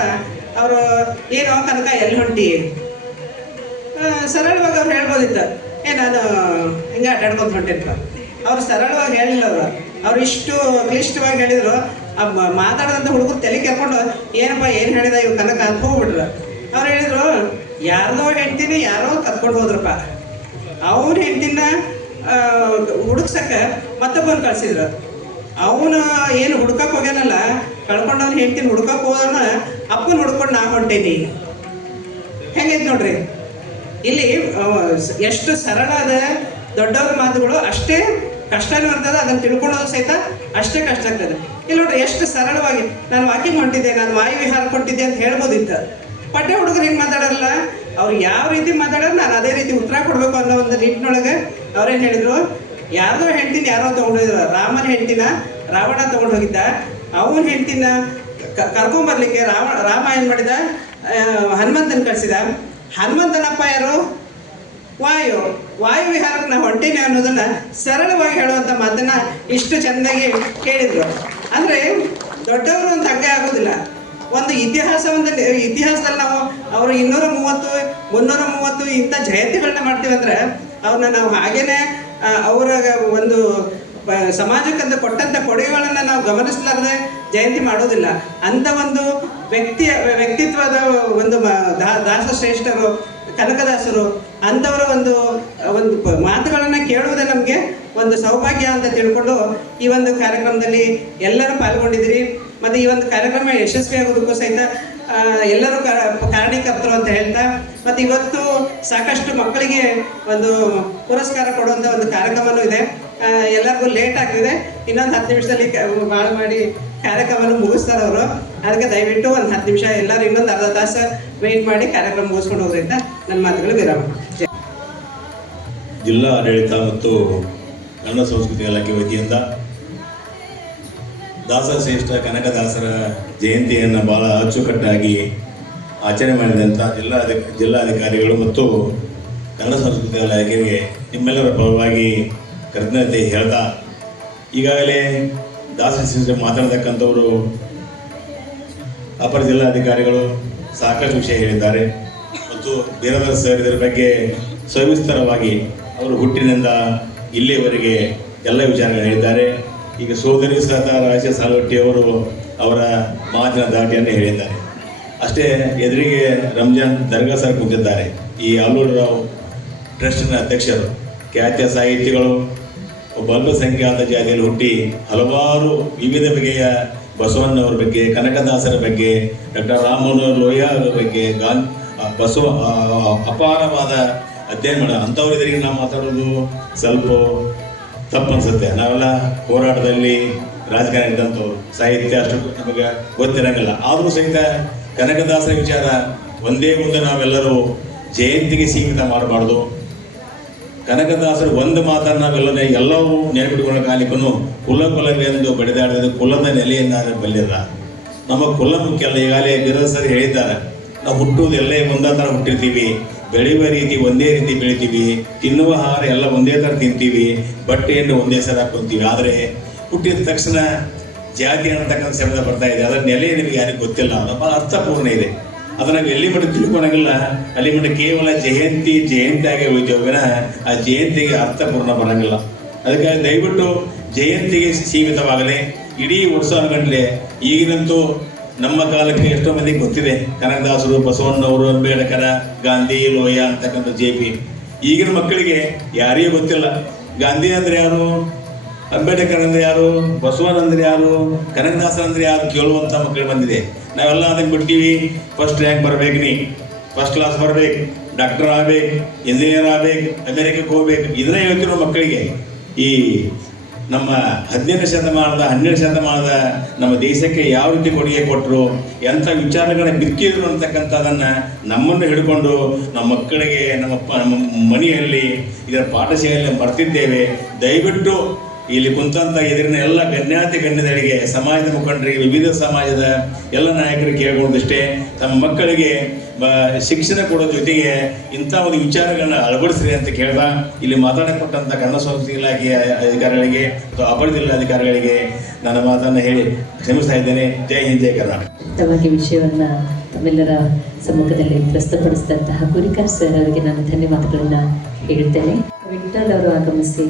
ಅವರು ಏನೋ ಕನಕ ಎಲ್ಲಿ ಹೊಂಟಿ ಸರಳವಾಗಿ ಅವ್ರು ಹೇಳ್ಬೋದಿತ್ತು, ನಾನು ಹಿಂಗೆ ಅಡ್ಡಾಡ್ಕೊತ ಹೊಂಟಿರ್ತ. ಅವ್ರು ಸರಳವಾಗಿ ಹೇಳಿಲ್ಲ. ಅವ್ರು ಇಷ್ಟು ಕ್ಲಿಷ್ಟವಾಗಿ ಹೇಳಿದರು. ಮಾತಾಡಿದಂಥ ಹುಡುಗರು ತಲೆ ಕೆರ್ಕೊಂಡು ಏನಪ್ಪ ಏನು ಹೇಳಿದ ಇವ್ ಕನಕ ಅಂತ ಹೋಗ್ಬಿಟ್ರು. ಅವ್ರು ಹೇಳಿದರು, ಯಾರ್ದೋ ಹೆಂಡ್ತಿನ ಯಾರೋ ಕರ್ಕೊಂಡು ಹೋದ್ರಪ್ಪ. ಅವ್ನ ಹೆಂಡ್ತಿನ ಹುಡುಕ್ಸಕ್ಕೆ ಮತ್ತೊಬ್ಬನ ಕಳ್ಸಿದ್ರು. ಅವನು ಏನು ಹುಡ್ಕಕ್ಕೆ ಹೋಗ್ಯಾನಲ್ಲ, ಕಳ್ಕೊಂಡವ್ನ ಹೆಂಡ್ತಿನ ಹುಡ್ಕಕ್ಕೆ ಹೋದವನ ಅಪ್ಪನ ಹುಡ್ಕೊಂಡು ನಾ ಹೊಂಟೇನಿ. ಹೆಂಗೈತೆ ನೋಡ್ರಿ, ಇಲ್ಲಿ ಎಷ್ಟು ಸರಳ ಅದ. ದೊಡ್ಡವ್ರ ಮಾತುಗಳು ಅಷ್ಟೇ ಕಷ್ಟನೂ ಇರ್ತದೆ, ಅದನ್ನು ತಿಳ್ಕೊಳ್ಳೋದು ಸಹಿತ ಅಷ್ಟೇ ಕಷ್ಟ ಆಗ್ತದೆ. ಇಲ್ಲಿ ನೋಡ್ರಿ ಎಷ್ಟು ಸರಳವಾಗಿ, ನಾನು ವಾಕಿಂಗ್ ಹೊಂಟಿದ್ದೆ, ನಾನು ವಾಯುವಿಹಾರ ಕೊಟ್ಟಿದ್ದೆ ಅಂತ ಹೇಳ್ಬೋದಿತ್ತು. ಪಡ್ಡೆ ಹುಡುಗರು ಹೆಂಗೆ ಮಾತಾಡಲ್ಲ, ಅವ್ರು ಯಾವ ರೀತಿ ಮಾತಾಡೋರು ನಾನು ಅದೇ ರೀತಿ ಉತ್ತರ ಕೊಡಬೇಕು ಅನ್ನೋ ಒಂದು ನಿಟ್ಟಿನೊಳಗೆ ಅವ್ರೇನು ಹೇಳಿದರು, ಯಾರ್ದೋ ಹೆಂಡ್ತಿನ ಯಾರೋ ತೊಗೊಂಡಿದ್ರು. ರಾಮನ ಹೆಂಡ್ತಿನ ರಾವಣ ತೊಗೊಂಡು ಹೋಗಿದ್ದ. ಅವನ ಹೆಂಡ್ತಿನ ಕರ್ಕೊಂಬರ್ಲಿಕ್ಕೆ ರಾಮ ಏನು ಮಾಡಿದ, ಹನುಮಂತನ ಕಳಿಸಿದ. ಹನುಮಂತನಪ್ಪ ಯಾರು? ವಾಯು ವಿಹಾರಕ್ಕೆ ನಾವು ಹೊಂಟೇನೆ ಅನ್ನೋದನ್ನ ಸರಳವಾಗಿ ಹೇಳುವಂಥ ಮಾತನ್ನ ಇಷ್ಟು ಚೆಂದಾಗಿ ಹೇಳಿದ್ರು. ಅಂದರೆ ದೊಡ್ಡವರು ಒಂದು ಹಂಗೆ ಆಗೋದಿಲ್ಲ. ಒಂದು ಇತಿಹಾಸದಲ್ಲಿ ನಾವು ಅವರು 230, 330 ಇಂಥ ಜಯಂತಿಗಳನ್ನ ಮಾಡ್ತೀವಿ ಅಂದ್ರೆ ಅವ್ರನ್ನ ನಾವು ಹಾಗೇನೆ ಅವರ ಒಂದು ಸಮಾಜಕ್ಕಂತ ಕೊಟ್ಟಂಥ ಕೊಡುಗೆಗಳನ್ನು ನಾವು ಗಮನಿಸಲಾರದೆ ಜಯಂತಿ ಮಾಡೋದಿಲ್ಲ. ಅಂಥ ಒಂದು ವ್ಯಕ್ತಿತ್ವದ ಒಂದು ದಾಸಶ್ರೇಷ್ಠರು, ಕನಕದಾಸರು, ಅಂಥವರ ಒಂದು ಮಾತುಗಳನ್ನು ಕೇಳುವುದೇ ನಮಗೆ ಒಂದು ಸೌಭಾಗ್ಯ ಅಂತ ತಿಳ್ಕೊಂಡು ಈ ಒಂದು ಕಾರ್ಯಕ್ರಮದಲ್ಲಿ ಎಲ್ಲರೂ ಪಾಲ್ಗೊಂಡಿದ್ದೀರಿ. ಮತ್ತು ಈ ಒಂದು ಕಾರ್ಯಕ್ರಮ ಯಶಸ್ವಿಯಾಗೋದಕ್ಕೂ ಸಹಿತ ಎಲ್ಲರೂ ಕಾರಣೀಕರ್ತರು ಅಂತ ಹೇಳ್ತಾ, ಮತ್ತು ಇವತ್ತು ಸಾಕಷ್ಟು ಮಕ್ಕಳಿಗೆ ಒಂದು ಪುರಸ್ಕಾರ ಕೊಡುವಂಥ ಒಂದು ಕಾರ್ಯಕ್ರಮವೂ ಇದೆ. ಎಲ್ಲರಿಗೂ ಲೇಟ್ ಆಗ್ತಿದೆ, ಇನ್ನೊಂದು 10 ನಿಮಿಷದಲ್ಲಿ ಭಾಳ ಮಾಡಿ ಕಾರ್ಯಕ್ರಮವನ್ನು ಮುಗಿಸ್ತಾರೆ ಅವರು. ಅದಕ್ಕೆ ದಯವಿಟ್ಟು ಒಂದು 10 ನಿಮಿಷ ಎಲ್ಲರೂ ಇನ್ನೊಂದು ಅರ್ಧ ತಾಸು ವೆಯ್ಟ್ ಮಾಡಿ ಕಾರ್ಯಕ್ರಮ ಮುಗಿಸ್ಕೊಂಡು ಹೋಗ್ರಿಂದ ನನ್ನ ಮಾತುಗಳು ವಿರಾಮ. ಜಿಲ್ಲಾ ಆಡಳಿತ ಮತ್ತು ಕನ್ನಡ ಸಂಸ್ಕೃತಿ ಇಲಾಖೆ ವತಿಯಿಂದ ದಾಸಶ್ರೇಷ್ಠ ಕನಕದಾಸರ ಜಯಂತಿಯನ್ನು ಭಾಳ ಅಚ್ಚುಕಟ್ಟಾಗಿ ಆಚರಣೆ ಮಾಡಿದಂಥ ಜಿಲ್ಲಾಧಿಕಾರಿಗಳು ಮತ್ತು ಕನ್ನಡ ಸಂಸ್ಕೃತಿ ಇಲಾಖೆಗೆ ನಿಮ್ಮೆಲ್ಲರ ಪರವಾಗಿ ಕೃತಜ್ಞತೆ ಹೇಳ್ತಾ, ಈಗಾಗಲೇ ದಾಸಶ್ರೇಷ್ಠ ಮಾತಾಡತಕ್ಕಂಥವರು ಅಪರ ಜಿಲ್ಲಾಧಿಕಾರಿಗಳು ಸಾಕಷ್ಟು ವಿಷಯ ಹೇಳಿದ್ದಾರೆ ಮತ್ತು ಬೇರೆದರ ಸರ್ ಇದರ ಬಗ್ಗೆ ಸವಿಸ್ತರವಾಗಿ ಅವರು ಹುಟ್ಟಿನಿಂದ ಇಲ್ಲಿಯವರೆಗೆ ಎಲ್ಲ ವಿಚಾರಗಳು ಹೇಳಿದ್ದಾರೆ. ಈಗ ಸೋದರಿ ಸಹಿತ ರಾಜೇಶ್ ಸಾಲವಟ್ಟಿಯವರು ಅವರ ಮಾತಿನ ದಾಟಿಯನ್ನು ಹೇಳಿದ್ದಾರೆ. ಅಷ್ಟೇ ಎದುರಿಗೆ ರಂಜಾನ್ ದರ್ಗಾ ಸರ್ ಕೂತಿದ್ದಾರೆ. ಈ ಆಲೂರರಾವ್ ಟ್ರಸ್ಟ್ನ ಅಧ್ಯಕ್ಷರು, ಖ್ಯಾತ ಸಾಹಿತಿಗಳು, ಒಬ್ಬ ಅಲ್ಪಸಂಖ್ಯಾತ ಜಾತಿಯಲ್ಲಿ ಹುಟ್ಟಿ ಹಲವಾರು ವಿವಿಧ ಬಗೆಯ ಬಸವಣ್ಣವರ ಬಗ್ಗೆ, ಕನಕದಾಸರ ಬಗ್ಗೆ, ಡಾಕ್ಟರ್ ರಾಮಮನೋಹರ್ ಲೋಹಿಯಾ ಅವರ ಬಗ್ಗೆ ಅಪಾರವಾದ ಅಧ್ಯಯನ ಮಾಡ ಅಂಥವ್ರ ಎದುರಿಗೆ ನಾವು ಮಾತಾಡೋದು ಸ್ವಲ್ಪ ತಪ್ಪು ಅನಿಸುತ್ತೆ. ನಾವೆಲ್ಲ ಹೋರಾಟದಲ್ಲಿ ರಾಜಕಾರಣ ಇದ್ದಂಥವ್ರು, ಸಾಹಿತ್ಯ ಅಷ್ಟು ನಮಗೆ ಗೊತ್ತಿರಂಗಿಲ್ಲ. ಆದರೂ ಸಹಿತ ಕನಕದಾಸರ ವಿಚಾರ ಒಂದೇ ಮುಂದೆ ನಾವೆಲ್ಲರೂ ಜಯಂತಿಗೆ ಸೀಮಿತ ಮಾಡಬಾರ್ದು. ಕನಕದಾಸರು ಒಂದು ಮಾತನ್ನು ಎಲ್ಲವೂ ನೆನಪಿಟ್ಕೊಂಡ ಕಾಲಿಕನು ಕುಲವೆಂದು ಬಡಿದಾಡಿದ ಕುಲದ ನೆಲೆಯನ್ನಾದ್ರೆ ಬಲ್ಲಿಲ್ಲ. ನಮ್ಮ ಕುಲ ಮುಖ್ಯ ಅಲ್ಲ. ಈಗಾಗಲೇ ಬಿರಸರು ಹೇಳಿದ್ದಾರೆ, ನಾವು ಹುಟ್ಟುವುದು ಎಲ್ಲ ಒಂದೇ ಥರ ಹುಟ್ಟಿರ್ತೀವಿ, ಬೆಳೆಯುವ ರೀತಿ ಒಂದೇ ರೀತಿ ಬೆಳಿತೀವಿ, ತಿನ್ನುವ ಆಹಾರ ಎಲ್ಲ ಒಂದೇ ಥರ ತಿಂತೀವಿ, ಬಟ್ಟೆಯನ್ನು ಒಂದೇ ಸಲ ಹಾಕ್ಕೊಂತೀವಿ. ಆದರೆ ಹುಟ್ಟಿದ ತಕ್ಷಣ ಜಾತಿ ಅನ್ನತಕ್ಕಂಥ ಶಬ್ದ ಬರ್ತಾ ಇದೆ. ಅದರ ನೆಲೆ ನಿಮಗೆ ಯಾರಿಗೂ ಗೊತ್ತಿಲ್ಲ. ಅದು ಭಾಳ ಅರ್ಥಪೂರ್ಣ ಇದೆ. ಅದನ್ನು ನಾವು ಎಲ್ಲಿ ಮಟ್ಟ ತಿಳ್ಕೊಳಂಗಿಲ್ಲ. ಅಲ್ಲಿ ಮಟ್ಟ ಕೇವಲ ಜಯಂತಿಯಾಗಿ ಉಳಿತೇವೆ, ಆ ಜಯಂತಿಗೆ ಅರ್ಥಪೂರ್ಣ ಬರೋಂಗಿಲ್ಲ. ಅದಕ್ಕಾಗಿ ದಯವಿಟ್ಟು ಜಯಂತಿಗೆ ಸೀಮಿತವಾಗಲಿ. ಇಡೀ ವರ್ಷಗಟ್ಟಲೆ ಈಗಿನಂತೂ ನಮ್ಮ ಕಾಲಕ್ಕೆ ಎಷ್ಟೋ ಮಂದಿಗೆ ಗೊತ್ತಿದೆ ಕನಕದಾಸರು, ಬಸವಣ್ಣವರು, ಅಂಬೇಡ್ಕರ, ಗಾಂಧಿ, ಲೋಹಿಯಾ ಅಂತಕ್ಕಂಥ JP. ಈಗಿನ ಮಕ್ಕಳಿಗೆ ಯಾರಿಗೂ ಗೊತ್ತಿಲ್ಲ ಗಾಂಧಿ ಅಂದರೆ ಯಾರು, ಅಂಬೇಡ್ಕರ್ ಅಂದರೆ ಯಾರು, ಬಸವಣ್ಣ ಅಂದರೆ ಯಾರು, ಕನಕದಾಸರ ಅಂದರೆ ಯಾರು ಕೇಳುವಂಥ ಮಕ್ಕಳು ಬಂದಿದೆ. ನಾವೆಲ್ಲ ಅದಕ್ಕೆ ಬಿಡ್ತೀವಿ. ಫಸ್ಟ್ ರ್ಯಾಂಕ್ ಬರ್ಬೇಕು, ಫಸ್ಟ್ ಕ್ಲಾಸ್ ಬರ್ಬೇಕು, ಡಾಕ್ಟರ್ ಆಗ್ಬೇಕು, ಇಂಜಿನಿಯರ್ ಆಗ್ಬೇಕು, ಅಮೇರಿಕಕ್ಕೆ ಹೋಗ್ಬೇಕು, ಇದನ್ನೇ ಹೇಳ್ತಿರೋ ಮಕ್ಕಳಿಗೆ. ಈ ನಮ್ಮ 18ನೇ ಶತಮಾನದ 12ನೇ ಶತಮಾನದ ನಮ್ಮ ದೇಶಕ್ಕೆ ಯಾವ ರೀತಿ ಕೊಡುಗೆ ಕೊಟ್ಟರು, ಎಂಥ ವಿಚಾರಗಳನ್ನ ಬಿತ್ತಿದ್ರು ಅಂತಕ್ಕಂಥದ್ದನ್ನು ನಮ್ಮನ್ನು ಹಿಡ್ಕೊಂಡು ನಮ್ಮ ಮಕ್ಕಳಿಗೆ ನಮ್ಮ ಮನೆಯಲ್ಲಿ ಇದರ ಪಾಠಶಾಲೆಯಲ್ಲಿ ಬರ್ತಿದ್ದೇವೆ. ದಯವಿಟ್ಟು ಇಲ್ಲಿ ಕುಂತಂಥ ಎದುರಿನ ಎಲ್ಲ ಗಣ್ಯರಿಗೆ, ಸಮಾಜದ ಮುಖಂಡರಿಗೆ, ವಿವಿಧ ಸಮಾಜದ ಎಲ್ಲ ನಾಯಕರಿಗೆ ಕೇಳ್ಕೊಳ್ಳೋದಿಷ್ಟೇ, ತಮ್ಮ ಮಕ್ಕಳಿಗೆ ಶಿಕ್ಷಣ ಕೊಡೋ ಜೊತೆಗೆ ಇಂಥ ಒಂದು ವಿಚಾರಗಳನ್ನ ಅಳವಡಿಸ್ರಿ ಅಂತ ಕೇಳ್ತಾ, ಇಲ್ಲಿ ಮಾತಾಡಕೊಟ್ಟಂಥ ಕನ್ನಡ ಸಂಸ್ಕೃತಿ ಇಲಾಖೆಯ ಅಧಿಕಾರಿಗಳಿಗೆ ಮತ್ತು ಅಪರ ಜಿಲ್ಲಾಧಿಕಾರಿಗಳಿಗೆ ನನ್ನ ಮಾತನ್ನು ಹೇಳಿ ಕ್ಷಮಿಸ್ತಾ ಇದ್ದೇನೆ. ಜೈ ಹಿಂದ್, ಜೈ ಕರ್ನಾಟಕ. ಉತ್ತಮವಾಗಿ ವಿಷಯವನ್ನು ತಮ್ಮೆಲ್ಲರ ಸಮ್ಮುಖದಲ್ಲಿ ಪ್ರಸ್ತುತಪಡಿಸಿದಂತಹ ಗುರಿಕಾರ್ ಸರ್ ಅವರಿಗೆ ನಾನು ಧನ್ಯವಾದಗಳನ್ನು ಹೇಳ್ತೇನೆ. ವಿಠಲ್ ಅವರು ಆಗಮಿಸಿ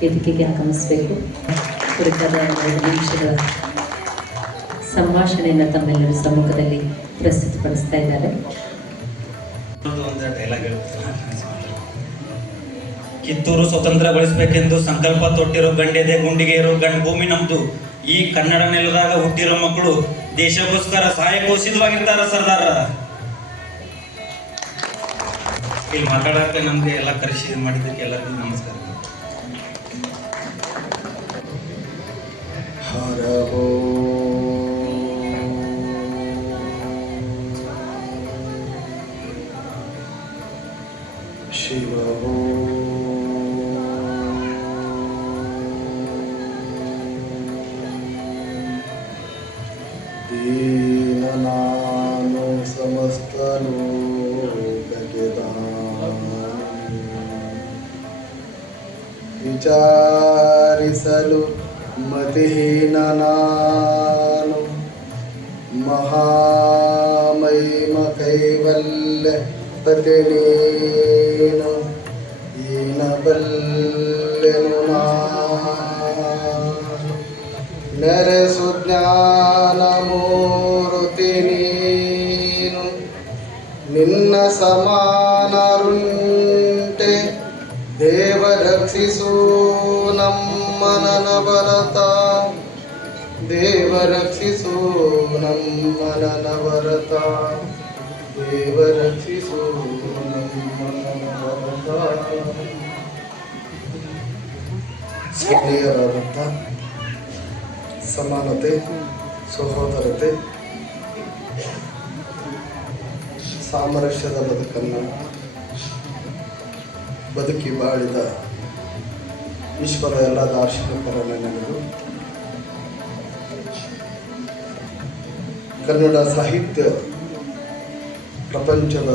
ವೇದಿಕೆಗೆ ಆಗಮಿಸಬೇಕು. ಕುರಿತಾದ 2 ನಿಮಿಷಗಳ ಸಂಭಾಷಣೆಯನ್ನು ತಮ್ಮೆಲ್ಲರ ಸಮ್ಮುಖದಲ್ಲಿ ಪ್ರಸ್ತುತಪಡಿಸ್ತಾ ಇದ್ದಾರೆ. ಒಂದು ಡೈಲಾಗ್ ಕಿತ್ತೂರು ಸ್ವತಂತ್ರಗೊಳಿಸಬೇಕೆಂದು ಸಂಕಲ್ಪ ತೊಟ್ಟಿರೋ ಗಂಡೆದೆ ಗುಂಡಿಗೆ ಇರೋ ಗಂಡು ಭೂಮಿ ನಮ್ದು. ಈ ಕನ್ನಡ ನೆಲದಾಗ ಹುಟ್ಟಿರೋ ಮಕ್ಕಳು ದೇಶಕ್ಕೋಸ್ಕರ ಸಹಾಯಕ್ಕೋಸಿತವಾಗಿರ್ತಾರ ಸರ್ದಾರ. ಇಲ್ಲಿ ಮಾತಾಡಕ್ಕೆ ನಮ್ಗೆ ಎಲ್ಲ ಕರೆಸಿ ಮಾಡಿದ್ದಕ್ಕೆ ಎಲ್ಲರಿಗೂ ನಮಸ್ಕಾರ. ಹರಹೋ ಶಿವಹೋ ದೀನನಾನು ಸಮಸ್ತ ಲೋಕಕ್ಕೆ ದಾನಿ ವಿಚಾರಿಸಲು ಮತಿಹೀನ ನಾನು ಮಹಾಮಹಿಮ ಕೈವಲ್ಯ ಪತಿ ನೀನು ಈನಬಲ್ಲೆನು ನಾನು ನೆರೆಸು ಜ್ಞಾನ ಮೂರುತಿ ನೀನು ನಿನ್ನ ಸಮಾನರುಂಟೆ ದೇವ ರಕ್ಷಿಸು ನಮ್ಮನನ ಭರತ ದೇವ ರಕ್ಷಿಸು ನಮ್ಮನನ ಭರತ ದೇವ ರಕ್ಷಿಸು ನಮ್ಮನನ ಭರತ. ಸ್ನೇಹಿತರಾದಂಥ ಸಮಾನತೆ, ಸಹೋದರತೆ, ಸಾಮರಸ್ಯದ ಬದುಕನ್ನು ಬದುಕಿ ಬಾಳಿದ ವಿಶ್ವದ ಎಲ್ಲ ದಾರ್ಶನಿಕರನ್ನು ನೆನೆದು ಕನ್ನಡ ಸಾಹಿತ್ಯ ಪ್ರಪಂಚದ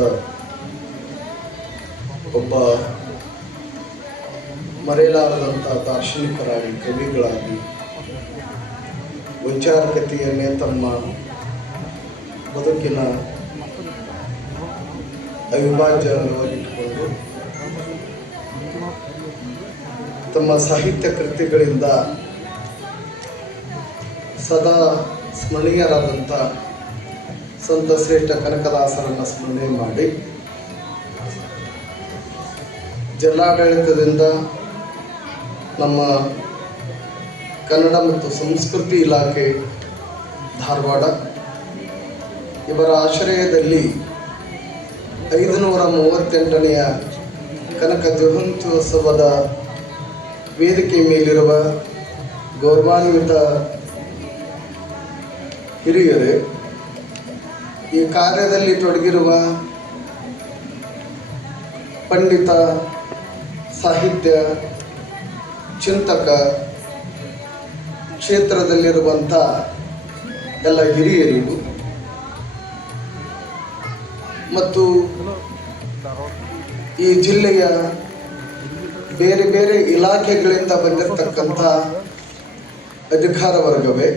ಒಬ್ಬ ಮರೆಯಲಾರದಂಥ ದಾರ್ಶನಿಕರಾಗಿ, ಕವಿಗಳಾಗಿ ವೈಚಾರಿಕತೆಯನ್ನೇ ತಮ್ಮ ಬದುಕಿನ ಅವಿಭಾಜ್ಯ ಅಂಗವಾಗಿಟ್ಟುಕೊಂಡು ತಮ್ಮ ಸಾಹಿತ್ಯ ಕೃತಿಗಳಿಂದ ಸದಾ ಸ್ಮರಣೀಯರಾದಂಥ ಸಂತ ಶ್ರೇಷ್ಠ ಕನಕದಾಸರನ್ನು ಸ್ಮರಣೆ ಮಾಡಿ ಜಿಲ್ಲಾಡಳಿತದಿಂದ ನಮ್ಮ ಕನ್ನಡ ಮತ್ತು ಸಂಸ್ಕೃತಿ ಇಲಾಖೆ ಧಾರವಾಡ ಇವರ ಆಶ್ರಯದಲ್ಲಿ 538ನೆಯ ಕನಕ ಜಯಂತ್ಯೋತ್ಸವದ ವೇದಿಕೆ ಮೇಲಿರುವ ಗೌರವಾನ್ವಿತ ಹಿರಿಯರೇ, ಈ ಕಾರ್ಯದಲ್ಲಿ ತೊಡಗಿರುವ ಪಂಡಿತ, ಸಾಹಿತ್ಯ ಚಿಂತಕ, ಕ್ಷೇತ್ರದಲ್ಲಿರುವಂಥ ಎಲ್ಲ ಹಿರಿಯರಿಗೂ ಮತ್ತು ಈ ಜಿಲ್ಲೆಯ ಬೇರೆ ಬೇರೆ ಇಲಾಖೆಗಳಿಂದ ಬಂದಿರತಕ್ಕಂಥ ಅಧಿಕಾರ ವರ್ಗವೇ,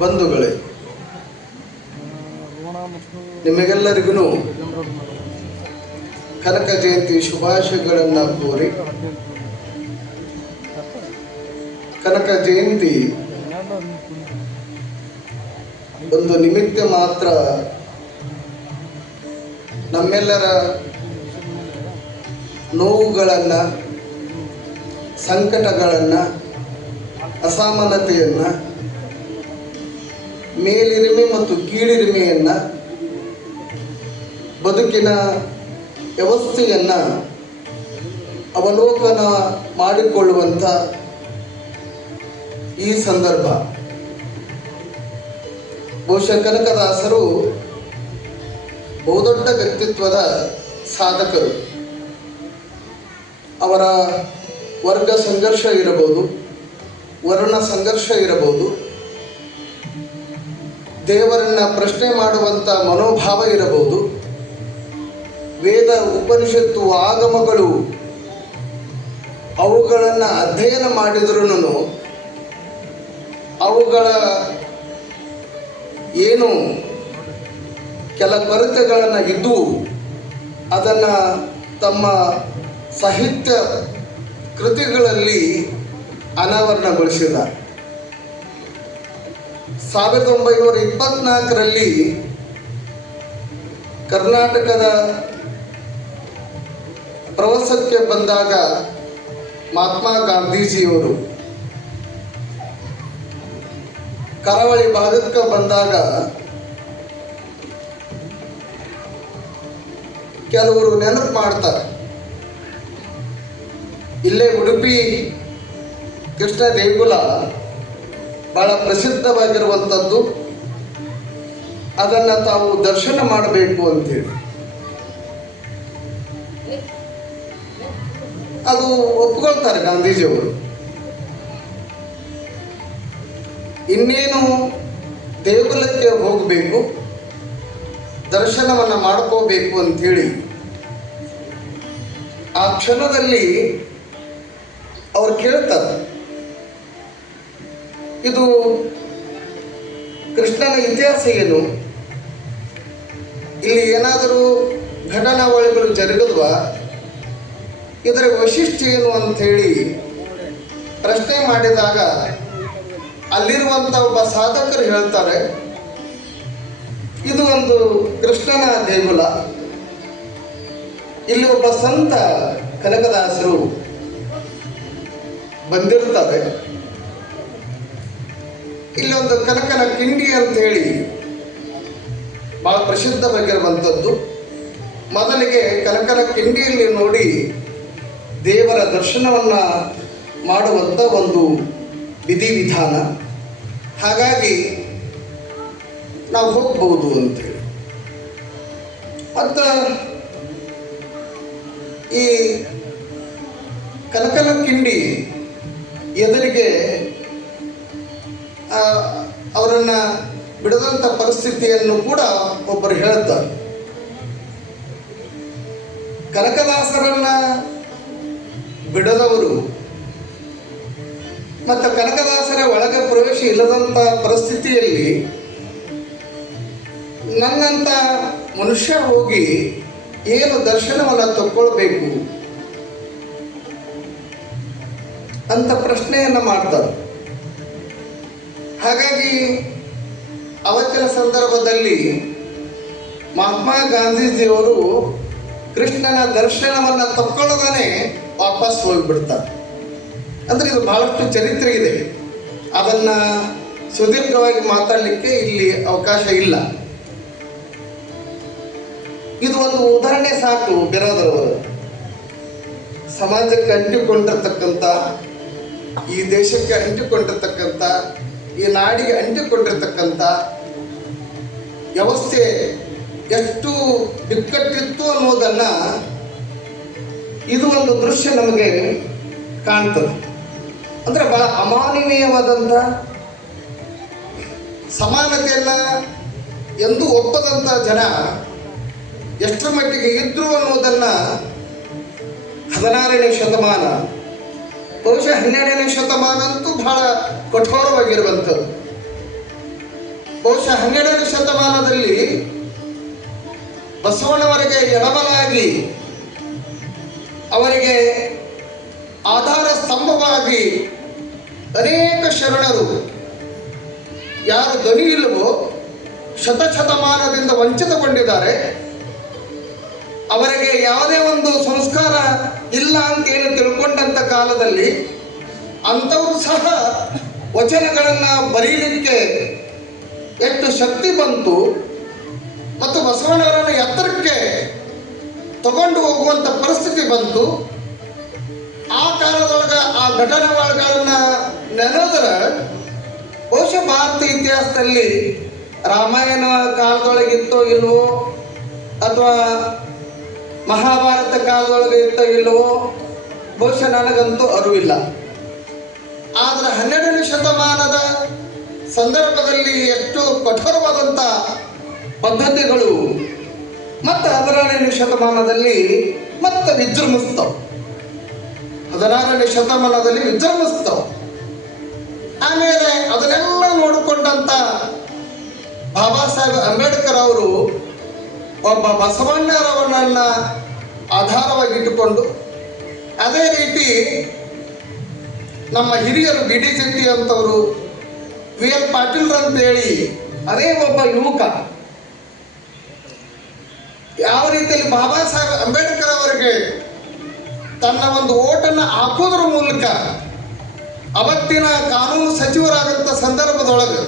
ಬಂಧುಗಳೇ, ನಿಮಗೆಲ್ಲರಿಗೂ ಕನಕ ಜಯಂತಿ ಶುಭಾಶಯಗಳನ್ನು ಕೋರಿ, ಕನಕ ಜಯಂತಿ ಒಂದು ನಿಮಿತ್ತ ಮಾತ್ರ ನಮ್ಮೆಲ್ಲರ ನೋವುಗಳನ್ನು, ಸಂಕಟಗಳನ್ನು, ಅಸಮಾನತೆಯನ್ನು, ಮೇಲಿರಿಮೆ ಮತ್ತು ಕೀಳಿರಿಮೆಯನ್ನು, ಬದುಕಿನ ವ್ಯವಸ್ಥೆಯನ್ನು ಅವಲೋಕನ ಮಾಡಿಕೊಳ್ಳುವಂಥ ಈ ಸಂದರ್ಭ. ಬಹುಶಃ ಕನಕದಾಸರು ಬಹುದೊಡ್ಡ ವ್ಯಕ್ತಿತ್ವದ ಸಾಧಕರು. ಅವರ ವರ್ಗ ಸಂಘರ್ಷ ಇರಬಹುದು, ವರ್ಣ ಸಂಘರ್ಷ ಇರಬಹುದು, ದೇವರನ್ನ ಪ್ರಶ್ನೆ ಮಾಡುವಂಥ ಮನೋಭಾವ ಇರಬಹುದು, ವೇದ ಉಪನಿಷತ್ತು ಆಗಮಗಳು ಅವುಗಳನ್ನು ಅಧ್ಯಯನ ಮಾಡಿದ್ರೂ ಅವುಗಳ ಏನು ಕೆಲ ಕೊರತೆಗಳನ್ನು ಇದ್ದು ಅದನ್ನು ತಮ್ಮ ಸಾಹಿತ್ಯ ಕೃತಿಗಳಲ್ಲಿ ಅನಾವರಣಗೊಳಿಸಿದ. 1924ರಲ್ಲಿ ಕರ್ನಾಟಕದ ಪ್ರವಾಸಕ್ಕೆ ಬಂದಾಗ ಮಹಾತ್ಮ ಗಾಂಧೀಜಿಯವರು ಕರಾವಳಿ ಭಾಗಕ್ಕೆ ಬಂದಾಗ ಕೆಲವರು ನೆನಪು ಮಾಡ್ತಾರೆ. ಇಲ್ಲೇ ಉಡುಪಿ ಕೃಷ್ಣ ದೇಗುಲ ಬಹಳ ಪ್ರಸಿದ್ಧವಾಗಿರುವಂಥದ್ದು, ಅದನ್ನು ತಾವು ದರ್ಶನ ಮಾಡಬೇಕು ಅಂತೇಳಿ. ಅದು ಒಪ್ಕೊಳ್ತಾರೆ ಗಾಂಧೀಜಿಯವರು. ಇನ್ನೇನು ದೇಗುಲಕ್ಕೆ ಹೋಗಬೇಕು, ದರ್ಶನವನ್ನು ಮಾಡ್ಕೋಬೇಕು ಅಂಥೇಳಿ ಆ ಕ್ಷಣದಲ್ಲಿ ಅವ್ರು ಕೇಳ್ತಾರೆ, ಇದು ಕೃಷ್ಣನ ಇತಿಹಾಸ ಏನು, ಇಲ್ಲಿ ಏನಾದರೂ ಘಟನಾವಳಿಗಳು ಜರುಗಿದ್ವಾ, ಇದರ ವೈಶಿಷ್ಟ್ಯ ಏನು ಅಂಥೇಳಿ ಪ್ರಶ್ನೆ ಮಾಡಿದಾಗ ಅಲ್ಲಿರುವಂಥ ಒಬ್ಬ ಸಾಧಕರು ಹೇಳ್ತಾರೆ, ಇದು ಒಂದು ಕೃಷ್ಣನ ದೇಗುಲ, ಇಲ್ಲಿ ಒಬ್ಬ ಸಂತ ಕನಕದಾಸರು ಬಂದಿರ್ತಾರೆ, ಇಲ್ಲಿ ಒಂದು ಕನಕನ ಕಿಂಡಿ ಅಂಥೇಳಿ ಬಹಳ ಪ್ರಸಿದ್ಧವಾಗಿರುವಂಥದ್ದು. ಮೊದಲಿಗೆ ಕನಕನ ಕಿಂಡಿಯಲ್ಲಿ ನೋಡಿ ದೇವರ ದರ್ಶನವನ್ನು ಮಾಡುವಂಥ ಒಂದು ವಿಧಿವಿಧಾನ, ಹಾಗಾಗಿ ನಾವು ಹೋಗ್ಬೋದು ಅಂತೇಳಿ. ಮತ್ತು ಈ ಕನಕನ ಕಿಂಡಿ ಎದುರಿಗೆ ಅವರನ್ನು ಬಿಡದಂಥ ಪರಿಸ್ಥಿತಿಯನ್ನು ಕೂಡ ಒಬ್ಬರು ಹೇಳ್ತಾರೆ. ಕನಕದಾಸರನ್ನ ಬಿಡದವರು ಮತ್ತು ಕನಕದಾಸರ ಒಳಗೆ ಪ್ರವೇಶ ಇಲ್ಲದಂಥ ಪರಿಸ್ಥಿತಿಯಲ್ಲಿ ನನ್ನಂಥ ಮನುಷ್ಯ ಹೋಗಿ ಏನು ದರ್ಶನವನ್ನು ತಗೊಳ್ಬೇಕು ಅಂತ ಪ್ರಶ್ನೆಯನ್ನು ಮಾಡ್ತಾರೆ. ಹಾಗಾಗಿ ಅವತ್ತಿನ ಸಂದರ್ಭದಲ್ಲಿ ಮಹಾತ್ಮ ಗಾಂಧೀಜಿಯವರು ಕೃಷ್ಣನ ದರ್ಶನವನ್ನು ತಕ್ಕೊಳ್ಳೋದೇ ವಾಪಸ್ ಹೋಗಿಬಿಡ್ತಾರೆ. ಅಂದರೆ ಇದು ಬಹಳಷ್ಟು ಚರಿತ್ರೆ ಇದೆ, ಅದನ್ನು ಸುದೀರ್ಘವಾಗಿ ಮಾತಾಡಲಿಕ್ಕೆ ಇಲ್ಲಿ ಅವಕಾಶ ಇಲ್ಲ. ಇದು ಒಂದು ಉದಾಹರಣೆ ಸಾಕು. ಬಿರಾದರವರು ಸಮಾಜಕ್ಕೆ ಅಂಟಿಕೊಂಡಿರ್ತಕ್ಕಂಥ, ಈ ದೇಶಕ್ಕೆ ಅಂಟಿಕೊಂಡಿರ್ತಕ್ಕಂಥ, ಈ ನಾಡಿಗೆ ಅಂಟಿಕೊಂಡಿರ್ತಕ್ಕಂಥ ವ್ಯವಸ್ಥೆ ಎಷ್ಟು ಬಿಕ್ಕಟ್ಟಿತ್ತು ಅನ್ನೋದನ್ನು ಇದು ಒಂದು ದೃಶ್ಯ ನಮಗೆ ಕಾಣ್ತದೆ. ಅಂದರೆ ಬಹಳ ಅಮಾನವೀಯವಾದಂಥ, ಸಮಾನತೆಯನ್ನು ಎಂದೂ ಒಪ್ಪದಂಥ ಜನ ಎಷ್ಟರ ಮಟ್ಟಿಗೆ ಇದ್ರು ಅನ್ನೋದನ್ನು 16ನೇ ಶತಮಾನ, ಬಹುಶಃ 12ನೇ ಶತಮಾನ ಅಂತೂ ಬಹಳ ಕಠೋರವಾಗಿರುವಂಥದ್ದು. ಬಹುಶಃ 12ನೇ ಶತಮಾನದಲ್ಲಿ ಬಸವಣ್ಣವರಿಗೆ ಎಡಬಲಾಗಿ, ಅವರಿಗೆ ಆಧಾರ ಸ್ತಂಭವಾಗಿ ಅನೇಕ ಶರಣರು ಯಾರು ಧ್ವನಿ ಇಲ್ಲವೋ, ಶತಶತಮಾನದಿಂದ ವಂಚಿತಗೊಂಡಿದ್ದಾರೆ, ಅವರಿಗೆ ಯಾವುದೇ ಒಂದು ಸಂಸ್ಕಾರ ಇಲ್ಲ ಅಂತ ಏನು ತಿಳ್ಕೊಂಡಂಥ ಕಾಲದಲ್ಲಿ ಅಂಥವರು ಸಹ ವಚನಗಳನ್ನು ಬರೀಲಿಕ್ಕೆ ಎಷ್ಟು ಶಕ್ತಿ ಬಂತು ಮತ್ತು ಬಸವಣ್ಣವರನ್ನು ಎತ್ತರಕ್ಕೆ ತಗೊಂಡು ಹೋಗುವಂಥ ಪರಿಸ್ಥಿತಿ ಬಂತು. ಆ ಕಾಲದೊಳಗೆ ಆ ಘಟನೆಗಳನ್ನು ನೆನೆದರೆ ಬಹುಶಃ ಭಾರತ ಇತಿಹಾಸದಲ್ಲಿ ರಾಮಾಯಣ ಕಾಲದೊಳಗಿತ್ತೋ ಇಲ್ವೋ ಅಥವಾ ಮಹಾಭಾರತ ಕಾಲದೊಳಗೆ ಇತ್ತೋ ಇಲ್ಲವೋ ಬಹುಶಃ ನನಗಂತೂ ಅರಿವಿಲ್ಲ. ಆದರೆ 12ನೇ ಶತಮಾನದ ಸಂದರ್ಭದಲ್ಲಿ ಎಷ್ಟು ಕಠೋರವಾದಂಥ ಪದ್ಧತಿಗಳು ಮತ್ತು 16ನೇ ಶತಮಾನದಲ್ಲಿ ಮತ್ತೆ ವಿಜೃಂಭಿಸ್ತವೆ. 16ನೇ ಶತಮಾನದಲ್ಲಿ ವಿಜೃಂಭಿಸ್ತವೆ. ಆಮೇಲೆ ಅದನ್ನೆಲ್ಲ ನೋಡಿಕೊಂಡಂಥ ಬಾಬಾ ಸಾಹೇಬ್ ಅಂಬೇಡ್ಕರ್ ಅವರು ಒಬ್ಬ ಬಸವಣ್ಣರವರನ್ನು ಆಧಾರವಾಗಿಟ್ಟುಕೊಂಡು, ಅದೇ ರೀತಿ ನಮ್ಮ ಹಿರಿಯರು ಬಿ ಡಿ ಜೆಟ್ಟಿ ಅಂತವರು, ವಿ ಎಲ್ ಪಾಟೀಲ್ರಂತೇಳಿ ಅದೇ ಒಬ್ಬ ಯುವಕ ಯಾವ ರೀತಿಯಲ್ಲಿ ಬಾಬಾ ಸಾಹೇಬ್ ಅಂಬೇಡ್ಕರ್ ಅವರಿಗೆ ತನ್ನ ಒಂದು ಓಟನ್ನು ಹಾಕೋದ್ರ ಮೂಲಕ ಅವತ್ತಿನ ಕಾನೂನು ಸಚಿವರಾದಂಥ ಸಂದರ್ಭದೊಳಗೆ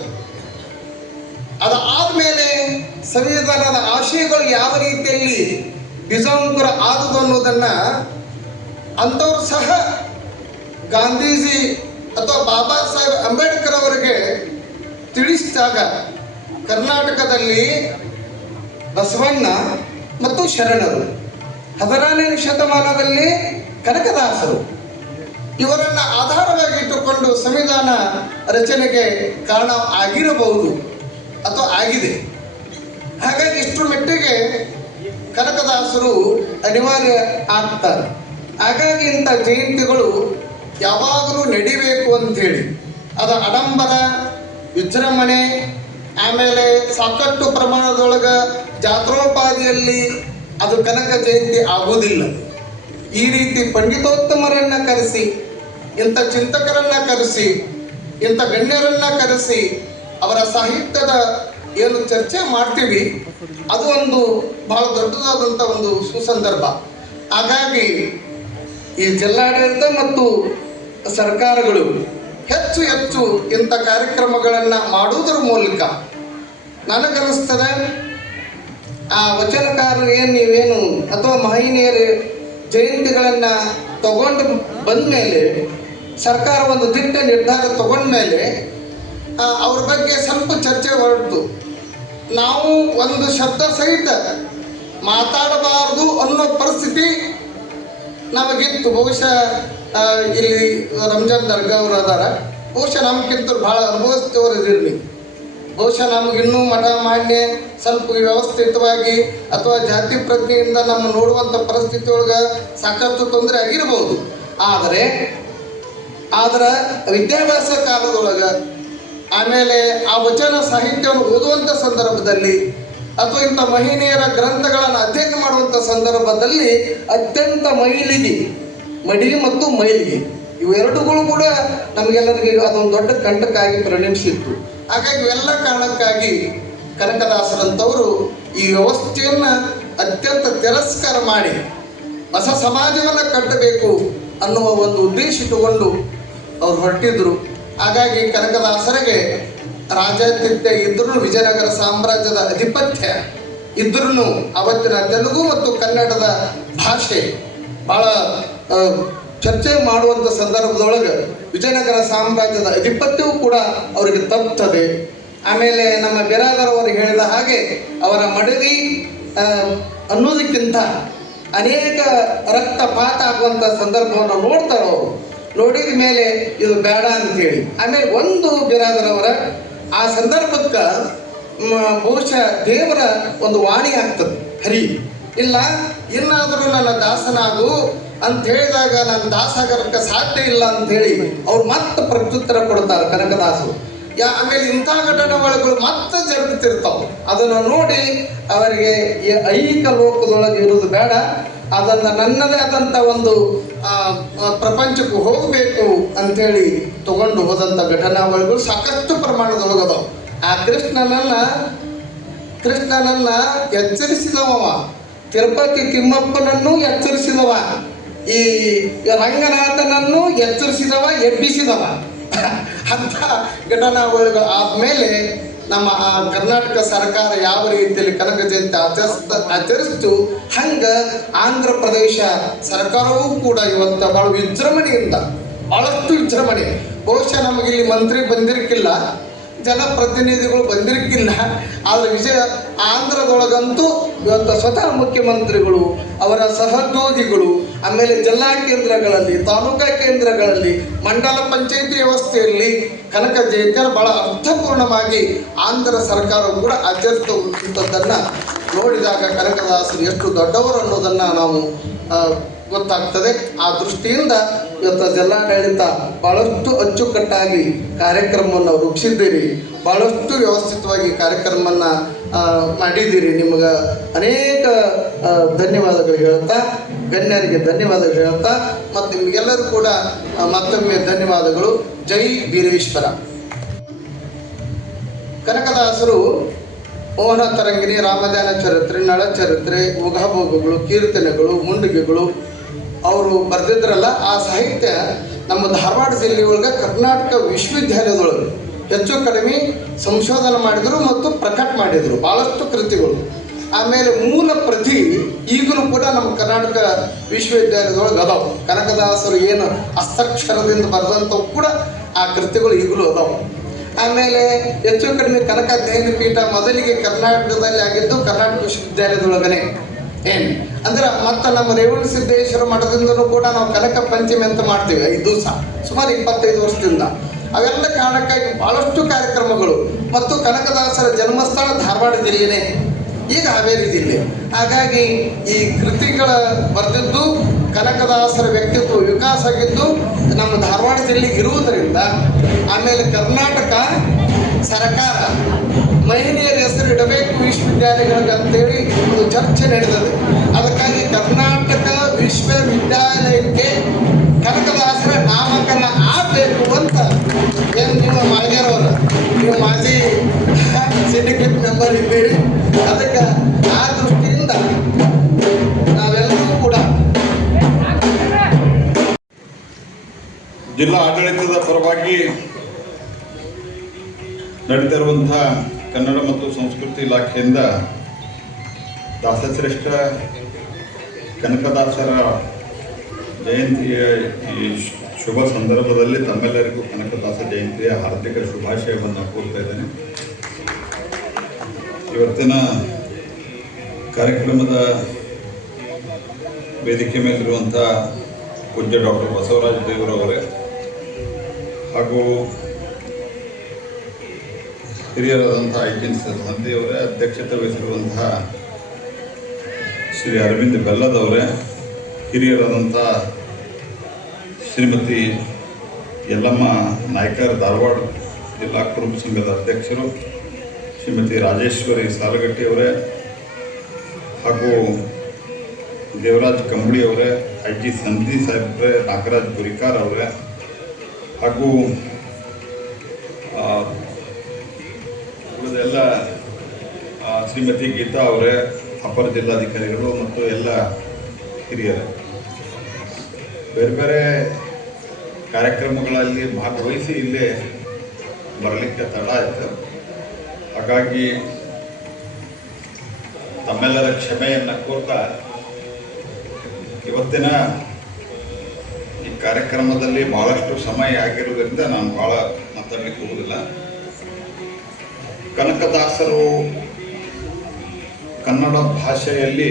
ಅದಾದಮೇಲೆ ಸಂವಿಧಾನದ ಆಶಯಗಳು ಯಾವ ರೀತಿಯಲ್ಲಿ ಬೀಜಾಂಕುರ ಆದುದು ಅನ್ನೋದನ್ನು ಅಂಥವ್ರು ಸಹ ಗಾಂಧೀಜಿ ಅಥವಾ ಬಾಬಾ ಸಾಹೇಬ್ ಅಂಬೇಡ್ಕರ್ ಅವರಿಗೆ ತಿಳಿಸಿದಾಗ ಕರ್ನಾಟಕದಲ್ಲಿ ಬಸವಣ್ಣ ಮತ್ತು ಶರಣರು, 14ನೇ ಶತಮಾನದಲ್ಲಿ ಕನಕದಾಸರು ಇವರನ್ನು ಆಧಾರವಾಗಿಟ್ಟುಕೊಂಡು ಸಂವಿಧಾನ ರಚನೆಗೆ ಕಾರಣ ಆಗಿರಬಹುದು ಅಥವಾ ಆಗಿದೆ. ಹಾಗಾಗಿ ಇಷ್ಟರ ಮಟ್ಟಿಗೆ ಕನಕದಾಸರು ಅನಿವಾರ್ಯ ಆಗ್ತಾರೆ. ಹಾಗಾಗಿ ಇಂಥ ಜಯಂತಿಗಳು ಯಾವಾಗಲೂ ನಡಿಬೇಕು ಅಂಥೇಳಿ ಅದು ಆಡಂಬರ, ವಿಜೃಂಭಣೆ, ಆಮೇಲೆ ಸಾಕಷ್ಟು ಪ್ರಮಾಣದೊಳಗೆ ಜಾತ್ರೋಪಾದಿಯಲ್ಲಿ ಅದು ಕನಕ ಜಯಂತಿ ಆಗೋದಿಲ್ಲ. ಈ ರೀತಿ ಪಂಡಿತೋತ್ತಮರನ್ನು ಕರೆಸಿ, ಇಂಥ ಚಿಂತಕರನ್ನು ಕರೆಸಿ, ಇಂಥ ಗಣ್ಯರನ್ನು ಕರೆಸಿ ಅವರ ಸಾಹಿತ್ಯದ ಏನು ಚರ್ಚೆ ಮಾಡ್ತೀವಿ ಅದು ಒಂದು ಬಹಳ ದೊಡ್ಡದಾದಂಥ ಒಂದು ಸುಸಂದರ್ಭ. ಹಾಗಾಗಿ ಈ ಜಿಲ್ಲಾಡಳಿತ ಮತ್ತು ಸರ್ಕಾರಗಳು ಹೆಚ್ಚು ಹೆಚ್ಚು ಇಂಥ ಕಾರ್ಯಕ್ರಮಗಳನ್ನು ಮಾಡುವುದರ ಮೂಲಕ ನನಗನ್ನಿಸ್ತದೆ ಆ ವಚನಕಾರರು ನೀವೇನು ಅಥವಾ ಮಹನೀಯರ ಜಯಂತಿಗಳನ್ನು ತಗೊಂಡು ಬಂದ ಮೇಲೆ ಸರ್ಕಾರ ಒಂದು ದಿಟ್ಟ ನಿರ್ಧಾರ ತಗೊಂಡ ಮೇಲೆ ಅವ್ರ ಬಗ್ಗೆ ಸ್ವಲ್ಪ ಚರ್ಚೆ ಹೊರಟು. ನಾವು ಒಂದು ಶಬ್ದ ಸಹಿತ ಮಾತಾಡಬಾರ್ದು ಅನ್ನೋ ಪರಿಸ್ಥಿತಿ ನಮಗಿತ್ತು. ಬಹುಶಃ ಇಲ್ಲಿ ರಂಜಾನ್ ದರ್ಗಾ ಅವರು ಅದಾರ, ಬಹುಶಃ ನಮ್ಗಿಂತ ಭಾಳ ಅನುಭವಿಸ್ತವ್ರು ಇದಿರಲಿ. ಬಹುಶಃ ನಮಗಿನ್ನೂ ಮಠ ಮಾನ್ಯ ಸ್ವಲ್ಪ ವ್ಯವಸ್ಥಿತವಾಗಿ ಅಥವಾ ಜಾತಿ ಪ್ರಜ್ಞೆಯಿಂದ ನಮ್ಮ ನೋಡುವಂಥ ಪರಿಸ್ಥಿತಿ ಒಳಗೆ ಸಾಕಷ್ಟು ತೊಂದರೆ ಆಗಿರ್ಬೋದು. ಆದರೆ ವಿದ್ಯಾಭ್ಯಾಸ ಕಾಲದೊಳಗೆ ಆಮೇಲೆ ಆ ವಚನ ಸಾಹಿತ್ಯವನ್ನು ಓದುವಂಥ ಸಂದರ್ಭದಲ್ಲಿ ಅಥವಾ ಇಂಥ ಮಹಿಳೆಯರ ಗ್ರಂಥಗಳನ್ನು ಅಧ್ಯಯನ ಮಾಡುವಂಥ ಸಂದರ್ಭದಲ್ಲಿ ಅತ್ಯಂತ ಮಡಿ ಮತ್ತು ಮೈಲಿಗೆ ಇವೆರಡುಗಳು ಕೂಡ ನಮಗೆಲ್ಲರಿಗೆ ಅದೊಂದು ದೊಡ್ಡ ಕಂಟಕ್ಕಾಗಿ ಪರಿಣಮಿಸಿತ್ತು. ಹಾಗಾಗಿ ಇವೆಲ್ಲ ಕಾರಣಕ್ಕಾಗಿ ಕನಕದಾಸರಂಥವರು ಈ ವ್ಯವಸ್ಥೆಯನ್ನು ಅತ್ಯಂತ ತಿರಸ್ಕಾರ ಮಾಡಿ ಹೊಸ ಸಮಾಜವನ್ನು ಕಟ್ಟಬೇಕು ಅನ್ನುವ ಒಂದು ಉದ್ದೇಶ ಇಟ್ಟುಕೊಂಡು ಅವ್ರು ಹೊರಟಿದ್ರು. ಹಾಗಾಗಿ ಕನಕದಾಸರಿಗೆ ರಾಜಾತಿಥ್ಯ ಇದ್ರೂ, ವಿಜಯನಗರ ಸಾಮ್ರಾಜ್ಯದ ಅಧಿಪತ್ಯ ಇದ್ರೂ ಅವತ್ತಿನ ತೆಲುಗು ಮತ್ತು ಕನ್ನಡದ ಭಾಷೆ ಭಾಳ ಚರ್ಚೆ ಮಾಡುವಂಥ ಸಂದರ್ಭದೊಳಗೆ ವಿಜಯನಗರ ಸಾಮ್ರಾಜ್ಯದ ಅಧಿಪತ್ಯವೂ ಕೂಡ ಅವರಿಗೆ ತಪ್ಪುತ್ತದೆ. ಆಮೇಲೆ ನಮ್ಮ ಬಿರಾದರ್ ಅವರು ಹೇಳಿದ ಹಾಗೆ ಅವರ ಮಡದಿ ಅನ್ನೋದಕ್ಕಿಂತ ಅನೇಕ ರಕ್ತಪಾತ ಆಗುವಂಥ ಸಂದರ್ಭವನ್ನು ನೋಡ್ತಾರೆ ಅವರು. ನೋಡಿದ ಮೇಲೆ ಇದು ಬೇಡ ಅಂತೇಳಿ ಆಮೇಲೆ ಒಂದು ಬಿರಾದರವರ ಆ ಸಂದರ್ಭಕ್ಕೆ ಬಹುಶಃ ದೇವರ ಒಂದು ವಾಣಿ ಆಗ್ತದೆ, ಹರಿ ಇಲ್ಲ ಇನ್ನಾದರೂ ನನ್ನ ದಾಸನಾಗು ಅಂತ ಹೇಳಿದಾಗ ನಾನು ದಾಸಾಗರಕ್ಕೆ ಸಾಧ್ಯ ಇಲ್ಲ ಅಂಥೇಳಿ ಅವ್ರು ಮತ್ತೆ ಪ್ರತ್ಯುತ್ತರ ಕೊಡ್ತಾರೆ ಕನಕದಾಸರು. ಆಮೇಲೆ ಇಂಥ ಘಟನೆಗಳು ಮತ್ತೆ ಜರುಗುತ್ತಿರ್ತಾವೆ. ಅದನ್ನು ನೋಡಿ ಅವರಿಗೆ ಐಹಿಕ ಲೋಕದೊಳಗೆ ಇರೋದು ಬೇಡ, ಅದನ್ನು ನನ್ನದೇ ಆದಂಥ ಒಂದು ಪ್ರಪಂಚಕ್ಕೆ ಹೋಗಬೇಕು ಅಂಥೇಳಿ ತಗೊಂಡು ಹೋದಂಥ ಘಟನಾವಳಿಗಳು ಸಾಕಷ್ಟು ಪ್ರಮಾಣದೊಳಗದವು. ಆ ಕೃಷ್ಣನನ್ನು ಎಚ್ಚರಿಸಿದವ, ತಿರುಪತಿ ತಿಮ್ಮಪ್ಪನನ್ನು ಎಚ್ಚರಿಸಿದವ, ಈ ರಂಗನಾಥನನ್ನು ಎಚ್ಚರಿಸಿದವ, ಎಬ್ಬಿಸಿದವ. ಅಂಥ ಘಟನಾವಳಿಗಳು ಆದಮೇಲೆ ನಮ್ಮ ಕರ್ನಾಟಕ ಸರ್ಕಾರ ಯಾವ ರೀತಿಯಲ್ಲಿ ಕನಕ ಜಯಂತಿ ಆಚರಿಸ್ತು ಹಂಗೆ ಆಂಧ್ರ ಪ್ರದೇಶ ಸರ್ಕಾರವೂ ಕೂಡ ಇವತ್ತು ಭಾಳ ಭಾಳಷ್ಟು ವಿಜೃಂಭಣೆ. ಬಹುಶಃ ನಮಗಿಲ್ಲಿ ಮಂತ್ರಿ ಬಂದಿರಕ್ಕಿಲ್ಲ, ಜನಪ್ರತಿನಿಧಿಗಳು ಬಂದಿರಕ್ಕಿಲ್ಲ, ಆದರೆ ಆಂಧ್ರದೊಳಗಂತೂ ಇವತ್ತು ಸ್ವತಃ ಮುಖ್ಯಮಂತ್ರಿಗಳು, ಅವರ ಸಹೋದ್ಯೋಗಿಗಳು, ಆಮೇಲೆ ಜಿಲ್ಲಾ ಕೇಂದ್ರಗಳಲ್ಲಿ, ತಾಲೂಕಾ ಕೇಂದ್ರಗಳಲ್ಲಿ, ಮಂಡಲ ಪಂಚಾಯಿತಿ ವ್ಯವಸ್ಥೆಯಲ್ಲಿ ಕನಕ ಜಯಂತಿಯನ್ನು ಭಾಳ ಅರ್ಥಪೂರ್ಣವಾಗಿ ಆಂಧ್ರ ಸರ್ಕಾರವು ಕೂಡ ಆಚರಿಸುವಂಥದ್ದನ್ನು ನೋಡಿದಾಗ ಕನಕದಾಸರು ಎಷ್ಟು ದೊಡ್ಡವರು ಅನ್ನೋದನ್ನು ನಾವು ಗೊತ್ತಾಗ್ತದೆ. ಆ ದೃಷ್ಟಿಯಿಂದ ಇವತ್ತು ಜಿಲ್ಲಾಡಳಿತ ಭಾಳಷ್ಟು ಅಚ್ಚುಕಟ್ಟಾಗಿ ಕಾರ್ಯಕ್ರಮವನ್ನು ರೂಪಿಸಿದ್ದೀರಿ, ಭಾಳಷ್ಟು ವ್ಯವಸ್ಥಿತವಾಗಿ ಕಾರ್ಯಕ್ರಮವನ್ನು ಮಾಡಿದ್ದೀರಿ. ನಿಮಗೆ ಅನೇಕ ಧನ್ಯವಾದಗಳು ಹೇಳ್ತಾ, ಗಣ್ಯರಿಗೆ ಧನ್ಯವಾದಗಳು ಹೇಳ್ತಾ ಮತ್ತು ನಿಮಗೆಲ್ಲರೂ ಕೂಡ ಮತ್ತೊಮ್ಮೆ ಧನ್ಯವಾದಗಳು. ಜೈ ಬೀರೇಶ್ವರ. ಕನಕದಾಸರು ಮೋಹನ ತರಂಗಿಣಿ, ರಾಮಧ್ಯಾನ ಚರಿತ್ರೆ, ನಳ ಚರಿತ್ರೆ, ಉಗಾಭೋಗಗಳು, ಕೀರ್ತನೆಗಳು, ಮುಂಡಿಗೆಗಳು ಅವರು ಬರೆದಿದ್ರಲ್ಲ. ಆ ಸಾಹಿತ್ಯ ನಮ್ಮ ಧಾರವಾಡ ಜಿಲ್ಲೆಯೊಳಗೆ ಕರ್ನಾಟಕ ವಿಶ್ವವಿದ್ಯಾಲಯದೊಳಗೆ ಹೆಚ್ಚು ಕಡಿಮೆ ಸಂಶೋಧನೆ ಮಾಡಿದರು ಮತ್ತು ಪ್ರಕಟ ಮಾಡಿದರು ಭಾಳಷ್ಟು ಕೃತಿಗಳು. ಆಮೇಲೆ ಮೂಲ ಪ್ರತಿ ಈಗಲೂ ಕೂಡ ನಮ್ಮ ಕರ್ನಾಟಕ ವಿಶ್ವವಿದ್ಯಾಲಯದೊಳಗೆ ಅದಾವೆ. ಕನಕದಾಸರು ಏನು ಹಸ್ತಕ್ಷರದಿಂದ ಬರೆದಂಥವು ಕೂಡ ಆ ಕೃತಿಗಳು ಈಗಲೂ ಅದಾವೆ. ಆಮೇಲೆ ಹೆಚ್ಚು ಕಡಿಮೆ ಕನಕ ಅಧ್ಯಯನ ಪೀಠ ಮೊದಲಿಗೆ ಕರ್ನಾಟಕದಲ್ಲಿ ಆಗಿದ್ದು ಕರ್ನಾಟಕ ವಿಶ್ವವಿದ್ಯಾಲಯದೊಳಗನೆ. ಏನು ಅಂದ್ರೆ ಮತ್ತು ನಮ್ಮ ರೇವಣ ಸಿದ್ದೇಶ್ವರ ಮಠದಿಂದಲೂ ಕೂಡ ನಾವು ಕನಕ ಪಂಚಮಿ ಅಂತ ಮಾಡ್ತೀವಿ 5 ದಿವಸ, ಸುಮಾರು 25 ವರ್ಷದಿಂದ. ಅವೆಲ್ಲ ಕಾರಣಕ್ಕಾಗಿ ಭಾಳಷ್ಟು ಕಾರ್ಯಕ್ರಮಗಳು. ಮತ್ತು ಕನಕದಾಸರ ಜನ್ಮಸ್ಥಳ ಧಾರವಾಡ ಜಿಲ್ಲೆನೇ, ಈಗ ಹಾವೇರಿ ಜಿಲ್ಲೆ. ಹಾಗಾಗಿ ಈ ಕೃತಿಗಳ ಬರೆದಿದ್ದು ಕನಕದಾಸರ ವ್ಯಕ್ತಿತ್ವ ವಿಕಾಸ ಆಗಿದ್ದು ನಮ್ಮ ಧಾರವಾಡ ಜಿಲ್ಲೆಗೆ ಇರುವುದರಿಂದ. ಆಮೇಲೆ ಕರ್ನಾಟಕ ಸರ್ಕಾರ ಮಹಿಳೆಯರ ಹೆಸರು ಇಡಬೇಕು ವಿಶ್ವವಿದ್ಯಾಲಯಗಳಿಗೆ ಅಂತೇಳಿ ಒಂದು ಚರ್ಚೆ ನಡೆದಿದೆ. ಅದಕ್ಕಾಗಿ ಕರ್ನಾಟಕ ವಿಶ್ವವಿದ್ಯಾಲಯಕ್ಕೆ ಕನಕದಾಸರ ನಾಮಕರಣ ಆಗಬೇಕು ಅಂತ ಏನು ನಿಮ್ಮ ಮಾಳ್ಗೇರವರು, ನೀವು ಮಾಜಿ ಸಿಂಡಿಕೇಟ್ ಮೆಂಬರ್ ಇದ್ದೀರಿ. ಅದಕ್ಕೆ ಆ ದೃಷ್ಟಿಯಿಂದ ನಾವೆಲ್ಲರೂ ಕೂಡ ಜಿಲ್ಲಾ ಆಡಳಿತದ ಪರವಾಗಿ ನಡೆದಿರುವಂಥ ಕನ್ನಡ ಮತ್ತು ಸಂಸ್ಕೃತಿ ಇಲಾಖೆಯಿಂದ ದಾಸಶ್ರೇಷ್ಠ ಕನಕದಾಸರ ಜಯಂತಿಯ ಈ ಶುಭ ಸಂದರ್ಭದಲ್ಲಿ ತಮ್ಮೆಲ್ಲರಿಗೂ ಕನಕದಾಸ ಜಯಂತಿಯ ಹಾರ್ದಿಕ ಶುಭಾಶಯವನ್ನು ಕೋರ್ತಾ ಇದ್ದೇನೆ. ಇವತ್ತಿನ ಕಾರ್ಯಕ್ರಮದ ವೇದಿಕೆ ಮೇಲಿರುವಂಥ ಪೂಜ್ಯ ಡಾಕ್ಟರ್ ಬಸವರಾಜ ದೇವರವರೇ ಹಾಗೂ ಹಿರಿಯರಾದಂಥ ಐಜಿನ್ ಸಂಧಿಯವರೇ, ಅಧ್ಯಕ್ಷತೆ ವಹಿಸಿರುವಂತಹ ಶ್ರೀ ಅರವಿಂದ್ ಬೆಲ್ಲದವರೇ, ಹಿರಿಯರಾದಂಥ ಶ್ರೀಮತಿ ಯಲ್ಲಮ್ಮ ನಾಯ್ಕರ್ ಧಾರವಾಡ ಜಿಲ್ಲಾ ಕುರುಬ ಸಂಘದ ಅಧ್ಯಕ್ಷರು, ಶ್ರೀಮತಿ ರಾಜೇಶ್ವರಿ ಸಾಲಗಟ್ಟಿಯವರೇ ಹಾಗೂ ದೇವರಾಜ್ ಕಂಬಳಿ ಅವರೇ, ಐಜಿ ಸಂಧಿ ಸಾಹೇಬ್ರೆ, ನಾಗರಾಜ್ ಗುರಿಕಾರ್ ಅವರೇ ಹಾಗೂ ಉಳಿದೆಲ್ಲ ಶ್ರೀಮತಿ ಗೀತಾ ಅವರೇ, ಅಪರ ಜಿಲ್ಲಾಧಿಕಾರಿಗಳು ಮತ್ತು ಎಲ್ಲ ಹಿರಿಯರು, ಬೇರೆ ಬೇರೆ ಕಾರ್ಯಕ್ರಮಗಳಲ್ಲಿ ಭಾಗವಹಿಸಿ ಇಲ್ಲೇ ಬರಲಿಕ್ಕೆ ತಡ ಆಯಿತು. ಹಾಗಾಗಿ ತಮ್ಮೆಲ್ಲರ ಕ್ಷಮೆಯನ್ನು ಕೋರ್ತಾ ಇವತ್ತಿನ ಈ ಕಾರ್ಯಕ್ರಮದಲ್ಲಿ ಭಾಳಷ್ಟು ಸಮಯ ಆಗಿರುವುದರಿಂದ ನಾನು ಭಾಳ ಮಾತಾಡಲಿಕ್ಕೆ ಹೋಗುವುದಿಲ್ಲ. ಕನಕದಾಸರು ಕನ್ನಡ ಭಾಷೆಯಲ್ಲಿ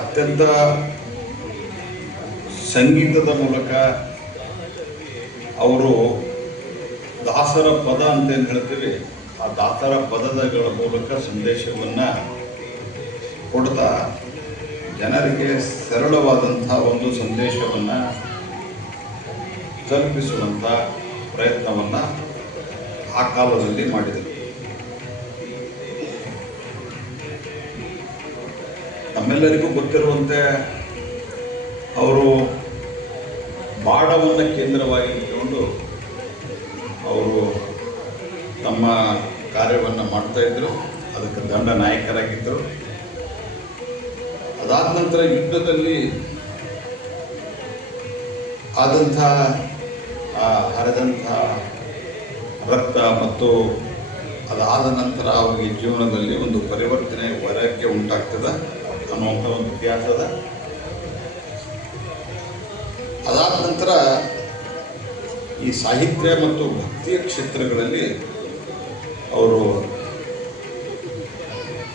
ಅತ್ಯಂತ ಸಂಗೀತದ ಮೂಲಕ ಅವರು ದಾಸರ ಪದ ಅಂತೇನು ಹೇಳ್ತೀವಿ, ಆ ದಾಸರ ಪದಗಳ ಮೂಲಕ ಸಂದೇಶವನ್ನು ಕೊಡ್ತಾ ಜನರಿಗೆ ಸರಳವಾದಂಥ ಒಂದು ಸಂದೇಶವನ್ನು ತಲುಪಿಸುವಂಥ ಪ್ರಯತ್ನವನ್ನು ಆ ಕಾಲದಲ್ಲಿ ಮಾಡಿದರು. ನಮ್ಮೆಲ್ಲರಿಗೂ ಗೊತ್ತಿರುವಂತೆ ಅವರು ಬಾಡವನ್ನು ಕೇಂದ್ರವಾಗಿ ಇಟ್ಟುಕೊಂಡು ಅವರು ತಮ್ಮ ಕಾರ್ಯವನ್ನು ಮಾಡ್ತಾಯಿದ್ರು. ಅದಕ್ಕೆ ದಂಡ ನಾಯಕರಾಗಿದ್ದರು. ಅದಾದ ನಂತರ ಯುದ್ಧದಲ್ಲಿ ಆದಂಥ ಹರಿದಂಥ ರಕ್ತ ಮತ್ತು ಅದಾದ ನಂತರ ಅವರಿಗೆ ಜೀವನದಲ್ಲಿ ಒಂದು ಪರಿವರ್ತನೆ ವೈರಾಗ್ಯ ಉಂಟಾಗ್ತದೆ ಅನ್ನುವಂಥ ಒಂದು ಇತಿಹಾಸದ. ಅದಾದ ನಂತರ ಈ ಸಾಹಿತ್ಯ ಮತ್ತು ಭಕ್ತಿಯ ಕ್ಷೇತ್ರಗಳಲ್ಲಿ ಅವರು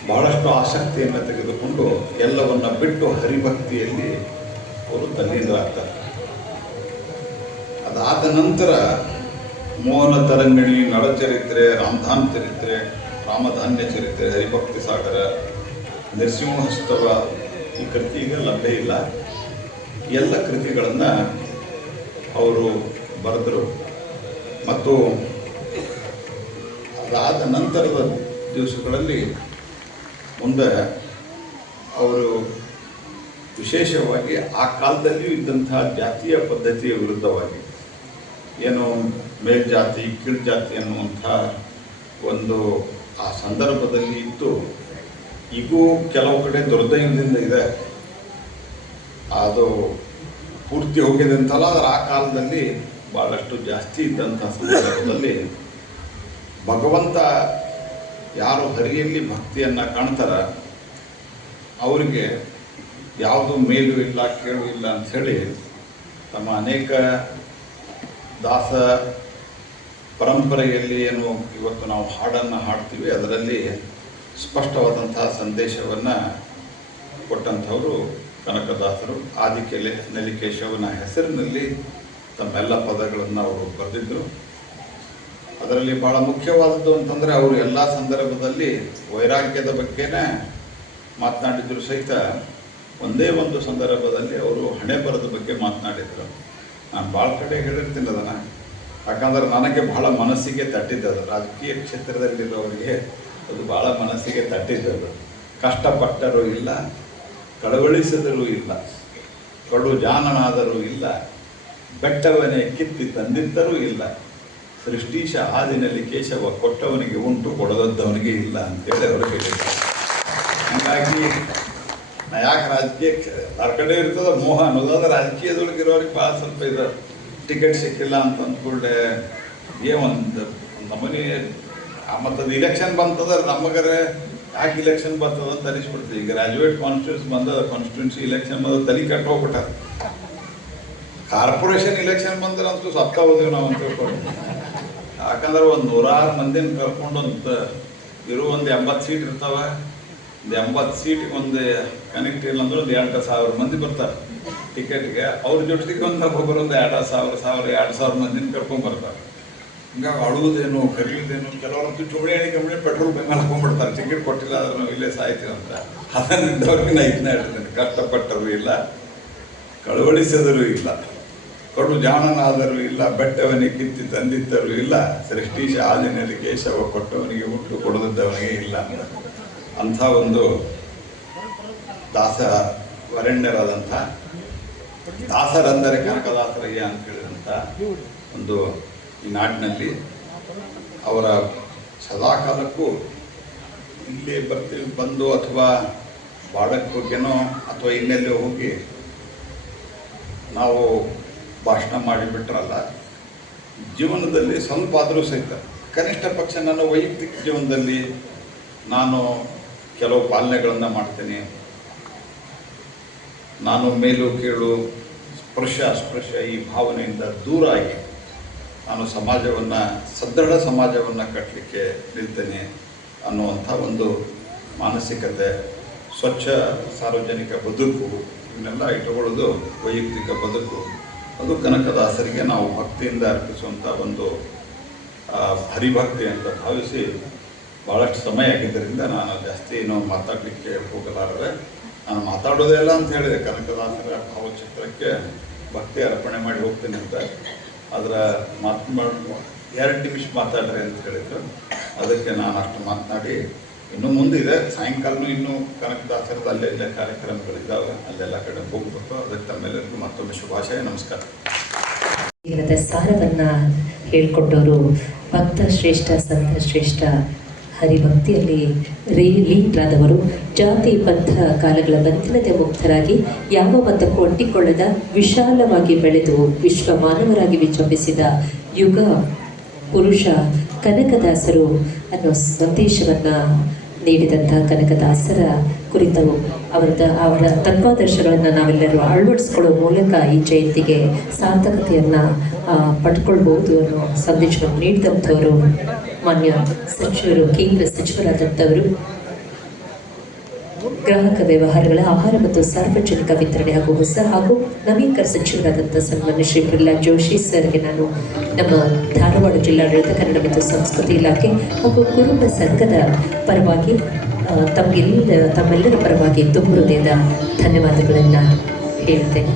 ಬಹಳಷ್ಟು ಆಸಕ್ತಿಯನ್ನು ತೆಗೆದುಕೊಂಡು ಎಲ್ಲವನ್ನು ಬಿಟ್ಟು ಹರಿಭಕ್ತಿಯಲ್ಲಿ ಅವರು ತಲ್ಲೀನರಾಗ್ತಾರೆ. ಅದಾದ ನಂತರ ಮೋಹನ ತರಂಗಿಣಿ, ನಳಚರಿತ್ರೆ, ರಾಮಧಾನ್ ಚರಿತ್ರೆ, ರಾಮಧಾನ್ಯ ಚರಿತ್ರೆ, ಹರಿಭಕ್ತಿ ಸಾಗರ, ನರಸಿಂಹಸ್ತವ ಈ ಕೃತಿ ಈಗ ಲಭ್ಯ ಇಲ್ಲ. ಎಲ್ಲ ಕೃತಿಗಳನ್ನು ಅವರು ಬರೆದರು. ಮತ್ತು ಅದಾದ ನಂತರದ ದಿವಸಗಳಲ್ಲಿ ಮುಂದೆ ಅವರು ವಿಶೇಷವಾಗಿ ಆ ಕಾಲದಲ್ಲಿಯೂ ಇದ್ದಂತಹ ಜಾತಿಯ ಪದ್ಧತಿಯ ವಿರುದ್ಧವಾಗಿ ಏನು ಮೇಲ್ಜಾತಿ ಕೀಳ್ಜಾತಿ ಅನ್ನುವಂಥ ಒಂದು ಆ ಸಂದರ್ಭದಲ್ಲಿ ಇತ್ತು. ಈಗೂ ಕೆಲವು ಕಡೆ ದುರ್ದೈವದಿಂದ ಇದೆ, ಅದು ಪೂರ್ತಿ ಹೋಗಿದೆ ಅಂತಲ್ಲ, ಆದರೆ ಆ ಕಾಲದಲ್ಲಿ ಭಾಳಷ್ಟು ಜಾಸ್ತಿ ಇದ್ದಂಥ ಸಂದರ್ಭದಲ್ಲಿ ಭಗವಂತ ಯಾರು ಹರಿಯಲ್ಲಿ ಭಕ್ತಿಯನ್ನು ಕಾಣ್ತಾರ ಅವರಿಗೆ ಯಾವುದು ಮೇಲು ಇಲ್ಲ ಕೇಳು ಇಲ್ಲ ಅಂಥೇಳಿ ತಮ್ಮ ಅನೇಕ ದಾಸ ಪರಂಪರೆಯಲ್ಲಿ ಏನು ಇವತ್ತು ನಾವು ಹಾಡನ್ನು ಹಾಡ್ತೀವಿ ಅದರಲ್ಲಿ ಸ್ಪಷ್ಟವಾದಂತಹ ಸಂದೇಶವನ್ನು ಕೊಟ್ಟಂಥವರು ಕನಕದಾಸರು. ನಲಿಕೇಶವನ ಹೆಸರಿನಲ್ಲಿ ತಮ್ಮೆಲ್ಲ ಪದಗಳನ್ನು ಅವರು ಬರೆದಿದ್ದರು. ಅದರಲ್ಲಿ ಭಾಳ ಮುಖ್ಯವಾದದ್ದು ಅಂತಂದರೆ ಅವರು ಎಲ್ಲ ಸಂದರ್ಭದಲ್ಲಿ ವೈರಾಗ್ಯದ ಬಗ್ಗೆನೇ ಮಾತನಾಡಿದ್ರು ಸಹಿತ ಒಂದೇ ಒಂದು ಸಂದರ್ಭದಲ್ಲಿ ಅವರು ಹಣೆ ಬರದ ಬಗ್ಗೆ ಮಾತನಾಡಿದರು. ನಾನು ಭಾಳ ಕಡೆ ಹೇಳಿರ್ತೀನಿ ಅದನ್ನು, ಯಾಕಂದರೆ ನನಗೆ ಬಹಳ ಮನಸ್ಸಿಗೆ ತಟ್ಟಿದ್ದದು. ರಾಜಕೀಯ ಕ್ಷೇತ್ರದಲ್ಲಿರೋರಿಗೆ ಅದು ಭಾಳ ಮನಸ್ಸಿಗೆ ತಟ್ಟಿದ್ದದು. ಕಷ್ಟಪಟ್ಟರೂ ಇಲ್ಲ, ಕಳವಳಿಸಿದರೂ ಇಲ್ಲ, ಕಡು ಜಾನನಾದರೂ ಇಲ್ಲ, ಬೆಟ್ಟವನೇ ಕಿತ್ತಿ ತಂದಿದ್ದರೂ ಇಲ್ಲ, ಸೃಷ್ಟೀಶ ಆದಿನಲ್ಲಿ ಕೇಶವ ಕೊಟ್ಟವನಿಗೆ ಉಂಟು ಕೊಡದದ್ದವನಿಗೆ ಇಲ್ಲ ಅಂತೇಳಿ ಅವರು ಹೇಳಿದ್ದಾರೆ. ಹಾಗಾಗಿ ನಾ ಯಾಕೆ ರಾಜಕೀಯಕ್ಕೆ ಯಾರ ಕಡೆ ಇರ್ತದ ಮೋಹ ಅನ್ನೋದಾದ್ರೆ ರಾಜಕೀಯದೊಳಗಿರೋರಿಗೆ ಭಾಳ ಸ್ವಲ್ಪ ಇದು ಟಿಕೆಟ್ ಸಿಕ್ಕಿಲ್ಲ ಅಂತ ಅಂದ್ಕೊಂಡೆ ಒಂದು ನಮ್ಮನೆ ಮತ್ತು ಅದು ಇಲೆಕ್ಷನ್ ಬಂತಂದ್ರೆ ನಮಗರೆ ಯಾಕೆ ಇಲೆಕ್ಷನ್ ಬರ್ತದ ಅಂತ ಅನಿಸ್ಬಿಡ್ತೀವಿ. ಈಗ ಗ್ರಾಜುಯೇಟ್ ಕಾನ್ಸ್ಟಿಟ್ಯೂನ್ಸಿ ಇಲೆಕ್ಷನ್ ಬಂದ ತಲೆ ಕಟ್ಟು ಹೋಗ್ಬಿಟ್ಟ. ಕಾರ್ಪೊರೇಷನ್ ಇಲೆಕ್ಷನ್ ಬಂದ್ರಂತೂ ಸತ್ತ ಹೋದೇವು ನಾವು ಅಂತ ತಿಳ್ಕೊಂಡು. ಯಾಕಂದ್ರೆ ಒಂದು 106 ಮಂದಿನ ಕರ್ಕೊಂಡು ಇರೋ ಒಂದು 80 ಸೀಟ್ ಇರ್ತಾವೆ. ಒಂದು 80 ಸೀಟಿಗೆ ಒಂದು ಕನೆಕ್ಟ್ ಇಲ್ಲ ಅಂದ್ರೆ ಒಂದು 2,000 ಮಂದಿ ಬರ್ತಾರೆ ಟಿಕೆಟ್ಗೆ. ಅವ್ರ ಜೊತೆಗೆ ಒಬ್ಬರು ಒಂದು 2,000 ಮಂದಿನ ಕರ್ಕೊಂಡು ಬರ್ತಾರೆ. ಹಿಂಗಾಗಿ ಅಳುವುದೇನು ಕರೆಯುವುದೇನು, ಕೆಲವರಂತೂ ಚುಮಣಿ ಪೆಟ್ರೋಲ್ ಬೆಂಗಾಲ್ ಹಾಕೊಂಡ್ಬಿಡ್ತಾರೆ, ಟಿಕೆಟ್ ಕೊಟ್ಟಿಲ್ಲ ಆದ್ರೆ ನಾವು ಇಲ್ಲೇ ಸಾಯ್ತೀವಿ ಅಂತ. ಅದನ್ನಿದ್ದವ್ರಿಗೆ ನಾ ಇದನ್ನ ಹೇಳ್ತೇನೆ, ಕಷ್ಟಪಟ್ಟರೂ ಇಲ್ಲ, ಕಳವಳಿಸಿದರೂ ಇಲ್ಲ, ಕಡು ಜಾಣನಾದರೂ ಇಲ್ಲ, ಬೆಟ್ಟವನಿಗೆ ಕಿತ್ತಿ ತಂದಿದ್ದರೂ ಇಲ್ಲ, ಸೃಷ್ಟೀಶ ಆದಿನಲ್ಲಿ ಕೇಶವ ಕೊಟ್ಟವನಿಗೆ ಹುಟ್ಟು ಕೊಡದಿದ್ದವನಿಗೆ ಇಲ್ಲ ಅಂತ. ಅಂಥ ಒಂದು ದಾಸ ವರೆಣ್ಯರಾದಂಥ ದಾಸರಂದರೆ ಕನಕದಾಸರಯ್ಯ ಅಂತ ಹೇಳಿದಂಥ ಒಂದು ಈ ನಾಡಿನಲ್ಲಿ ಅವರ ಸದಾಕಾಲಕ್ಕೂ ಇಲ್ಲೇ ಬಂದು ಅಥವಾ ಬಾಡಕ್ಕೆ ಹೋಗ್ಯನೋ ಅಥವಾ ಇನ್ನೆಲ್ಲೋ ಹೋಗಿ ನಾವು ಭಾಷಣ ಮಾಡಿಬಿಟ್ರಲ್ಲ, ಜೀವನದಲ್ಲಿ ಸ್ವಲ್ಪ ಆದರೂ ಸಹಿತ ಕನಿಷ್ಠ ಪಕ್ಷ ನನ್ನ ವೈಯಕ್ತಿಕ ಜೀವನದಲ್ಲಿ ನಾನು ಕೆಲವು ಪಾಲನೆಗಳನ್ನು ಮಾಡ್ತೇನೆ. ನಾನು ಮೇಲು ಕೀಳು ಸ್ಪರ್ಶ ಈ ಭಾವನೆಯಿಂದ ದೂರ ಆಗಿ ನಾನು ಸಮಾಜವನ್ನು ಸದೃಢ ಸಮಾಜವನ್ನು ಕಟ್ಟಲಿಕ್ಕೆ ನಿಲ್ತೇನೆ ಅನ್ನುವಂಥ ಒಂದು ಮಾನಸಿಕತೆ, ಸ್ವಚ್ಛ ಸಾರ್ವಜನಿಕ ಬದುಕು, ಇವನ್ನೆಲ್ಲ ಇಟ್ಟುಕೊಳ್ಳೋದು ವೈಯಕ್ತಿಕ ಬದುಕು. ಅದು ಕನಕದಾಸರಿಗೆ ನಾವು ಭಕ್ತಿಯಿಂದ ಅರ್ಪಿಸುವಂಥ ಒಂದು ಹರಿಭಕ್ತಿ ಅಂತ ಭಾವಿಸಿ ಭಾಳಷ್ಟು ಸಮಯ ಆಗಿದ್ದರಿಂದ ನಾನು ಜಾಸ್ತಿ ಮಾತಾಡಲಿಕ್ಕೆ ಹೋಗಲಾರದೆ ನಾನು ಮಾತಾಡೋದೇ ಇಲ್ಲ ಅಂತ ಹೇಳಿದೆ. ಕನಕದಾಸರ ಭಾವಚಿತ್ರಕ್ಕೆ ಭಕ್ತಿ ಅರ್ಪಣೆ ಮಾಡಿ ಹೋಗ್ತೇನೆ ಅಂತ. ಅದರ ಮಾತು 2 ನಿಮಿಷ ಮಾತಾಡ್ರಿ ಅಂತ ಹೇಳಿದ್ರು. ಅದಕ್ಕೆ ನಾನು ಅಷ್ಟು ಮಾತನಾಡಿ ಇನ್ನೂ ಮುಂದಿದೆ, ಸಾಯಂಕಾಲನೂ ಇನ್ನೂ ಕನಕದಾಸರದ ಅಲ್ಲೇ ಕಾರ್ಯಕ್ರಮಗಳಿದ್ದಾವೆ, ಅಲ್ಲೆಲ್ಲ ಕಡೆ ಹೋಗ್ಬೇಕು. ಅದಕ್ಕೆ ತಮ್ಮೆಲ್ಲರಿಗೂ ಮತ್ತೊಮ್ಮೆ ಶುಭಾಶಯ, ನಮಸ್ಕಾರ. ಜೀವನದ ಸಾರವನ್ನು ಹೇಳಿಕೊಟ್ಟವರು ಭಕ್ತ ಶ್ರೇಷ್ಠ, ಸಂತ ಶ್ರೇಷ್ಠ, ಹರಿಭಕ್ತಿಯಲ್ಲಿ ಲೀನರಾದವರು, ಜಾತಿ ಪಂಥ ಕಾಲಗಳ ಬಂಧನತೆ ಮುಕ್ತರಾಗಿ ಯಾವ ಮತಕ್ಕೂ ಒಡ್ಡಿಕೊಳ್ಳದ ವಿಶಾಲವಾಗಿ ಬೆಳೆದು ವಿಶ್ವ ಮಾನವರಾಗಿ ವಿಜೃಂಭಿಸಿದ ಯುಗ ಪುರುಷ ಕನಕದಾಸರು ಅನ್ನೋ ಸಂದೇಶವನ್ನು ನೀಡಿದಂಥ ಕನಕದಾಸರ ಕುರಿತು ಅವರ ತತ್ವಾದರ್ಶಗಳನ್ನು ನಾವೆಲ್ಲರೂ ಅಳವಡಿಸ್ಕೊಳ್ಳೋ ಮೂಲಕ ಈ ಜಯಂತಿಗೆ ಸಾರ್ಥಕತೆಯನ್ನು ಪಡ್ಕೊಳ್ಬೋದು ಅನ್ನೋ ಸಂದೇಶವನ್ನು ನೀಡಿದಂಥವರು ಮಾನ್ಯ ಸಚಿವರು, ಕೇಂದ್ರ ಸಚಿವರಾದಂಥವರು, ಗ್ರಾಹಕ ವ್ಯವಹಾರಗಳ ಆಹಾರ ಮತ್ತು ಸಾರ್ವಜನಿಕ ವಿತರಣೆ ಹಾಗೂ ನವೀಕರ ಸಚಿವರಾದಂಥ ಸನ್ಮಾನ್ಯ ಶ್ರೀ ಪ್ರಹ್ಲಾದ್ ಜೋಶಿ ಸರ್ಗೆ ನಾನು ನಮ್ಮ ಧಾರವಾಡ ಜಿಲ್ಲಾಡಳಿತ ಕನ್ನಡ ಮತ್ತು ಸಂಸ್ಕೃತಿ ಇಲಾಖೆ ಹಾಗೂ ಕುರುಬ ಸಂಘದ ಪರವಾಗಿ ತಮ್ಮೆಲ್ಲರ ಪರವಾಗಿ ತುಂಬ ಹೃದಯದ ಧನ್ಯವಾದಗಳನ್ನು ಹೇಳ್ತೇನೆ.